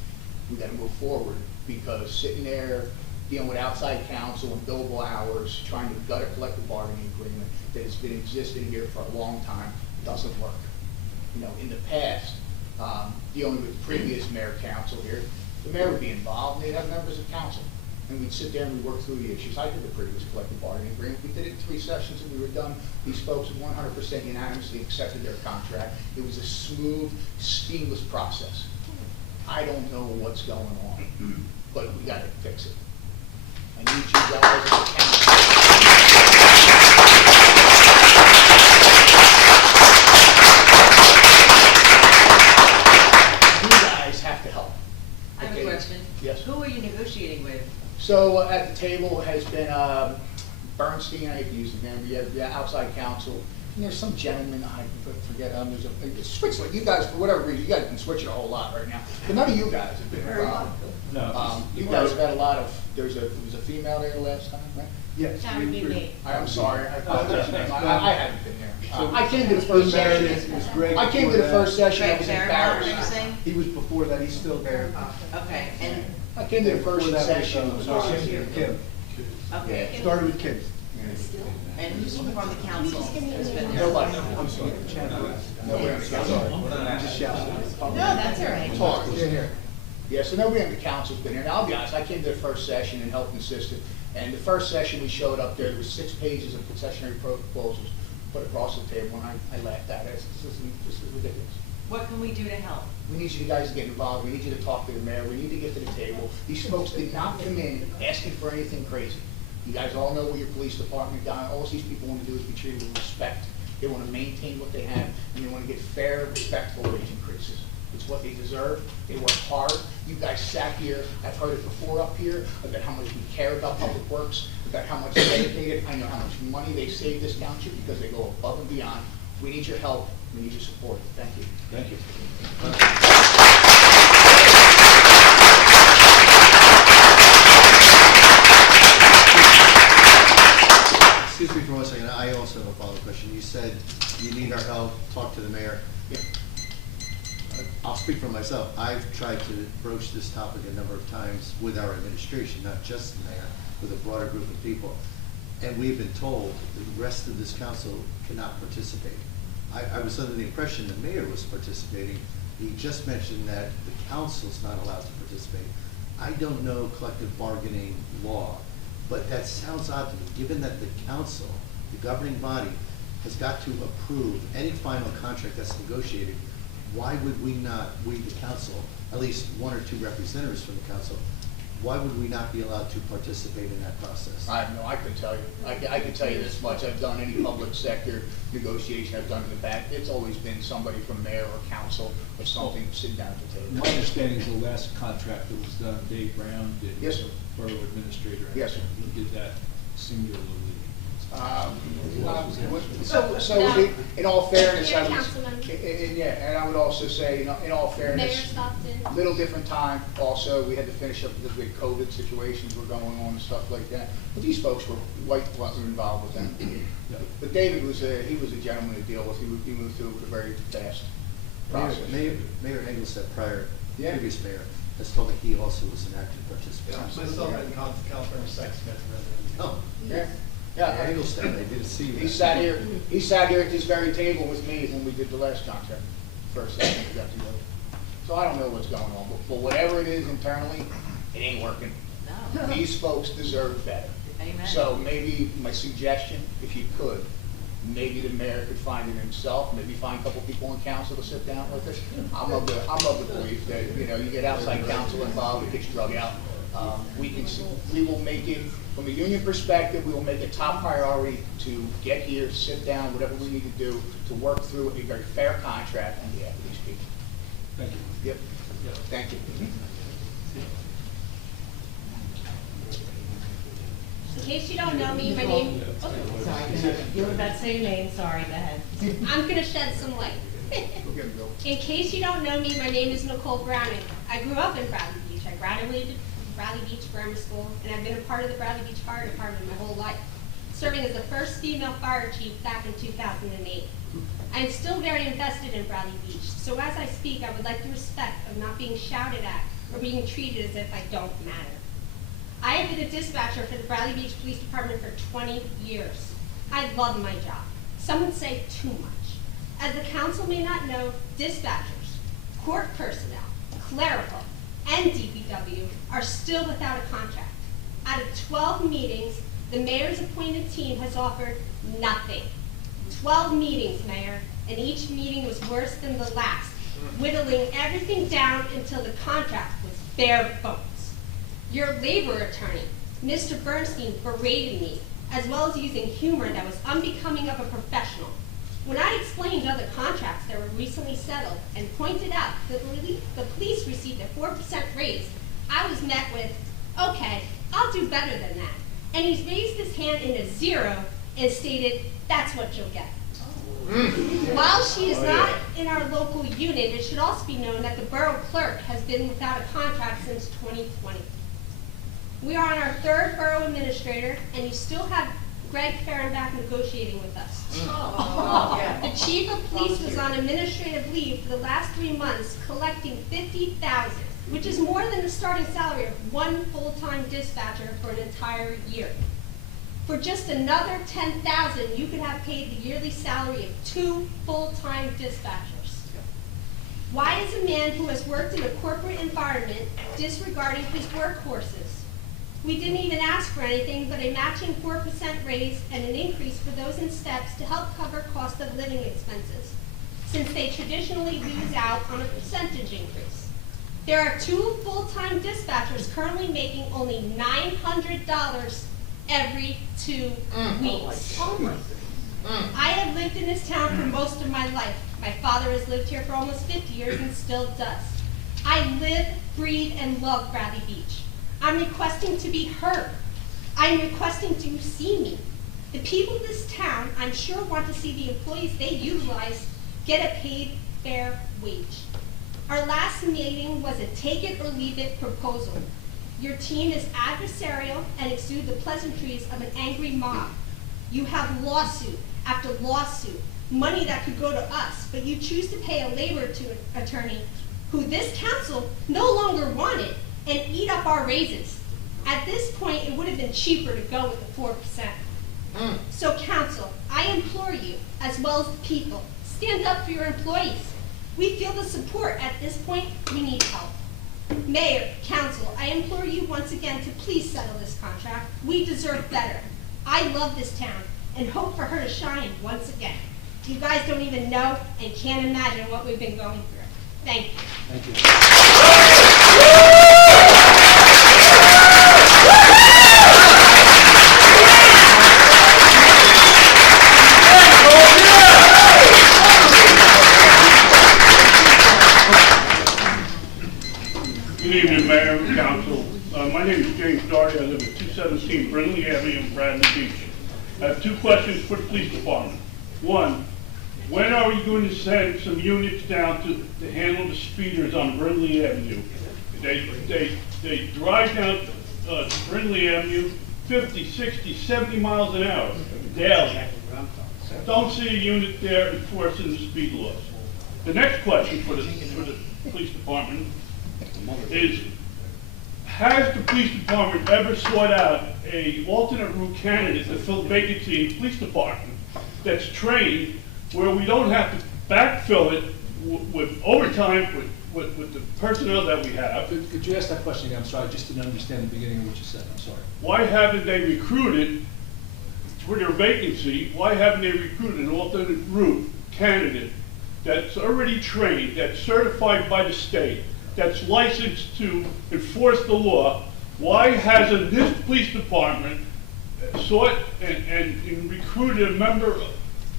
we gotta move forward, because sitting there dealing with outside counsel and billable hours, trying to gut a collective bargaining agreement that has been existing here for a long time doesn't work. You know, in the past, dealing with the previous mayor council here, the mayor would be involved, and they'd have members of council. And we'd sit there and we'd work through the issues. I did the previous collective bargaining agreement. We did it in 3 sessions and we were done. These folks 100% unanimously accepted their contract. It was a smooth, seamless process. I don't know what's going on, but we gotta fix it. I need you guys as a council. You guys have to help. I have a question. Yes. Who are you negotiating with? So at the table has been Bernstein, I hate to use the name, we have the outside counsel. And there's some gentleman, I forget, there's a Switzerland. You guys, for whatever reason, you guys can switch it a whole lot right now. But none of you guys have been involved. No. You guys have had a lot of, there was a female there last time, right? Yes. That would be me. I'm sorry, I apologize, ma'am. I haven't been there. I came to the first session. Was Greg I came to the first session, I Greg was Fairmont, are you embarrassed. saying? He was before that, he's still there. Okay, and, I came to the first Before that was, session. Kim. okay, Started with Kim. and who's from the council has been there? Nobody. I'm sorry. Nobody on the council. Just shouting. No, that's all right. It's hard. Yeah, so nobody on the council's been here. Now, I'll be honest, I came to the first session and helped and assisted. And the first session we showed up there was 6 pages of concessionary proposals put across the table, and I laughed at it. This is ridiculous. What can we do to help? We need you guys to get involved. We need you to talk to the mayor. We need to get to the table. These folks did not come in asking for anything crazy. You guys all know what your police department done. All these people want to do is be treated with respect. They want to maintain what they have, and they want to get fair, respectful wage increases. It's what they deserve. They work hard. You guys sat here. I've heard it before up here about how much we care about public works, about how much they're dedicated. I know how much money they save this township because they go above and beyond. We need your help. We need your support. Thank you. Thank you. Excuse me for for 1 second. I also have a follow-up question. You said you need our help, talk to the mayor. Yeah. I'll speak for myself. I've tried to broach this topic a number of times with our administration, not just the mayor, with a broader group of people. And we've been told the rest of this council cannot participate. I was under the impression the mayor was participating. He just mentioned that the council's not allowed to participate. I don't know collective bargaining law, but that sounds odd to me, given that the council, the governing body, has got to approve any final contract that's negotiated. Why would we not, we the council, at least 1 or 2 representatives from the council, why would we not be allowed to participate in that process? I could tell you. I could tell you this much. I've done any public sector negotiation I've done in the back. It's always been somebody from mayor or council or something sitting down at the table. My understanding is the last contract that was done, Dave Brown did. Yes, sir. Borough administrator. Yes, sir. He did that singularly. In all fairness, Mayor, I was, Councilman. yeah, and I would also say, in all Mayor fairness, Stockton. little different time. Also, we had to finish up because we had COVID situations were going on and stuff like that. But these folks were were involved with them. But David he was a gentleman to deal with. He moved through a very fast process. Mayor Engelstad, Yeah. previous mayor, has told me he also was an active participant. Myself and Councilmember Sexsmith, resident. Oh, yeah. Yeah, Engelstad, I didn't see you. He sat here at this very table with me when we did the last contract, first thing we got together. So I don't know what's going on, but whatever it is internally, it ain't working. No. These folks deserve better. Amen. So maybe my suggestion, if you could, maybe the mayor could find it himself, maybe find a couple people in council to sit down with us. I'm of the belief that, you get outside council involved, it gets drug out. We will make it, from a union perspective, we will make it top priority to get here, sit down, whatever we need to do, to work through a very fair contract on behalf of these people. Thank you. Yep. Thank you. In case you don't know me, my name, sorry, you were that same name, sorry, go ahead. I'm gonna shed some light. In case you don't know me, my name is Nicole Browning. I grew up in Bradley Beach. I graduated from Bradley Beach Grammar School, and I've been a part of the Bradley Beach Fire Department my whole life, serving as the first female fire chief back in 2008. I'm still very invested in Bradley Beach, so as I speak, I would like the respect of not being shouted at or being treated as if I don't matter. I have been a dispatcher for the Bradley Beach Police Department for 20 years. I love my job. Some would say too much. As the council may not know, dispatchers, court personnel, clerical, and DPW are still without a contract. Out of 12 meetings, the mayor's appointed team has offered nothing. 12 meetings, Mayor, and each meeting was worse than the last, whittling everything down until the contract was bare bones. Your labor attorney, Mr. Bernstein, berated me, as well as using humor that was unbecoming of a professional. When I explained other contracts that were recently settled and pointed out that the police received a 4% raise, I was met with, okay, I'll do better than that. And he's raised his hand in a 0 and stated, that's what you'll get. While she is not in our local unit, it should also be known that the borough clerk has been without a contract since 2020. We are on our 3rd borough administrator, and you still have Greg Fehrenbach negotiating with us. The chief of police was on administrative leave for the last 3 months, collecting $50,000, which is more than the starting salary of 1 full-time dispatcher for an entire year. For just another $10,000, you could have paid the yearly salary of 2 full-time dispatchers. Why is a man who has worked in a corporate environment disregarding his workhorses? We didn't even ask for anything but a matching 4% raise and an increase for those in steps to help cover cost of living expenses, since they traditionally lose out on a percentage increase. There are 2 full-time dispatchers currently making only $900 every 2 weeks. I have lived in this town for most of my life. My father has lived here for almost 50 years and still does. I live, breathe, and love Bradley Beach. I'm requesting to be heard. I'm requesting to see me. The people of this town, I'm sure, want to see the employees they utilize get a paid fair wage. Our last meeting was a take it or leave it proposal. Your team is adversarial and exude the pleasantries of an angry mob. You have lawsuit after lawsuit, money that could go to us, but you choose to pay a labor attorney who this council no longer wanted and eat up our raises. At this point, it would have been cheaper to go with the 4%. So council, I implore you, as well as the people, stand up for your employees. We feel the support. At this point, we need help. Mayor, council, I implore you once again to please settle this contract. We deserve better. I love this town and hope for her to shine once again. You guys don't even know and can't imagine what we've been going through. Thank you. Thank you. Good evening, Mayor and Council. My name is James Doherty. I live at 217 Brindley Avenue in Bradley Beach. I have two questions for the police department. One, when are we going to send some units down to handle the speeders on Brindley Avenue? They drive down Brindley Avenue 50, 60, 70 miles an hour daily. Don't see a unit there enforcing the speed laws. The next question for the police department is, has the police department ever sought out a alternate route candidate to fill vacancy in the police department that's trained, where we don't have to backfill it with overtime with the personnel that we have? Could you ask that question again? I'm sorry, I just didn't understand the beginning of what you said. I'm sorry. Why haven't they recruited for their vacancy? Why haven't they recruited an alternate route candidate that's already trained, that's certified by the state, that's licensed to enforce the law? Why hasn't this police department sought and recruited a member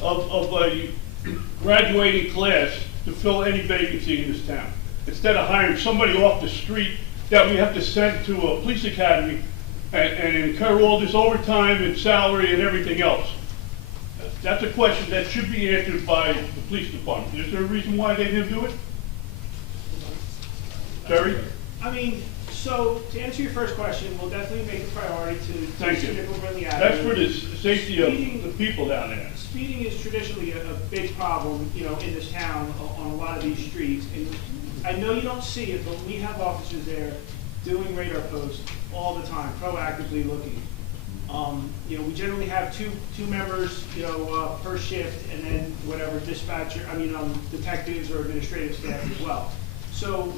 of a graduating class to fill any vacancy in this town, instead of hiring somebody off the street that we have to send to a police academy and incur all this overtime and salary and everything else? That's a question that should be answered by the police department. Is there a reason why they didn't do it? Terry? I mean, so to answer your first question, we'll definitely make a priority to Thank you. Nickel Brindley Avenue. That's for the safety of the people down there. Speeding is traditionally a big problem, you know, in this town on a lot of these streets. And I know you don't see it, but we have officers there doing radar posts all the time, proactively looking. You know, we generally have two members, you know, per shift, and then whatever dispatcher, detectives or administrative staff as well. So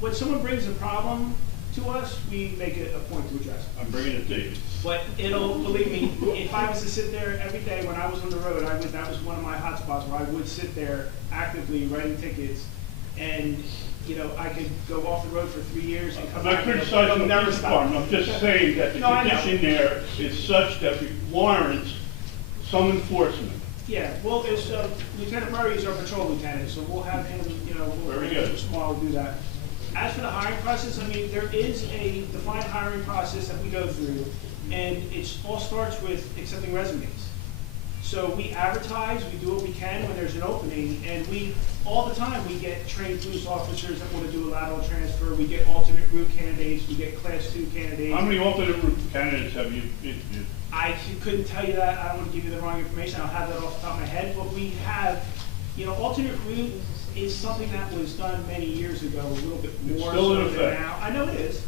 when someone brings a problem to us, we make it a point to address it. I'm bringing it to you. But believe me, if I was to sit there every day when I was on the road, that was one of my hot spots where I would sit there actively writing tickets, and, you know, I could go off the road for 3 years and come I'm not back. criticizing the police department. I'm just saying that the No, I know. condition there is such that it warrants some enforcement. Yeah, well, it's, Lieutenant Murray is our patrol lieutenant, so we'll have him, you know, Very good. We'll do that. As for the hiring process, I mean, there is a defined hiring process that we go through, and it all starts with accepting resumes. So we advertise, we do what we can when there's an opening, and all the time, we get trained police officers that want to do a lateral transfer, we get alternate route candidates, we get class 2 candidates. How many alternate route candidates have you interviewed? I couldn't tell you that. I don't want to give you the wrong information. I don't have that off the top of my head. But we have, you know, alternate route is something that was done many years ago, a little bit more still in so than effect. now. I know it is,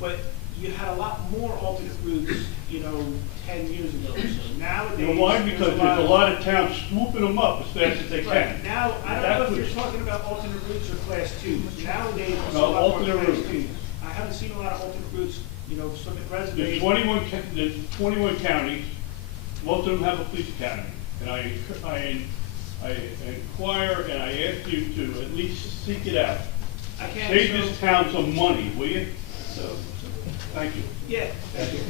but you had a lot more alternate routes, you know, 10 years ago. So nowadays, You know why? Because there's a lot of towns swooping them up as fast as they can. Right. Now, I don't That's know if what- you're talking about alternate routes or class 2s. Nowadays, there's a No, lot more alternate class routes. 2s. I haven't seen a lot of alternate routes, you know, submit resumes. There's 21 counties, most of them have a police academy. And I inquire and I ask you to at least seek it out. I can't. Save this town some money, will you? So, thank you. Yeah. Thank you.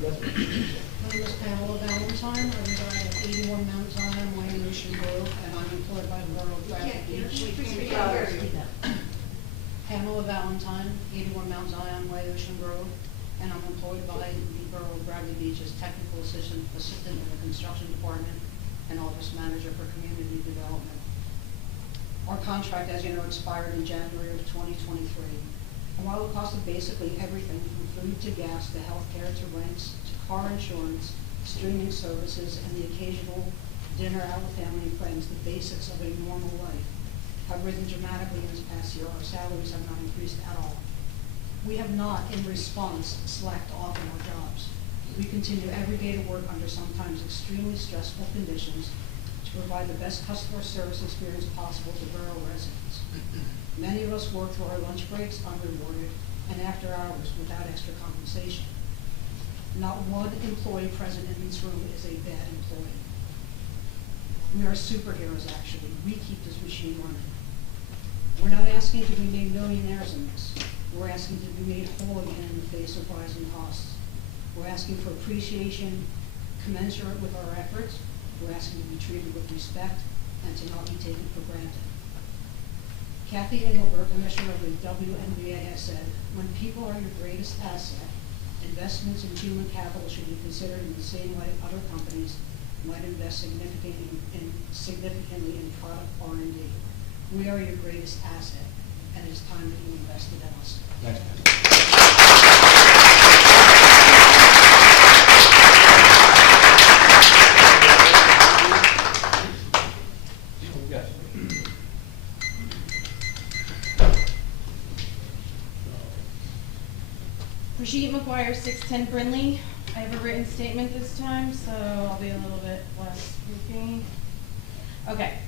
My name is Pamela Valentine. I reside at 81 Mount Zion Way, Ocean Grove, and I'm employed by the Borough of Bradley Beach. Pamela Valentine, 81 Mount Zion Way, Ocean Grove, and I'm employed by the Borough of Bradley Beach as technical assistant in the construction department and office manager for community development. Our contract, as you know, expired in January of 2023. And while it costs of basically everything from food to gas to healthcare to rents to car insurance, streaming services, and the occasional dinner out with family and friends, the basics of a normal life have risen dramatically in this past year. Our salaries have not increased at all. We have not, in response, slacked off in our jobs. We continue every day to work under sometimes extremely stressful conditions to provide the best customer service experience possible to borough residents. Many of us work through our lunch breaks unrewarded and after hours without extra compensation. Not one employee present in this room is a bad employee. We are superheroes, actually. We keep this machine running. We're not asking to be made millionaires in this. We're asking to be made whole again in the face of rising costs. We're asking for appreciation commensurate with our efforts. We're asking to be treated with respect and to not be taken for granted. Kathy Engelbert, Commissioner of the WNBA, has said, when people are your greatest asset, investments in human capital should be considered in the same way other companies might invest significantly in product R&D. We are your greatest asset, and it's time that you invested in us. Brigitte McGuire, 610 Brindley. I have a written statement this time, so I'll be a little bit less speaking. Okay.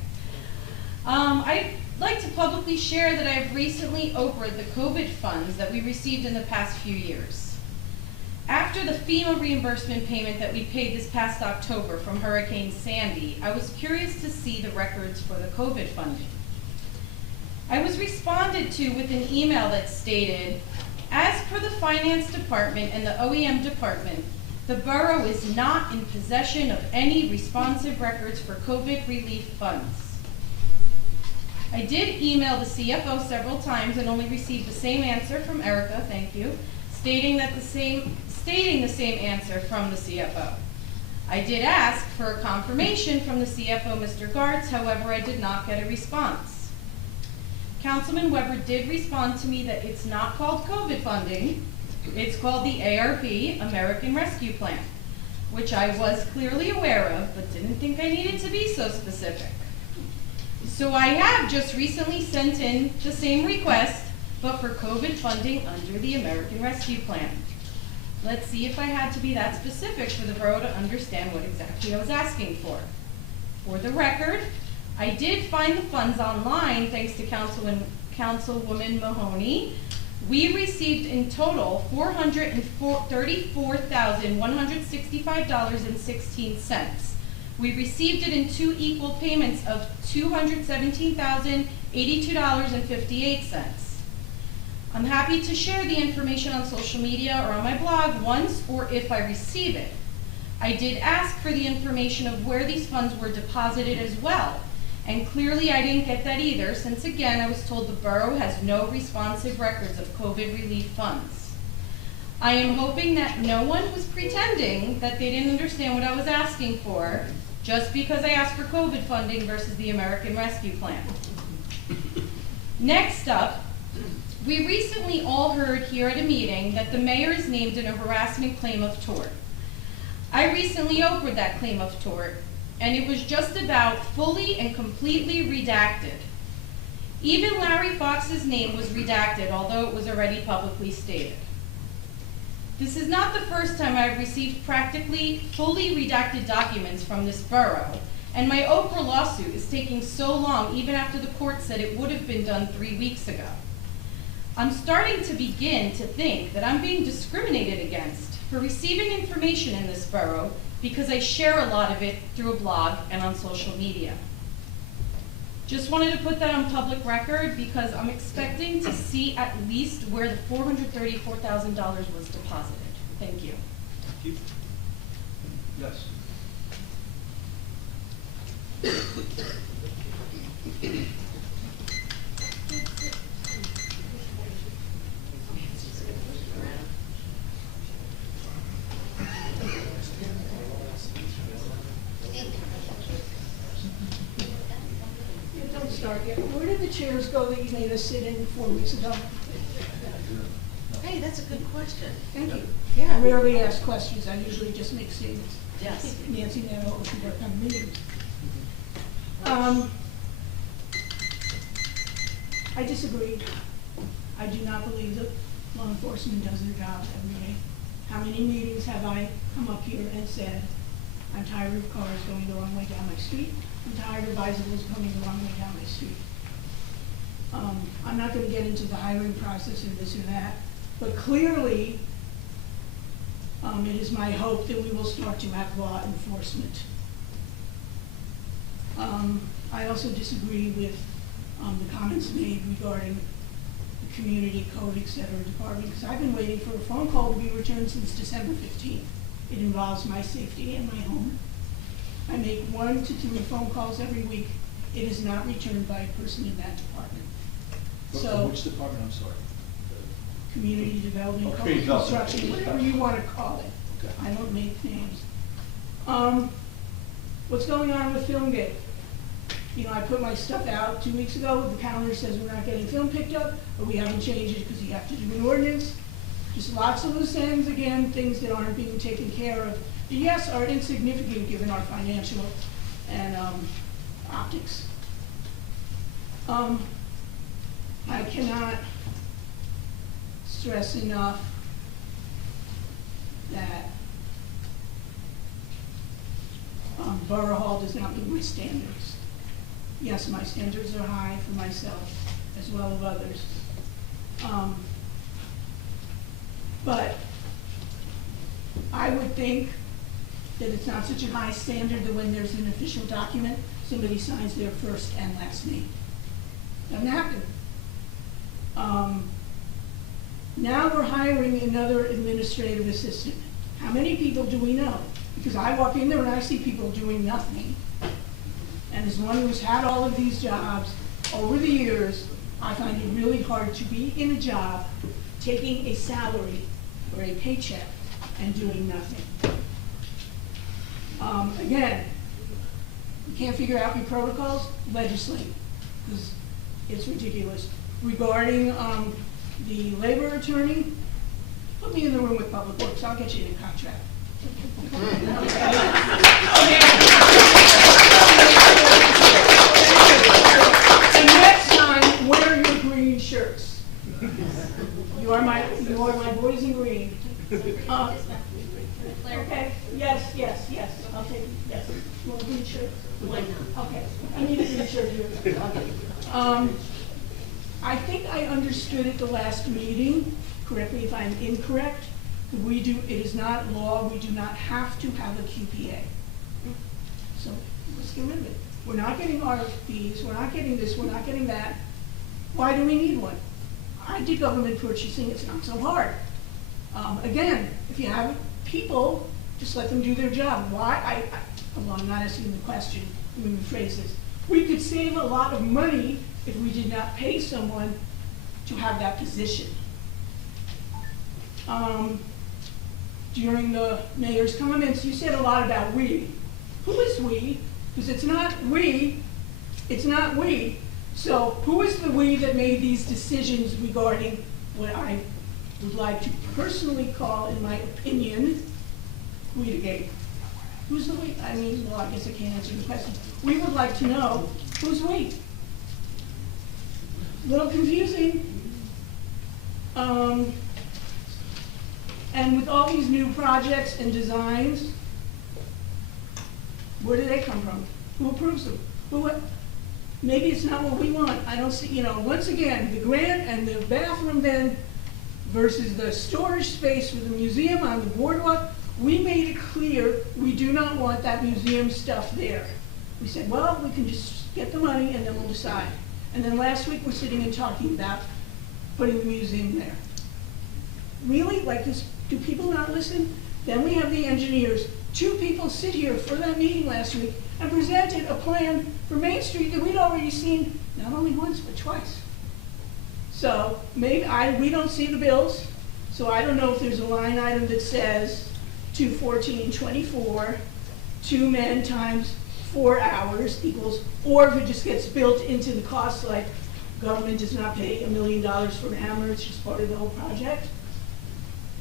I'd like to publicly share that I have recently Oprah'd the COVID funds that we received in the past few years. After the FEMA reimbursement payment that we paid this past October from Hurricane Sandy, I was curious to see the records for the COVID funding. I was responded to with an email that stated, as per the Finance Department and the OEM Department, the borough is not in possession of any responsive records for COVID relief funds. I did email the CFO several times and only received the same answer from Erica, thank you, stating the same answer from the CFO. I did ask for a confirmation from the CFO, Mr. Gartz, however, I did not get a response. Councilman Weber did respond to me that it's not called COVID funding, it's called the ARP, American Rescue Plan, which I was clearly aware of, but didn't think I needed to be so specific. So I have just recently sent in the same request, but for COVID funding under the American Rescue Plan. Let's see if I had to be that specific for the borough to understand what exactly I was asking for. For the record, I did find the funds online thanks to Councilwoman Mahoney. We received in total $434,165.16. We received it in 2 equal payments of $217,082.58. I'm happy to share the information on social media or on my blog once or if I receive it. I did ask for the information of where these funds were deposited as well. And clearly I didn't get that either, since again I was told the borough has no responsive records of COVID relief funds. I am hoping that no one was pretending that they didn't understand what I was asking for, just because I asked for COVID funding versus the American Rescue Plan. Next up, we recently all heard here at a meeting that the mayor is named in a harassment claim of tort. I recently Oprah'd that claim of tort, and it was just about fully and completely redacted. Even Larry Fox's name was redacted, although it was already publicly stated. This is not the first time I've received practically fully redacted documents from this borough, and my Oprah lawsuit is taking so long even after the court said it would have been done 3 weeks ago. I'm starting to begin to think that I'm being discriminated against for receiving information in this borough because I share a lot of it through a blog and on social media. Just wanted to put that on public record because I'm expecting to see at least where the $434,000 was deposited. Thank you. Thank you. Yes. Don't start yet. Where did the chairs go that you made us sit in 4 weeks ago? That's a good question. Thank you. Yeah. I rarely ask questions, I usually just make statements. Yes. Nancy and I all can work on meetings. I disagree. I do not believe that law enforcement does their job every day. How many meetings have I come up here and said, I'm tired of cars going the wrong way down my street, I'm tired of bicycles coming the wrong way down my street. I'm not gonna get into the hiring process or this or that, but clearly, it is my hope that we will start to have law enforcement. I also disagree with the comments made regarding the community code, et cetera, department, because I've been waiting for a phone call to be returned since December 15th. It involves my safety and my home. I make 1 to 3 phone calls every week. It is not returned by a person in that department. So, Which department, I'm sorry? community development, Oh, public community development. construction, whatever you want to call it. Okay. I don't make names. What's going on with Filmgate? You know, I put my stuff out 2 weeks ago, the calendar says we're not getting film picked up, but we haven't changed it because you have to do an ordinance. Just lots of loose ends, again, things that aren't being taken care of. That, yes, are insignificant given our financial and optics. I cannot stress enough that Borough Hall does not meet my standards. Yes, my standards are high for myself as well as others. But I would think that it's not such a high standard that when there's an official document, somebody signs their first and last name. Doesn't happen. Now we're hiring another administrative assistant. How many people do we know? Because I walk in there and I see people doing nothing. And as one who's had all of these jobs over the years, I find it really hard to be in a job, taking a salary or a paycheck and doing nothing. Again, you can't figure out your protocols, legislate, because it's ridiculous. Regarding the labor attorney, put me in the room with Public Works, I'll get you a contract. And next time, wear your green shirts. You are my boys in green. Okay, yes, I'll take it, yes. You want a green shirt? Okay, I need a green shirt here. I think I understood at the last meeting, correct me if I'm incorrect, it is not law, we do not have to have a QPA. So let's get rid of it. We're not getting RFPs, we're not getting this, we're not getting that. Why do we need one? I did government purchasing, it's not so hard. Again, if you have people, just let them do their job. Why? Well, I'm not asking the question, let me rephrase this. We could save a lot of money if we did not pay someone to have that position. During the mayor's comments, you said a lot about we. Who is we? Because it's not we. So who is the we that made these decisions regarding what I would like to personally call, in my opinion, Weedagate? Who's the we? I mean, well, I guess I can't answer the question. We would like to know who's we. A little confusing. And with all these new projects and designs, where do they come from? Who approves them? Maybe it's not what we want. I don't see, once again, the grant and the bathroom then versus the storage space for the museum on the boardwalk, we made it clear we do not want that museum stuff there. We said, well, we can just get the money and then we'll decide. And then last week we're sitting and talking about putting the museum there. Really? Like this, do people not listen? Then we have the engineers. 2 people sit here for that meeting last week and presented a plan for Main Street that we'd already seen not only once but twice. So maybe we don't see the bills, so I don't know if there's a line item that says 214.24, 2 men times 4 hours equals, or if it just gets built into the cost, like government does not pay $1 million for an hammer, it's just part of the whole project.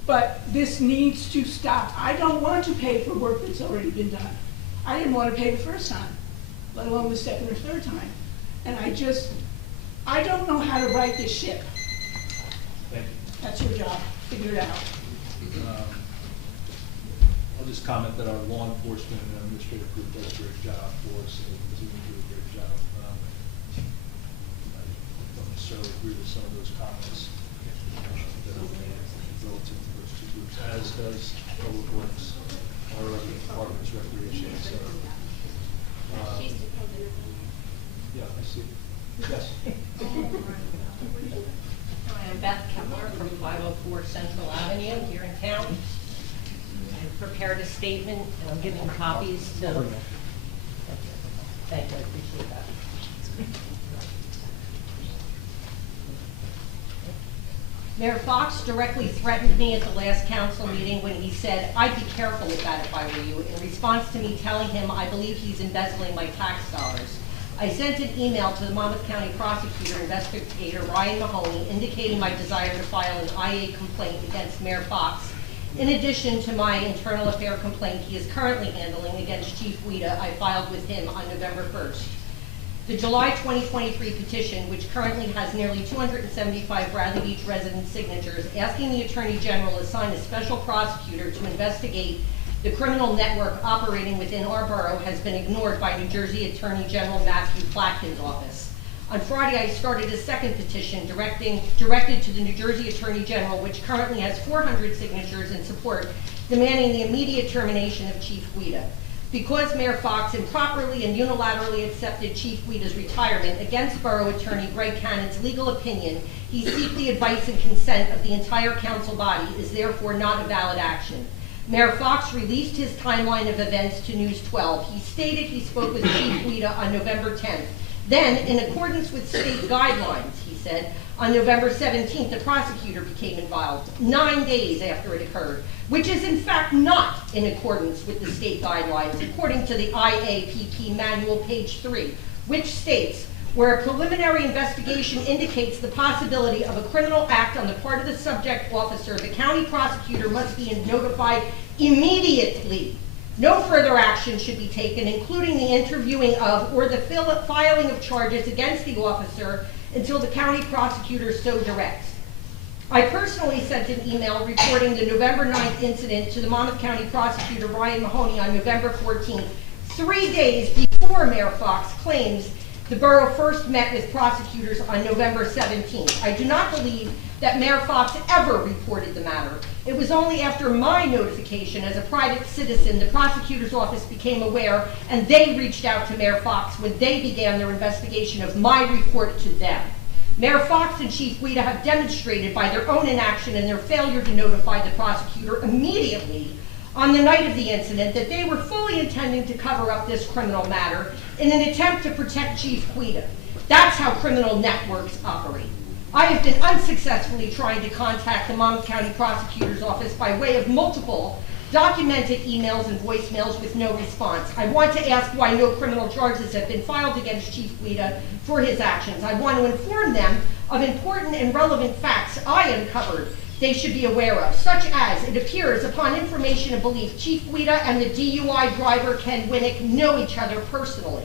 But this needs to stop. I don't want to pay for work that's already been done. I didn't want to pay the first time, let alone the second or third time. And I don't know how to right this ship. Thank you. That's your job, figure it out. I'll just comment that our law enforcement and administrative group does a great job for us, and continue to do a great job. I don't necessarily agree with some of those comments that are made relative to those two groups, as does Public Works or other departments, recreation, etc. Yeah, I see. Yes. Hi, I'm Beth Kepler from 504 Central Avenue here in town. I prepared a statement and I'm giving copies to. Thank you, I appreciate that. Mayor Fox directly threatened me at the last council meeting when he said, "I'd be careful with that if I were you," in response to me telling him I believe he's embezzling my tax dollars. I sent an email to the Monmouth County Prosecutor Investigator Ryan Mahoney indicating my desire to file an IA complaint against Mayor Fox, in addition to my internal affair complaint he is currently handling against Chief Wida I filed with him on November 1st. The July 2023 petition, which currently has nearly 275 Bradley Beach resident signatures, asking the Attorney General to assign a special prosecutor to investigate the criminal network operating within our borough, has been ignored by New Jersey Attorney General Matthew Platkin's office. On Friday, I started a second petition directed to the New Jersey Attorney General, which currently has 400 signatures in support, demanding the immediate termination of Chief Wida. Because Mayor Fox improperly and unilaterally accepted Chief Wida's retirement against Borough Attorney Greg Cannon's legal opinion, he seeks the advice and consent of the entire council body, is therefore not a valid action. Mayor Fox released his timeline of events to News 12. He stated he spoke with Chief Wida on November 10th. Then, in accordance with state guidelines, he said, on November 17th, the prosecutor became involved, 9 days after it occurred, which is in fact not in accordance with the state guidelines, according to the IAPP manual, page 3, which states, where a preliminary investigation indicates the possibility of a criminal act on the part of the subject officer, the county prosecutor must be notified immediately. No further action should be taken, including the interviewing of or the filing of charges against the officer until the county prosecutor so directs. I personally sent an email reporting the November 9th incident to the Monmouth County Prosecutor Ryan Mahoney on November 14th, 3 days before Mayor Fox claims the borough first met with prosecutors on November 17th. I do not believe that Mayor Fox ever reported the matter. It was only after my notification as a private citizen the prosecutor's office became aware, and they reached out to Mayor Fox when they began their investigation of my report to them. Mayor Fox and Chief Wida have demonstrated by their own inaction and their failure to notify the prosecutor immediately on the night of the incident that they were fully intending to cover up this criminal matter in an attempt to protect Chief Wida. That's how criminal networks operate. I have been unsuccessfully trying to contact the Monmouth County Prosecutor's Office by way of multiple documented emails and voicemails with no response. I want to ask why no criminal charges have been filed against Chief Wida for his actions. I want to inform them of important and relevant facts I uncovered they should be aware of, such as it appears upon information and belief Chief Wida and the DUI driver Ken Winnick know each other personally.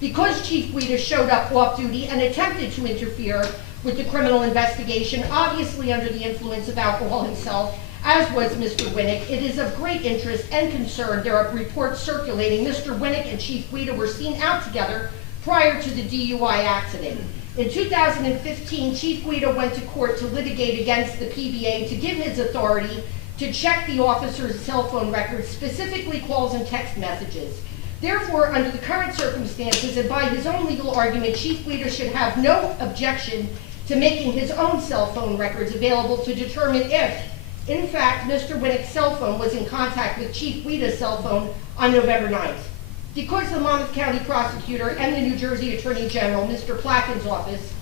Because Chief Wida showed up off duty and attempted to interfere with the criminal investigation, obviously under the influence of alcohol himself, as was Mr. Winnick, it is of great interest and concern there are reports circulating Mr. Winnick and Chief Wida were seen out together prior to the DUI accident. In 2015, Chief Wida went to court to litigate against the PBA to give his authority to check the officer's cell phone records, specifically calls and text messages. Therefore, under the current circumstances and by his own legal argument, Chief Wida should have no objection to making his own cell phone records available to determine if, in fact, Mr. Winnick's cell phone was in contact with Chief Wida's cell phone on November 9th. Because the Monmouth County Prosecutor and the New Jersey Attorney General, Mr. Platkin's office,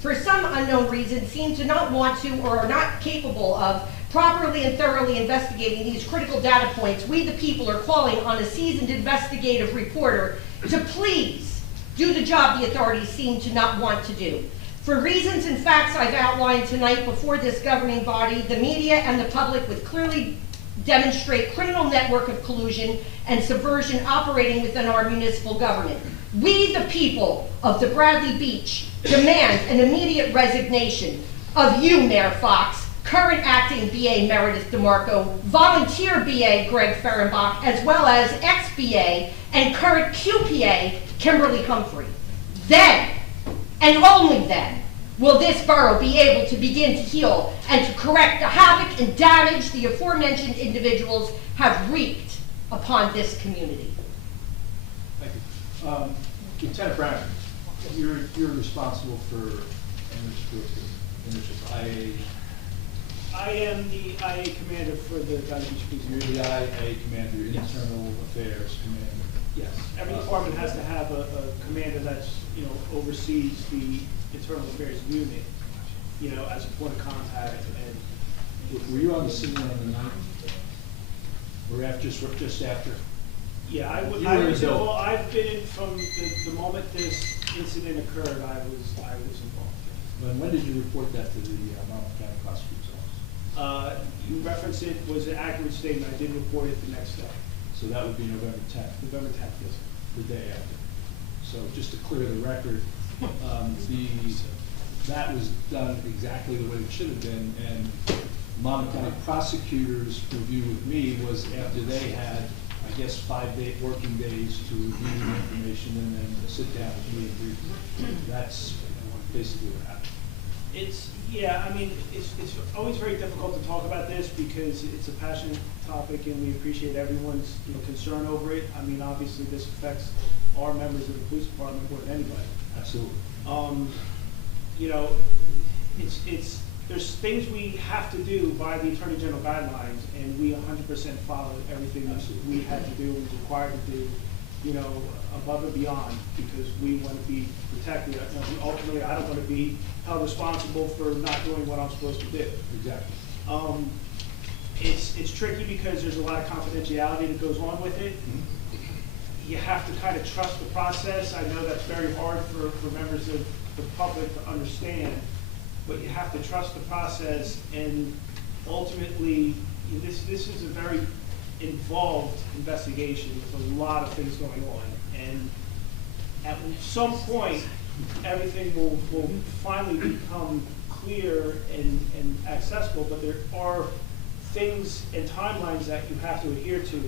for some unknown reason, seem to not want to or are not capable of properly and thoroughly investigating these critical data points, we the people are calling on a seasoned investigative reporter to please do the job the authorities seem to not want to do. For reasons and facts I've outlined tonight before this governing body, the media and the public would clearly demonstrate criminal network of collusion and subversion operating within our municipal government. We, the people of the Bradley Beach, demand an immediate resignation of you, Mayor Fox, current acting BA Meredith DeMarco, volunteer BA Greg Fehrenbach, as well as ex-BA and current QPA Kimberly Humphrey. Then, and only then, will this borough be able to begin to heal and to correct the havoc and damage the aforementioned individuals have wreaked upon this community. Thank you. Lieutenant Brown, you're responsible for IA. I am the IA commander for the Valley Beach Police. You're the IA commander, Internal Affairs commander. Yes, every department has to have a commander that's, oversees the internal affairs unit, as a point of contact. And were you on the scene on the 9th? Or after, just after? Yeah, Well, I've been from the moment this incident occurred. I was involved. When did you report that to the Monmouth County Prosecutor's Office? You referenced it was an accurate statement. I did report it the next day. So that would be November 10th. November 10th, yes. The day after. So just to clear the record, that was done exactly the way it should have been, and Monmouth County Prosecutor's review with me was after they had, I guess, 5 working days to review the information and then sit down with me and brief. That's basically what happened. It's always very difficult to talk about this because it's a passionate topic and we appreciate everyone's concern over it. I mean, obviously this affects our members of the police department more than anybody. Absolutely. There's things we have to do by the Attorney General guidelines, and we 100% follow everything we had to do and was required to do, above and beyond, because we want to be protected. Ultimately, I don't want to be held responsible for not doing what I'm supposed to do. Exactly. It's tricky because there's a lot of confidentiality that goes on with it. You have to kind of trust the process. I know that's very hard for members of the public to understand, but you have to trust the process, and ultimately, this is a very involved investigation with a lot of things going on, and at some point, everything will finally become clear and accessible, but there are things and timelines that you have to adhere to,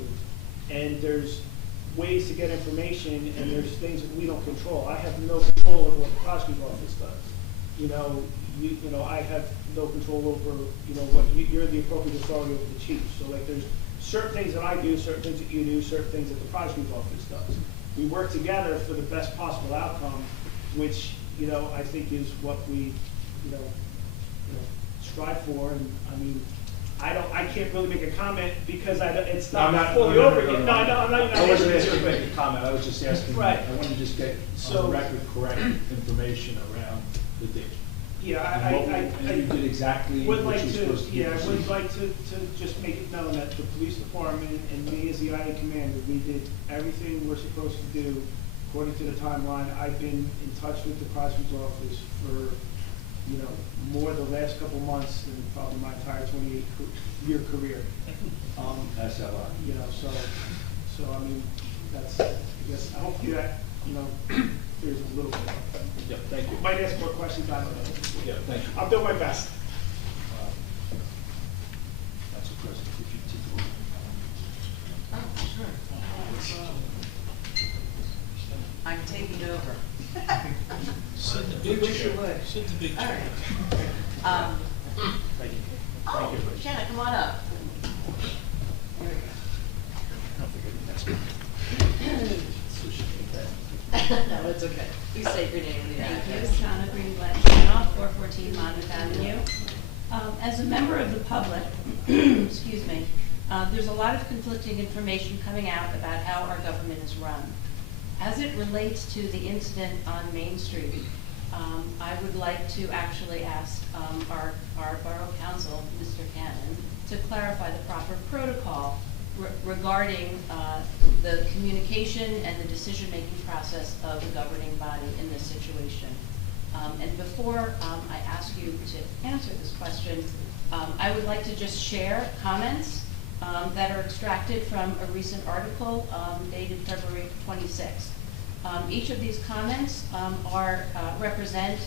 and there's ways to get information, and there's things that we don't control. I have no control over what the prosecutor's office does. I have no control over, what you're the appropriate authority over the chief. So like there's certain things that I do, certain things that you do, certain things that the prosecutor's office does. We work together for the best possible outcome, which, I think is what we, strive for. And I mean, I can't really make a comment because it's not fully over yet. No, I'm not. I wasn't asking you to make a comment. I was just asking. Right. I wanted to just get on the record correct information around the date. Yeah, and you did exactly what you were supposed to do. Yeah, I would like to just make it known that the police department and me as the IA commander, we did everything we're supposed to do according to the timeline. I've been in touch with the prosecutor's office for, more the last couple months than probably my entire 28-year career. That's a lot. So I mean, that's, I guess, I hope that, there's a little bit. Yeah, thank you. Might ask more questions, I don't know. Yeah, thank you. I'll do my best. That's a question. Would you take Oh, sure. I'm taking over. Sit in the We big wish chair. you would. Sit in the big All chair. right. Thank you. Oh, Shanna, come on up. There we go. No, it's okay. Please state your name and the Thank address. you, Shauna Greenblatt, Shanoff, 414 Monmouth Avenue. As a member of the public, excuse me, there's a lot of conflicting information coming out about how our government is run. As it relates to the incident on Main Street, I would like to actually ask our Borough Council, Mr. Cannon, to clarify the proper protocol regarding the communication and the decision-making process of the governing body in this situation. And before I ask you to answer this question, I would like to just share comments that are extracted from a recent article dated February 26th. Each of these comments represent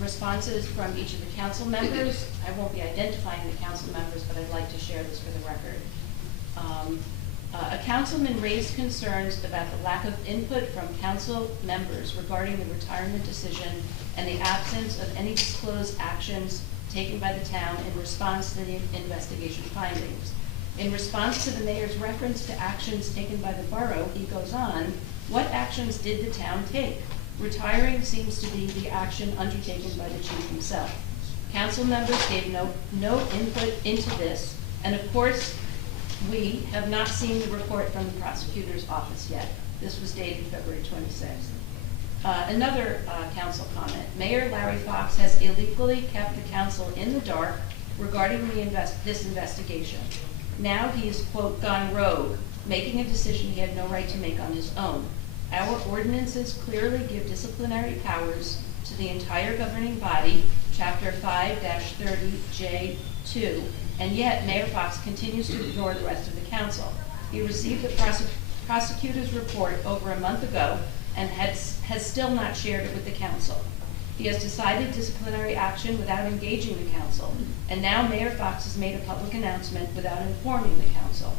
responses from each of the council members. I won't be identifying the council members, but I'd like to share this for the record. A councilman raised concerns about the lack of input from council members regarding the retirement decision and the absence of any disclosed actions taken by the town in response to the investigation findings. In response to the mayor's reference to actions taken by the borough, he goes on, what actions did the town take? Retiring seems to be the action undertaken by the chief himself. Council members gave no input into this, and of course, we have not seen the report from the prosecutor's office yet. This was dated February 26th. Another council comment. Mayor Larry Fox has illegally kept the council in the dark regarding this investigation. Now he is, quote, gone rogue, making a decision he had no right to make on his own. Our ordinances clearly give disciplinary powers to the entire governing body, Chapter 5-30J2, and yet Mayor Fox continues to ignore the rest of the council. He received the prosecutor's report over a month ago and has still not shared it with the council. He has decided disciplinary action without engaging the council, and now Mayor Fox has made a public announcement without informing the council.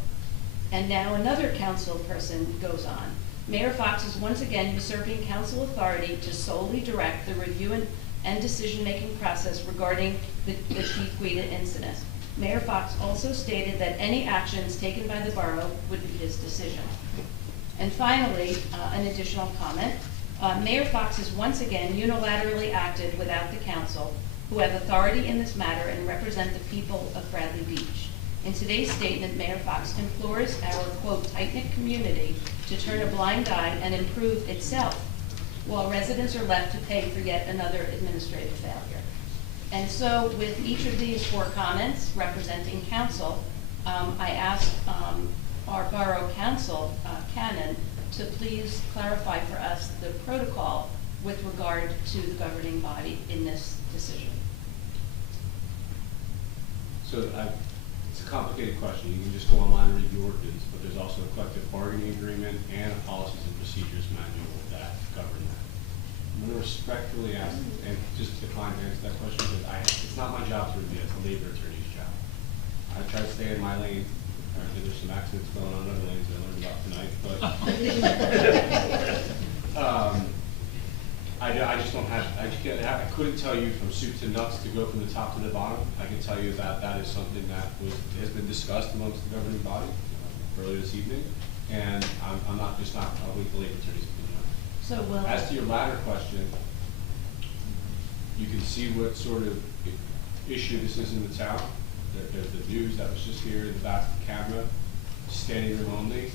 And now another council person goes on. Mayor Fox is once again usurping council authority to solely direct the review and decision-making process regarding the Chief Guida incident. Mayor Fox also stated that any actions taken by the borough would be his decision. And finally, an additional comment. Mayor Fox has once again unilaterally acted without the council, who have authority in this matter and represent the people of Bradley Beach. In today's statement, Mayor Fox implores our, quote, tight-knit community to turn a blind eye and improve itself, while residents are left to pay for yet another administrative failure. And so with each of these 4 comments representing council, I ask our borough council, Cannon, to please clarify for us the protocol with regard to the governing body in this decision. So it's a complicated question. You can just go online and read the ordinance, but there's also a collective bargaining agreement and a policies and procedures manual that govern that. I'm going to respectfully ask, and just decline to answer that question, because it's not my job to review it, it's the labor attorney's job. I try to stay in my lane. Apparently there's some accidents going on in other lanes that I learned about tonight, but I just don't have, I couldn't tell you from soup to nuts to go from the top to the bottom. I can tell you that that is something that has been discussed amongst the governing body earlier this evening, and I'm not I'll wait the labor attorney's opinion on it. So As to your latter question, you can see what sort of issue this is in the town. There's the news that was just here in the back of the camera, standing room only,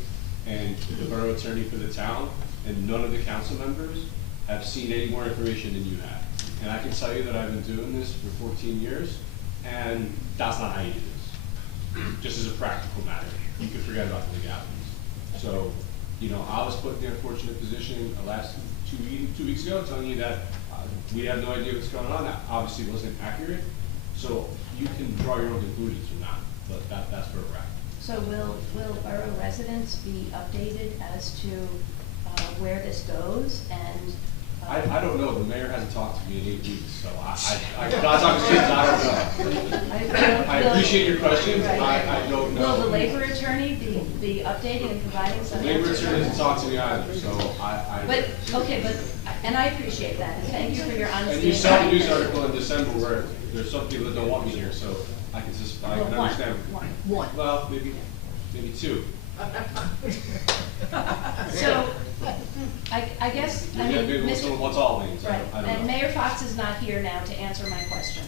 and the borough attorney for the town, and none of the council members have seen any more information than you have. And I can tell you that I've been doing this for 14 years, and that's not how you do this. Just as a practical matter, you can forget about the legalities. So, you know, I was put in the unfortunate position last 2 weeks ago, telling you that we have no idea what's going on. That obviously wasn't accurate. So you can draw your own conclusions from that, but that's where we're at. So will borough residents be updated as to where this goes? And I don't know. The mayor hasn't talked to me in 8 weeks, so I talk to students. I don't know. I appreciate your questions. I don't know. Will the labor attorney be updating and providing some The labor answers? attorney hasn't talked to me either, so But, okay, and I appreciate that, and thank you for your honesty. And you saw the news article in December where there's some people that don't want me here, so I can just, I can understand. One. Well, maybe 2. So, I guess, I mean, Maybe someone wants all lanes. Right, I don't and know. Mayor Fox is not here now to answer my question.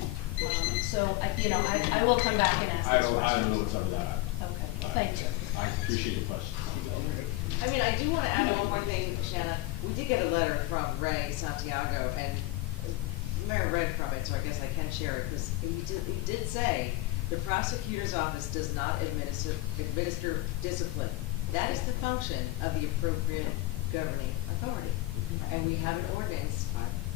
So, I will come back and ask I this don't question. know what's up with that. Okay, thank you. I appreciate your question. I mean, I do want to add one more thing, Shanna. We did get a letter from Ray Santiago, and the mayor read from it, so I guess I can share it, because he did say, the prosecutor's office does not administer discipline. That is the function of the appropriate governing authority. And we have an ordinance,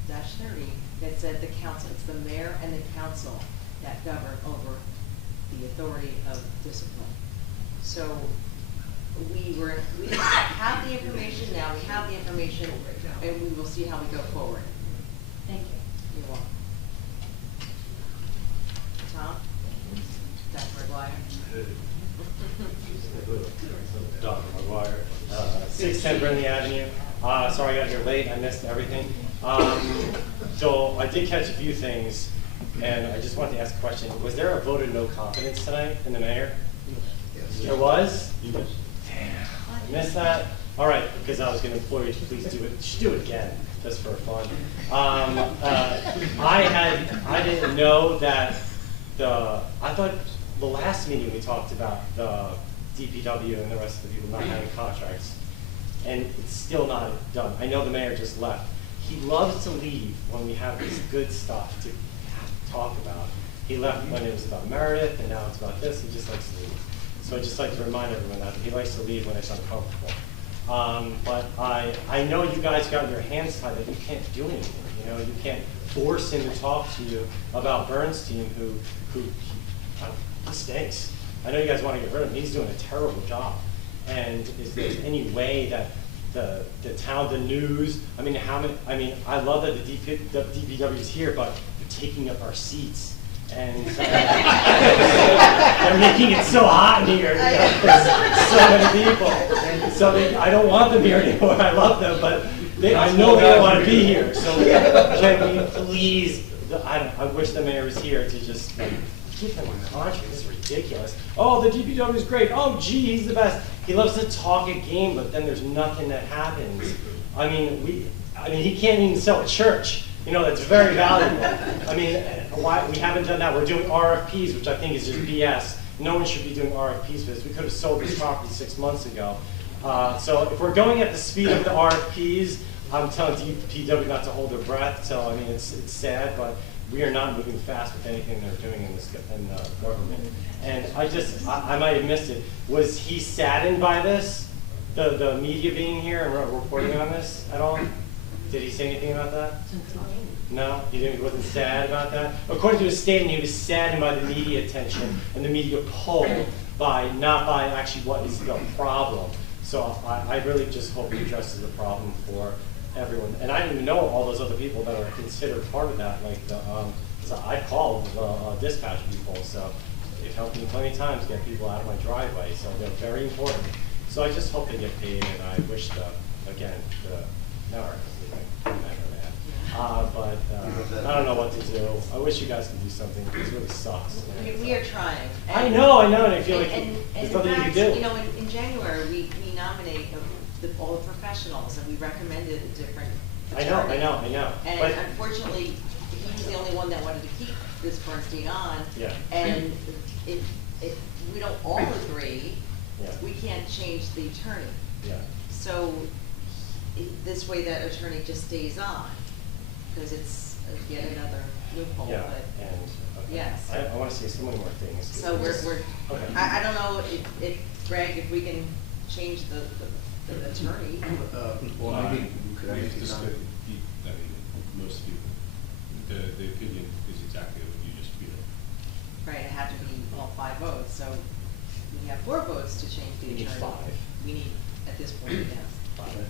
5-30, that said the council, it's the mayor and the council that govern over the authority of discipline. So we have the information now, we have the information, and we will see how we go forward. Thank you. You're welcome. Tom? Dr. McGuire? Dr. McGuire, 610 Brindley Avenue. Sorry I got here late, I missed everything. So I did catch a few things, and I just wanted to ask a question. Was there a vote of no confidence tonight in the mayor? Yes. There was? Damn, I missed that. All right, because I was going to implore you to please do it. Just do it again, just for fun. I didn't know that I thought the last meeting we talked about the DPW and the rest of the people not having contracts, and it's still not done. I know the mayor just left. He loves to leave when we have this good stuff to talk about. He left when it was about Meredith, and now it's about this. He just likes to leave. So I just like to remind everyone that he likes to leave when it's uncomfortable. But I know you guys got your hands tied that you can't do anything. You know, you can't force him to talk to you about Bernstein, who he stinks. I know you guys want to get rid of him. He's doing a terrible job. And is there any way that the town, the news, I mean, I love that the DPW is here, but they're taking up our seats. And they're making it so hot in here. There's so many people. And so I don't want them here anymore. I love them, but I know they don't want to be here. So can we please, I wish the mayor was here to just give him a contract. This is ridiculous. Oh, the DPW is great. Oh, gee, he's the best. He loves to talk a game, but then there's nothing that happens. I mean, he can't even sell a church. You know, that's very valuable. I mean, why we haven't done that? We're doing RFPs, which I think is just BS. No one should be doing RFPs for this. We could have sold this property 6 months ago. So if we're going at the speed of the RFPs, I'm telling DPW not to hold their breath. So I mean, it's sad, but we are not moving fast with anything they're doing in the government. And I might have missed it. Was he saddened by this? The media being here and reporting on this at all? Did he say anything about that? No, he wasn't sad about that. According to his statement, he was saddened by the media attention and the media pull not by actually what is the problem. So I really just hope he addresses the problem for everyone. And I didn't even know all those other people that are considered part of that. Like so I called the dispatch people, so they've helped me plenty of times get people out of my driveway. So they're very important. So I just hope they get paid, and I wish I don't know what to do. I wish you guys could do something. This really sucks. We are trying. I know, and I feel like there's in nothing fact, you can do. You know, in January, we nominate all the professionals, and we recommended a different attorney. I know. And but unfortunately, he was the only one that wanted to keep this Bernstein on. Yeah. And if we don't all agree, yeah. we can't change the attorney. Yeah. So this way, that attorney just stays on, because it's yet another loophole. Yeah. But And okay. yes. I want to say so many more things. So we're okay. I don't know if Greg, if we can change the attorney. Well, maybe could I we make a just comment? I mean, most people, the opinion is exactly what you just read. Right, it had to be all 5 votes, so we have 4 votes to change the We attorney. need 5. We need, at this point, yes.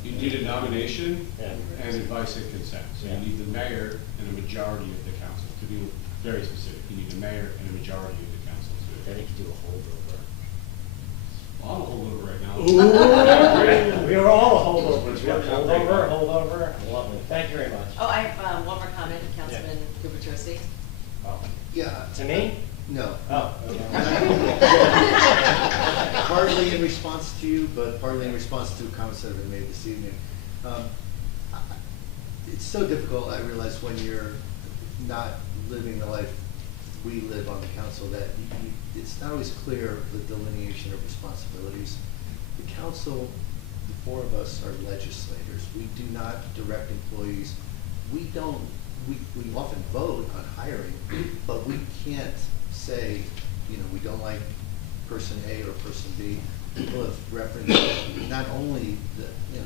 You need a nomination and advice and consent. So Yeah. you need the mayor and a majority of the council. To be very specific, you need a mayor and a majority of the council. Then you can do a holdover. Well, I'm a holdover right now. Ooh, we are all holdovers. We have holdover. Love it. Thank you very much. Oh, I have one more comment, Councilman Gubertosi. Oh. Yeah. To me? No. Oh. Partly in response to you, but partly in response to comments that have been made this evening. It's so difficult, I realize, when you're not living the life we live on the council, that it's not always clear the delineation of responsibilities. The council, the 4 of us, are legislators. We do not direct employees. We often vote on hiring, but we can't say, we don't like person A or person B. People have referenced not only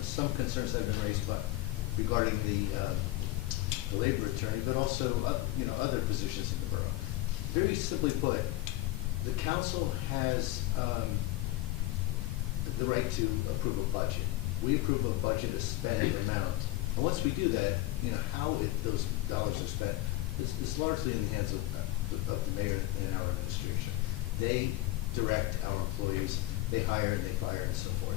some concerns that have been raised, but regarding the labor attorney, but also, other positions in the borough. Very simply put, the council has the right to approve a budget. We approve a budget, a spending amount. And once we do that, how those dollars are spent is largely in the hands of the mayor and our administration. They direct our employees, they hire and they fire and so forth.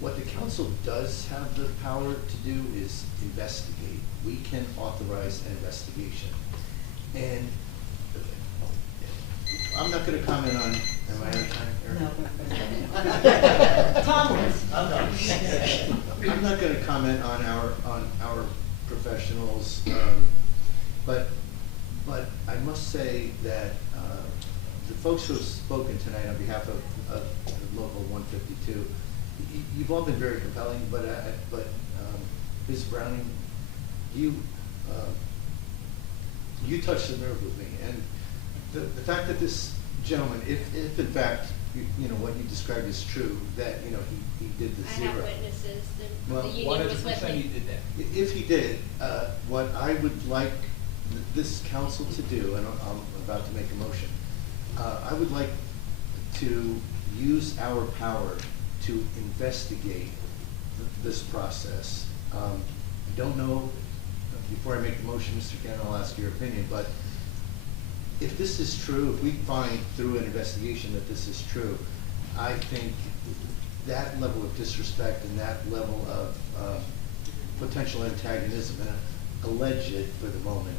What the council does have the power to do is investigate. We can authorize an investigation. And I'm not going to comment on, am I out of time, Eric? No. Tomlins. I'm not going to comment on our professionals, but I must say that the folks who have spoken tonight on behalf of Local 152, you've all been very compelling, but Ms. Browning, you touched the nerve with me, and the fact that this gentleman, if in fact what you described is true, that he did the zero. I have witnesses. Well, The union was with me. If he did, what I would like this council to do, and I'm about to make a motion, I would like to use our power to investigate this process. I don't know, before I make the motion, Mr. Cannon, I'll ask your opinion, but if this is true, if we find through an investigation that this is true, I think that level of disrespect and that level of potential antagonism, and alleged for the moment,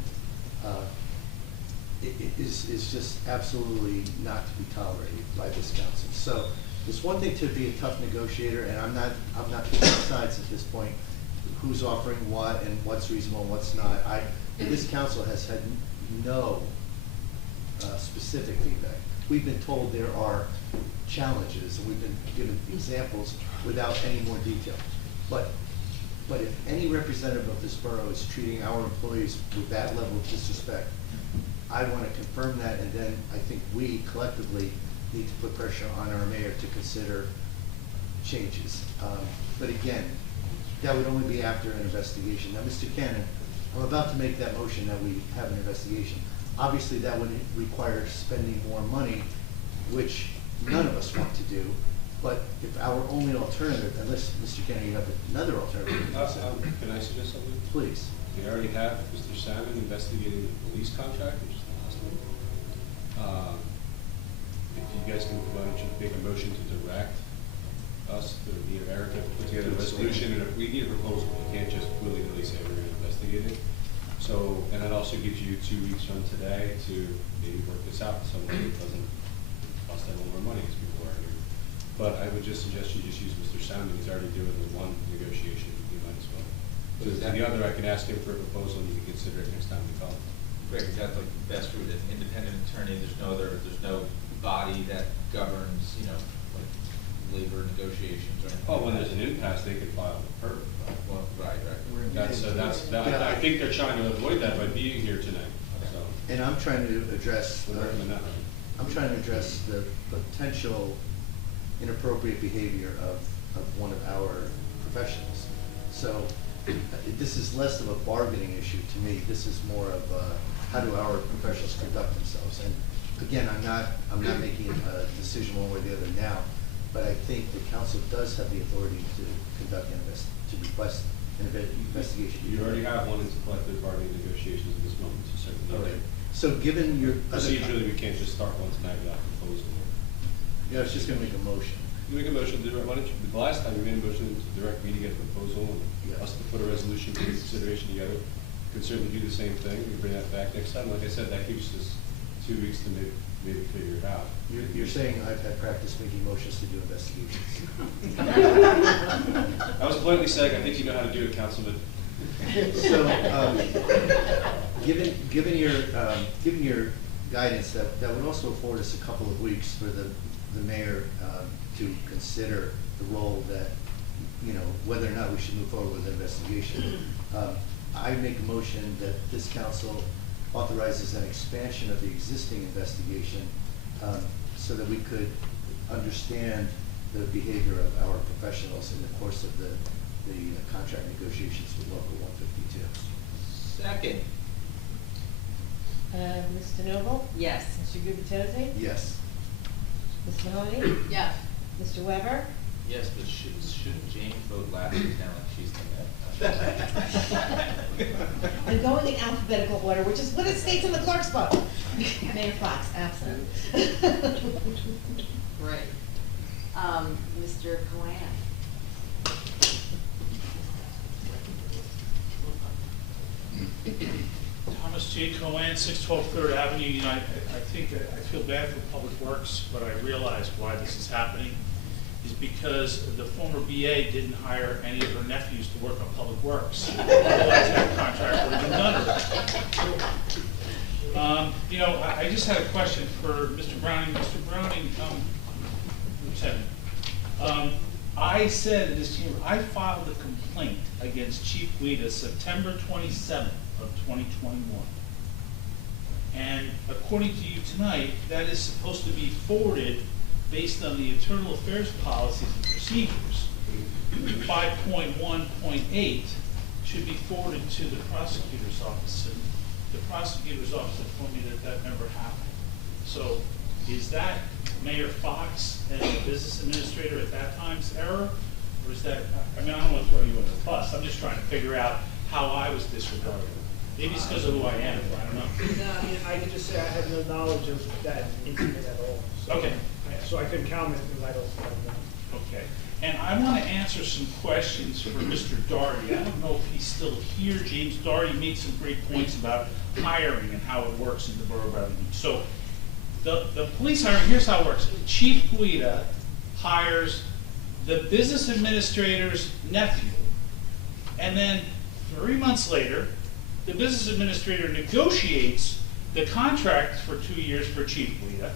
is just absolutely not to be tolerated by this council. So it's one thing to be a tough negotiator, and I'm not picking sides at this point, who's offering what and what's reasonable and what's not. This council has had no specific feedback. We've been told there are challenges, and we've been given examples without any more detail. But if any representative of this borough is treating our employees with that level of disrespect, I want to confirm that, and then I think we collectively need to put pressure on our mayor to consider changes. But again, that would only be after an investigation. Now, Mr. Cannon, I'm about to make that motion that we have an investigation. Obviously, that would require spending more money, which none of us want to do. But if our only alternative, unless, Mr. Cannon, you have another alternative. Can I suggest something? Please. We already have Mr. Salmon investigating the police contract, which is the last one. If you guys can, why don't you make a motion to direct us, me or Erica, to put together a resolution, and if we need a proposal, we can't just willy-nilly say we're going to investigate it. So, and that also gives you 2 weeks from today to maybe work this out in some way that doesn't cost that more money as people are here. But I would just suggest you just use Mr. Salmon. He's already doing the one negotiation. You might as well. To the other, I can ask him for a proposal, and you can consider it next time we call. Greg, is that like the best route, an independent attorney? There's no body that governs, like labor negotiations or anything? Oh, when there's an impasse, they could file a permit. Well, right. I think they're trying to avoid that by being here tonight. So. And I'm trying to address. I'm trying to address the potential inappropriate behavior of one of our professionals. So this is less of a bargaining issue to me. This is more of how do our professionals conduct themselves. And again, I'm not making a decision one way or the other now, but I think the council does have the authority to conduct to request an investigation. You already have one into collective bargaining negotiations at this moment, so certainly. Okay. So given your procedurally, we can't just start one tonight without proposal. Yeah, I was just going to make a motion. You make a motion to direct. Why don't you? The last time you made a motion to direct me to get a proposal and us to put a resolution for consideration together. Could certainly do the same thing. We bring that back next time. Like I said, that gives us 2 weeks to maybe figure it out. You're saying I've had practice making motions to do investigations. I was bluntly saying I think you know how to do it, Councilman. So, given your guidance, that would also afford us a couple of weeks for the mayor to consider the role that, whether or not we should move forward with the investigation. I make a motion that this council authorizes an expansion of the existing investigation so that we could understand the behavior of our professionals in the course of the contract negotiations with Local 152. Second. Mr. Noble? Yes. Mr. Gubatose? Yes. Ms. Mahoney? Yes. Mr. Weber? Yes, but shouldn't Jane vote last now like she's the head? I'm going in alphabetical order, which is what it states in the clerk's book. Mayor Fox, absent. Great. Mr. Cohen? Thomas J. Cohen, 612 Third Avenue. You know, I think I feel bad for Public Works, but I realize why this is happening is because the former BA didn't hire any of her nephews to work on Public Works. Otherwise, that contract would have been done. You know, I just had a question for Mr. Browning. Mr. Browning, I said in this chamber, I filed a complaint against Chief Guida September 27th of 2021. And according to you tonight, that is supposed to be forwarded based on the internal affairs policies and procedures. 5.1.8 should be forwarded to the prosecutor's office. And the prosecutor's office informed me that that never happened. So is that Mayor Fox and the business administrator at that time's error? Or is that, I mean, I don't want to throw you under the bus. I'm just trying to figure out how I was disregarded. Maybe it's because of who I am, I don't know. No, I mean, I can just say I have no knowledge of that incident at all. So, Okay. So I couldn't comment because I don't know. Okay. And I want to answer some questions for Mr. Daugherty. I don't know if he's still here. James Daugherty made some great points about hiring and how it works in the Borough of Revenue. So the police hiring, here's how it works. Chief Guida hires the business administrator's nephew, and then 3 months later, the business administrator negotiates the contract for 2 years for Chief Guida,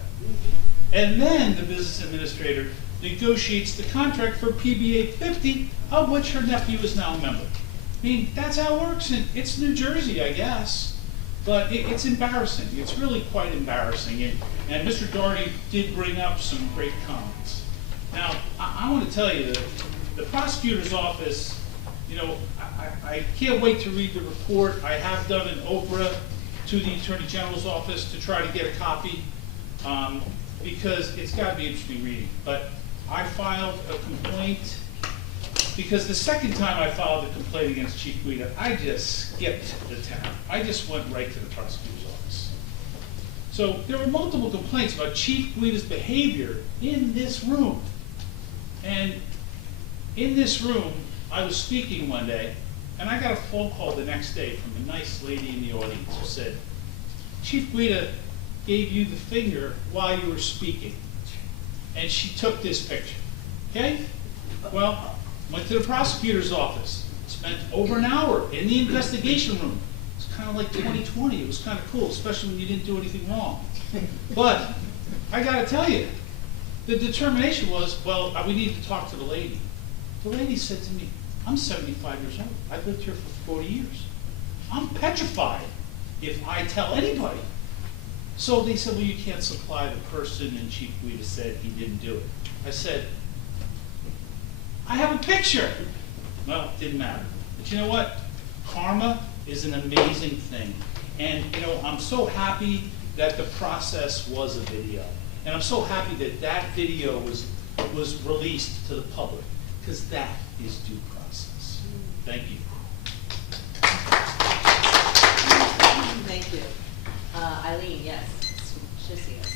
and then the business administrator negotiates the contract for PBA 50, of which her nephew is now a member. I mean, that's how it works, and it's New Jersey, I guess, but it's embarrassing. It's really quite embarrassing, and Mr. Daugherty did bring up some great comments. Now, I want to tell you that the prosecutor's office, you know, I can't wait to read the report. I have done an Oprah to the Attorney General's office to try to get a copy, because it's got to be interesting reading. But I filed a complaint, because the second time I filed a complaint against Chief Guida, I just skipped the town. I just went right to the prosecutor's office. So there were multiple complaints about Chief Guida's behavior in this room. And in this room, I was speaking one day, and I got a phone call the next day from a nice lady in the audience who said, Chief Guida gave you the finger while you were speaking. And she took this picture, okay? Well, went to the prosecutor's office, spent over an hour in the investigation room. It's kind of like 2020, it was kind of cool, especially when you didn't do anything wrong. But I gotta tell you, the determination was, well, we need to talk to the lady. The lady said to me, I'm 75 years old. I've lived here for 40 years. I'm petrified if I tell anybody. So they said, well, you can't supply the person, and Chief Guida said he didn't do it. I said, I have a picture. Well, it didn't matter. But you know what? Karma is an amazing thing. And you know, I'm so happy that the process was a video. And I'm so happy that that video was released to the public, because that is due process. Thank you. Thank you. Eileen, yes. Shissy, yes.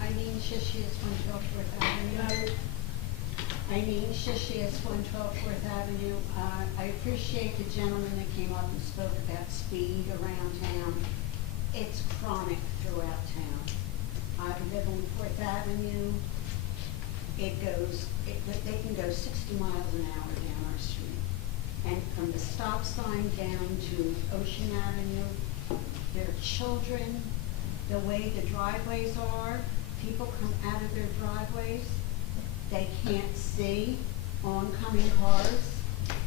Eileen Shishias, 112 Fourth Avenue. Eileen Shishias, 112 Fourth Avenue. I appreciate the gentleman that came up and spoke about speed around town. It's chronic throughout town. I live on 4th Avenue. They can go 60 miles an hour down our street. And from the stop sign down to Ocean Avenue, there are children, the way the driveways are, people come out of their driveways, they can't see oncoming cars.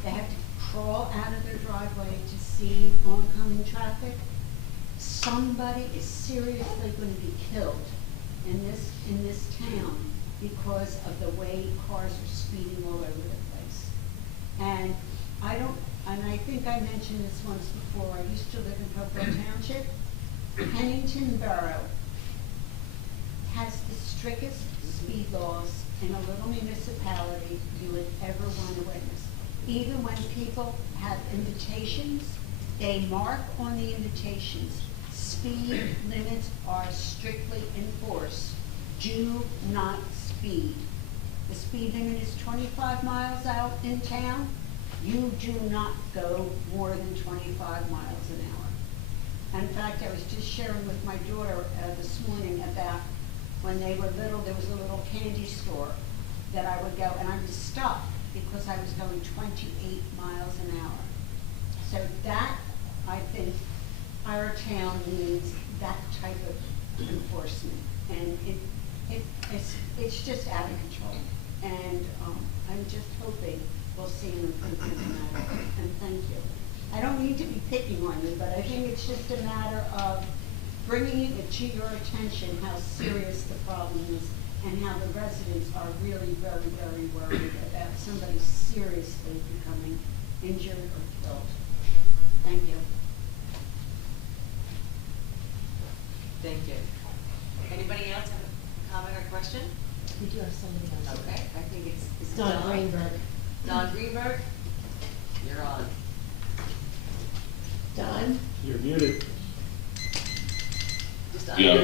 They have to crawl out of their driveway to see oncoming traffic. somebody is seriously going to be killed in this town because of the way cars are speeding all over the place. And I think I mentioned this once before. I used to live in Hopewell Township. Pennington Borough has the strictest speed laws in a little municipality you would ever want to witness. Even when people have invitations, they mark on the invitations, speed limits are strictly enforced. Do not speed. The speed limit is 25 miles out in town. You do not go more than 25 miles an hour. In fact, I was just sharing with my daughter this morning about when they were little, there was a little candy store that I would go, and I was stopped because I was going 28 miles an hour. So that, I think, our town needs that type of enforcement. And it's just out of control. And I'm just hoping we'll see an improvement in that. And thank you. I don't need to be picking on you, but I think it's just a matter of bringing it to your attention how serious the problem is and how the residents are really very, very worried about somebody seriously becoming injured or killed. Thank you. Thank you. Anybody else have a comment or question? We do have somebody else. Okay, I think it's Don Greenberg. Don Greenberg, you're on. Don? You're muted. Just on. Yeah.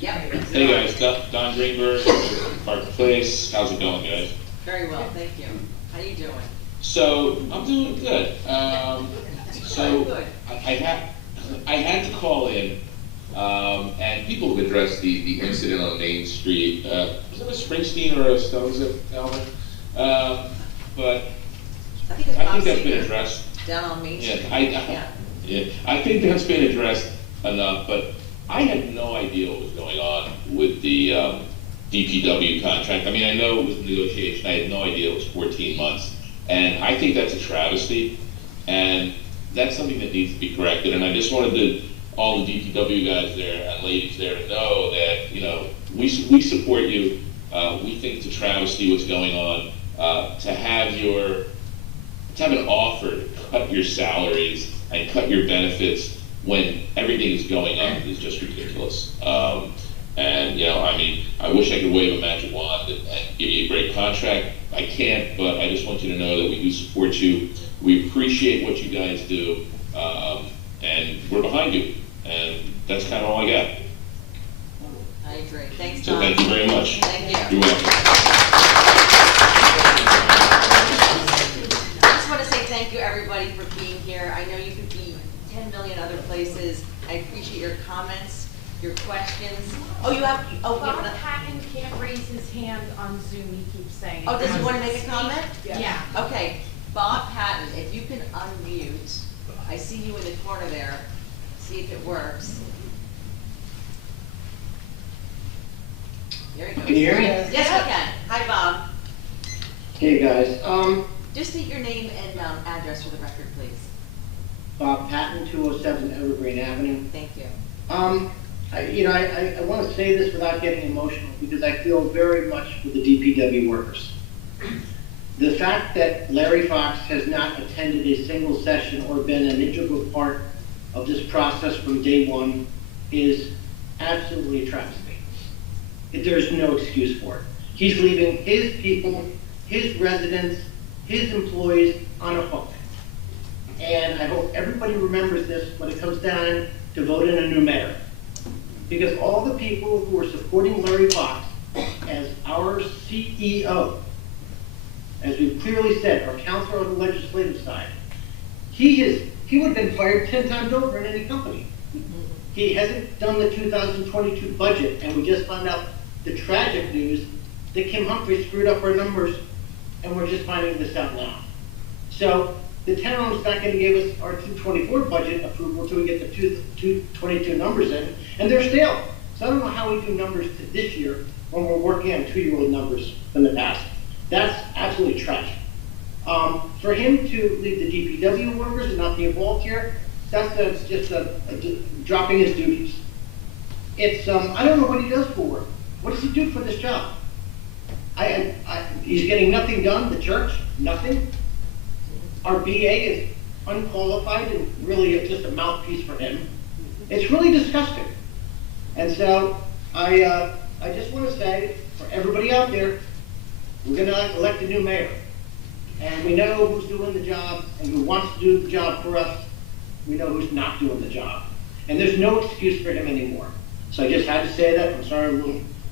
Yep. Hey guys, Don Greenberg, Park Place. How's it going, guys? Very well, thank you. How you doing? So I'm doing good. So Good. I had to call in, and people have addressed the incident on Main Street. Was it a Springsteen or a Stonesick, Alvin? But I think that's been addressed. Down on Main Street. Yeah, I think that's been addressed enough, but I had no idea what was going on with the DPW contract. I mean, I know it was a negotiation. I had no idea it was 14 months. And I think that's a travesty, and that's something that needs to be corrected. And I just wanted all the DPW guys there and ladies there to know that, you know, we support you. We think it's a travesty what's going on. To have an offer to cut your salaries and cut your benefits when everything is going up is just ridiculous. And, you know, I mean, I wish I could wave a magic wand and give you a great contract. I can't, but I just want you to know that we do support you. We appreciate what you guys do, and we're behind you. And that's kind of all I got. I agree. Thanks, So Don. thank you very much. Thank you. You're welcome. I just want to say thank you, everybody, for being here. I know you could be 10 million other places. I appreciate your comments, your questions. Oh, you have, Bob another. Patton can't raise his hand on Zoom, he keeps saying. Oh, does he want to make a comment? Yeah. Okay, Bob Patton, if you can unmute, I see you in the corner there, see if it works. There he goes. Can you hear me? Yes, we can. Hi, Bob. Hey, guys. Just state your name and address for the record, please. Bob Patton, 207 Evergreen Avenue. Thank you. I want to say this without getting emotional because I feel very much for the DPW workers. The fact that Larry Fox has not attended a single session or been an integral part of this process from day one is absolutely a travesty. There's no excuse for it. He's leaving his people, his residents, his employees on a hook. And I hope everybody remembers this when it comes down to voting a new mayor. Because all the people who are supporting Larry Fox as our CEO, as we've clearly said, our counselor on the legislative side, he would have been fired 10 times over in any company. He hasn't done the 2022 budget, and we just found out the tragic news that Kim Humphrey screwed up our numbers, and we're just finding this out now. So the town is not going to give us our 224 budget approval until we get the 222 numbers in, and they're stale. So I don't know how we do numbers to this year when we're working on 2-year-old numbers from the past. That's absolutely trash. For him to leave the DPW workers and not be involved here, just dropping his duties. It's, I don't know what he does for work. What does he do for this job? He's getting nothing done, the church, nothing. Our BA is unqualified and really just a mouthpiece for him. It's really disgusting. And so I just want to say, for everybody out there, we're going to elect a new mayor. And we know who's doing the job and who wants to do the job for us. We know who's not doing the job. And there's no excuse for him anymore. So I just had to say that. I'm sorry, a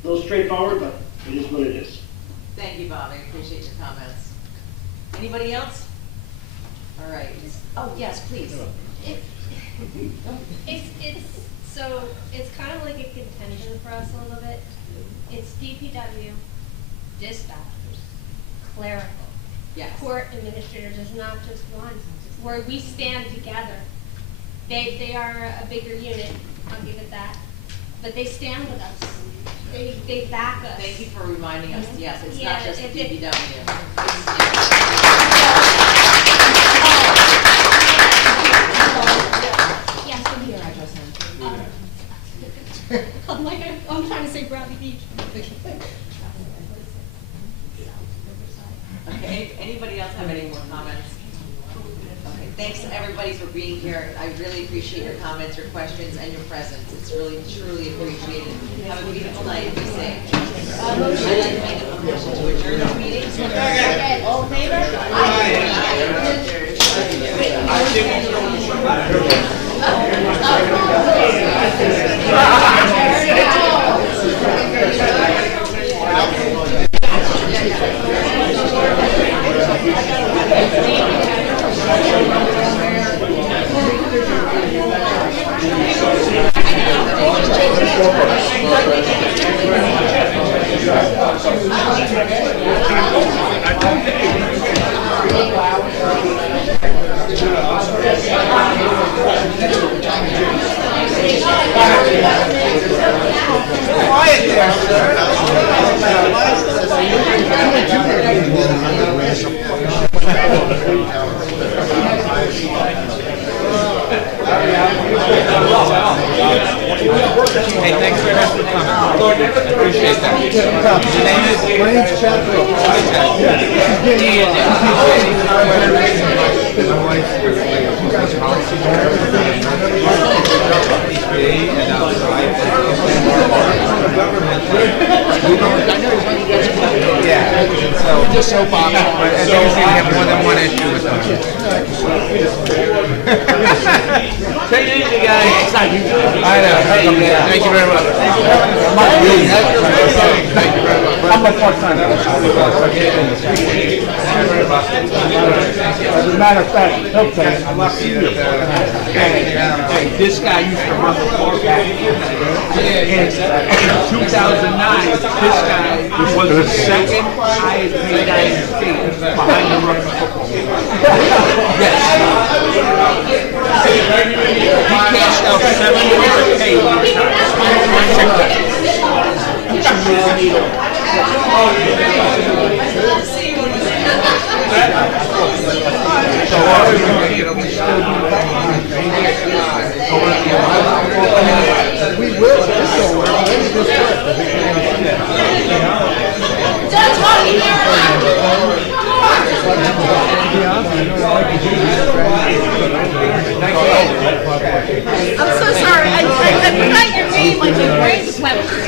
little straightforward, but it is what it is. Thank you, Bob, I appreciate your comments. Anybody else? All right, oh, yes, please. It's kind of like a contention for us a little bit. It's DPW, dispatchers, clerical, court administrators, there's not just one, where we stand together. They are a bigger unit, I'll give it that, but they stand with us. They back us. Thank you for reminding us, yes, it's not just the DPW. Yes, I'm here, address I'm trying to say Bradley Beach. Okay, anybody else have any more comments? Okay, thanks to everybody for being here. I really appreciate your comments, your questions, and your presence. It's really, truly appreciated. Have a beautiful night. Be safe. I'd like to make a motion to adjourn the meeting. All in favor? Quiet there, sir. Hey, thanks very much for coming. Appreciate that. Your name is? My name's Chad. Yeah, so just soap opera, and usually we have more than one issue with them. Take it easy, guys. I know. Thank you very much. I'm a part-time. As a matter of fact, he'll tell you, I'm a senior. Hey, this guy used to run the park. In 2009, this guy was the second highest paid guy in the state behind the running football. Yes. He cashed out 700K when he We will. I'm so sorry, I forgot your name, like your brain just went. How's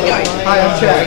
it going? Hi, I'm Chad.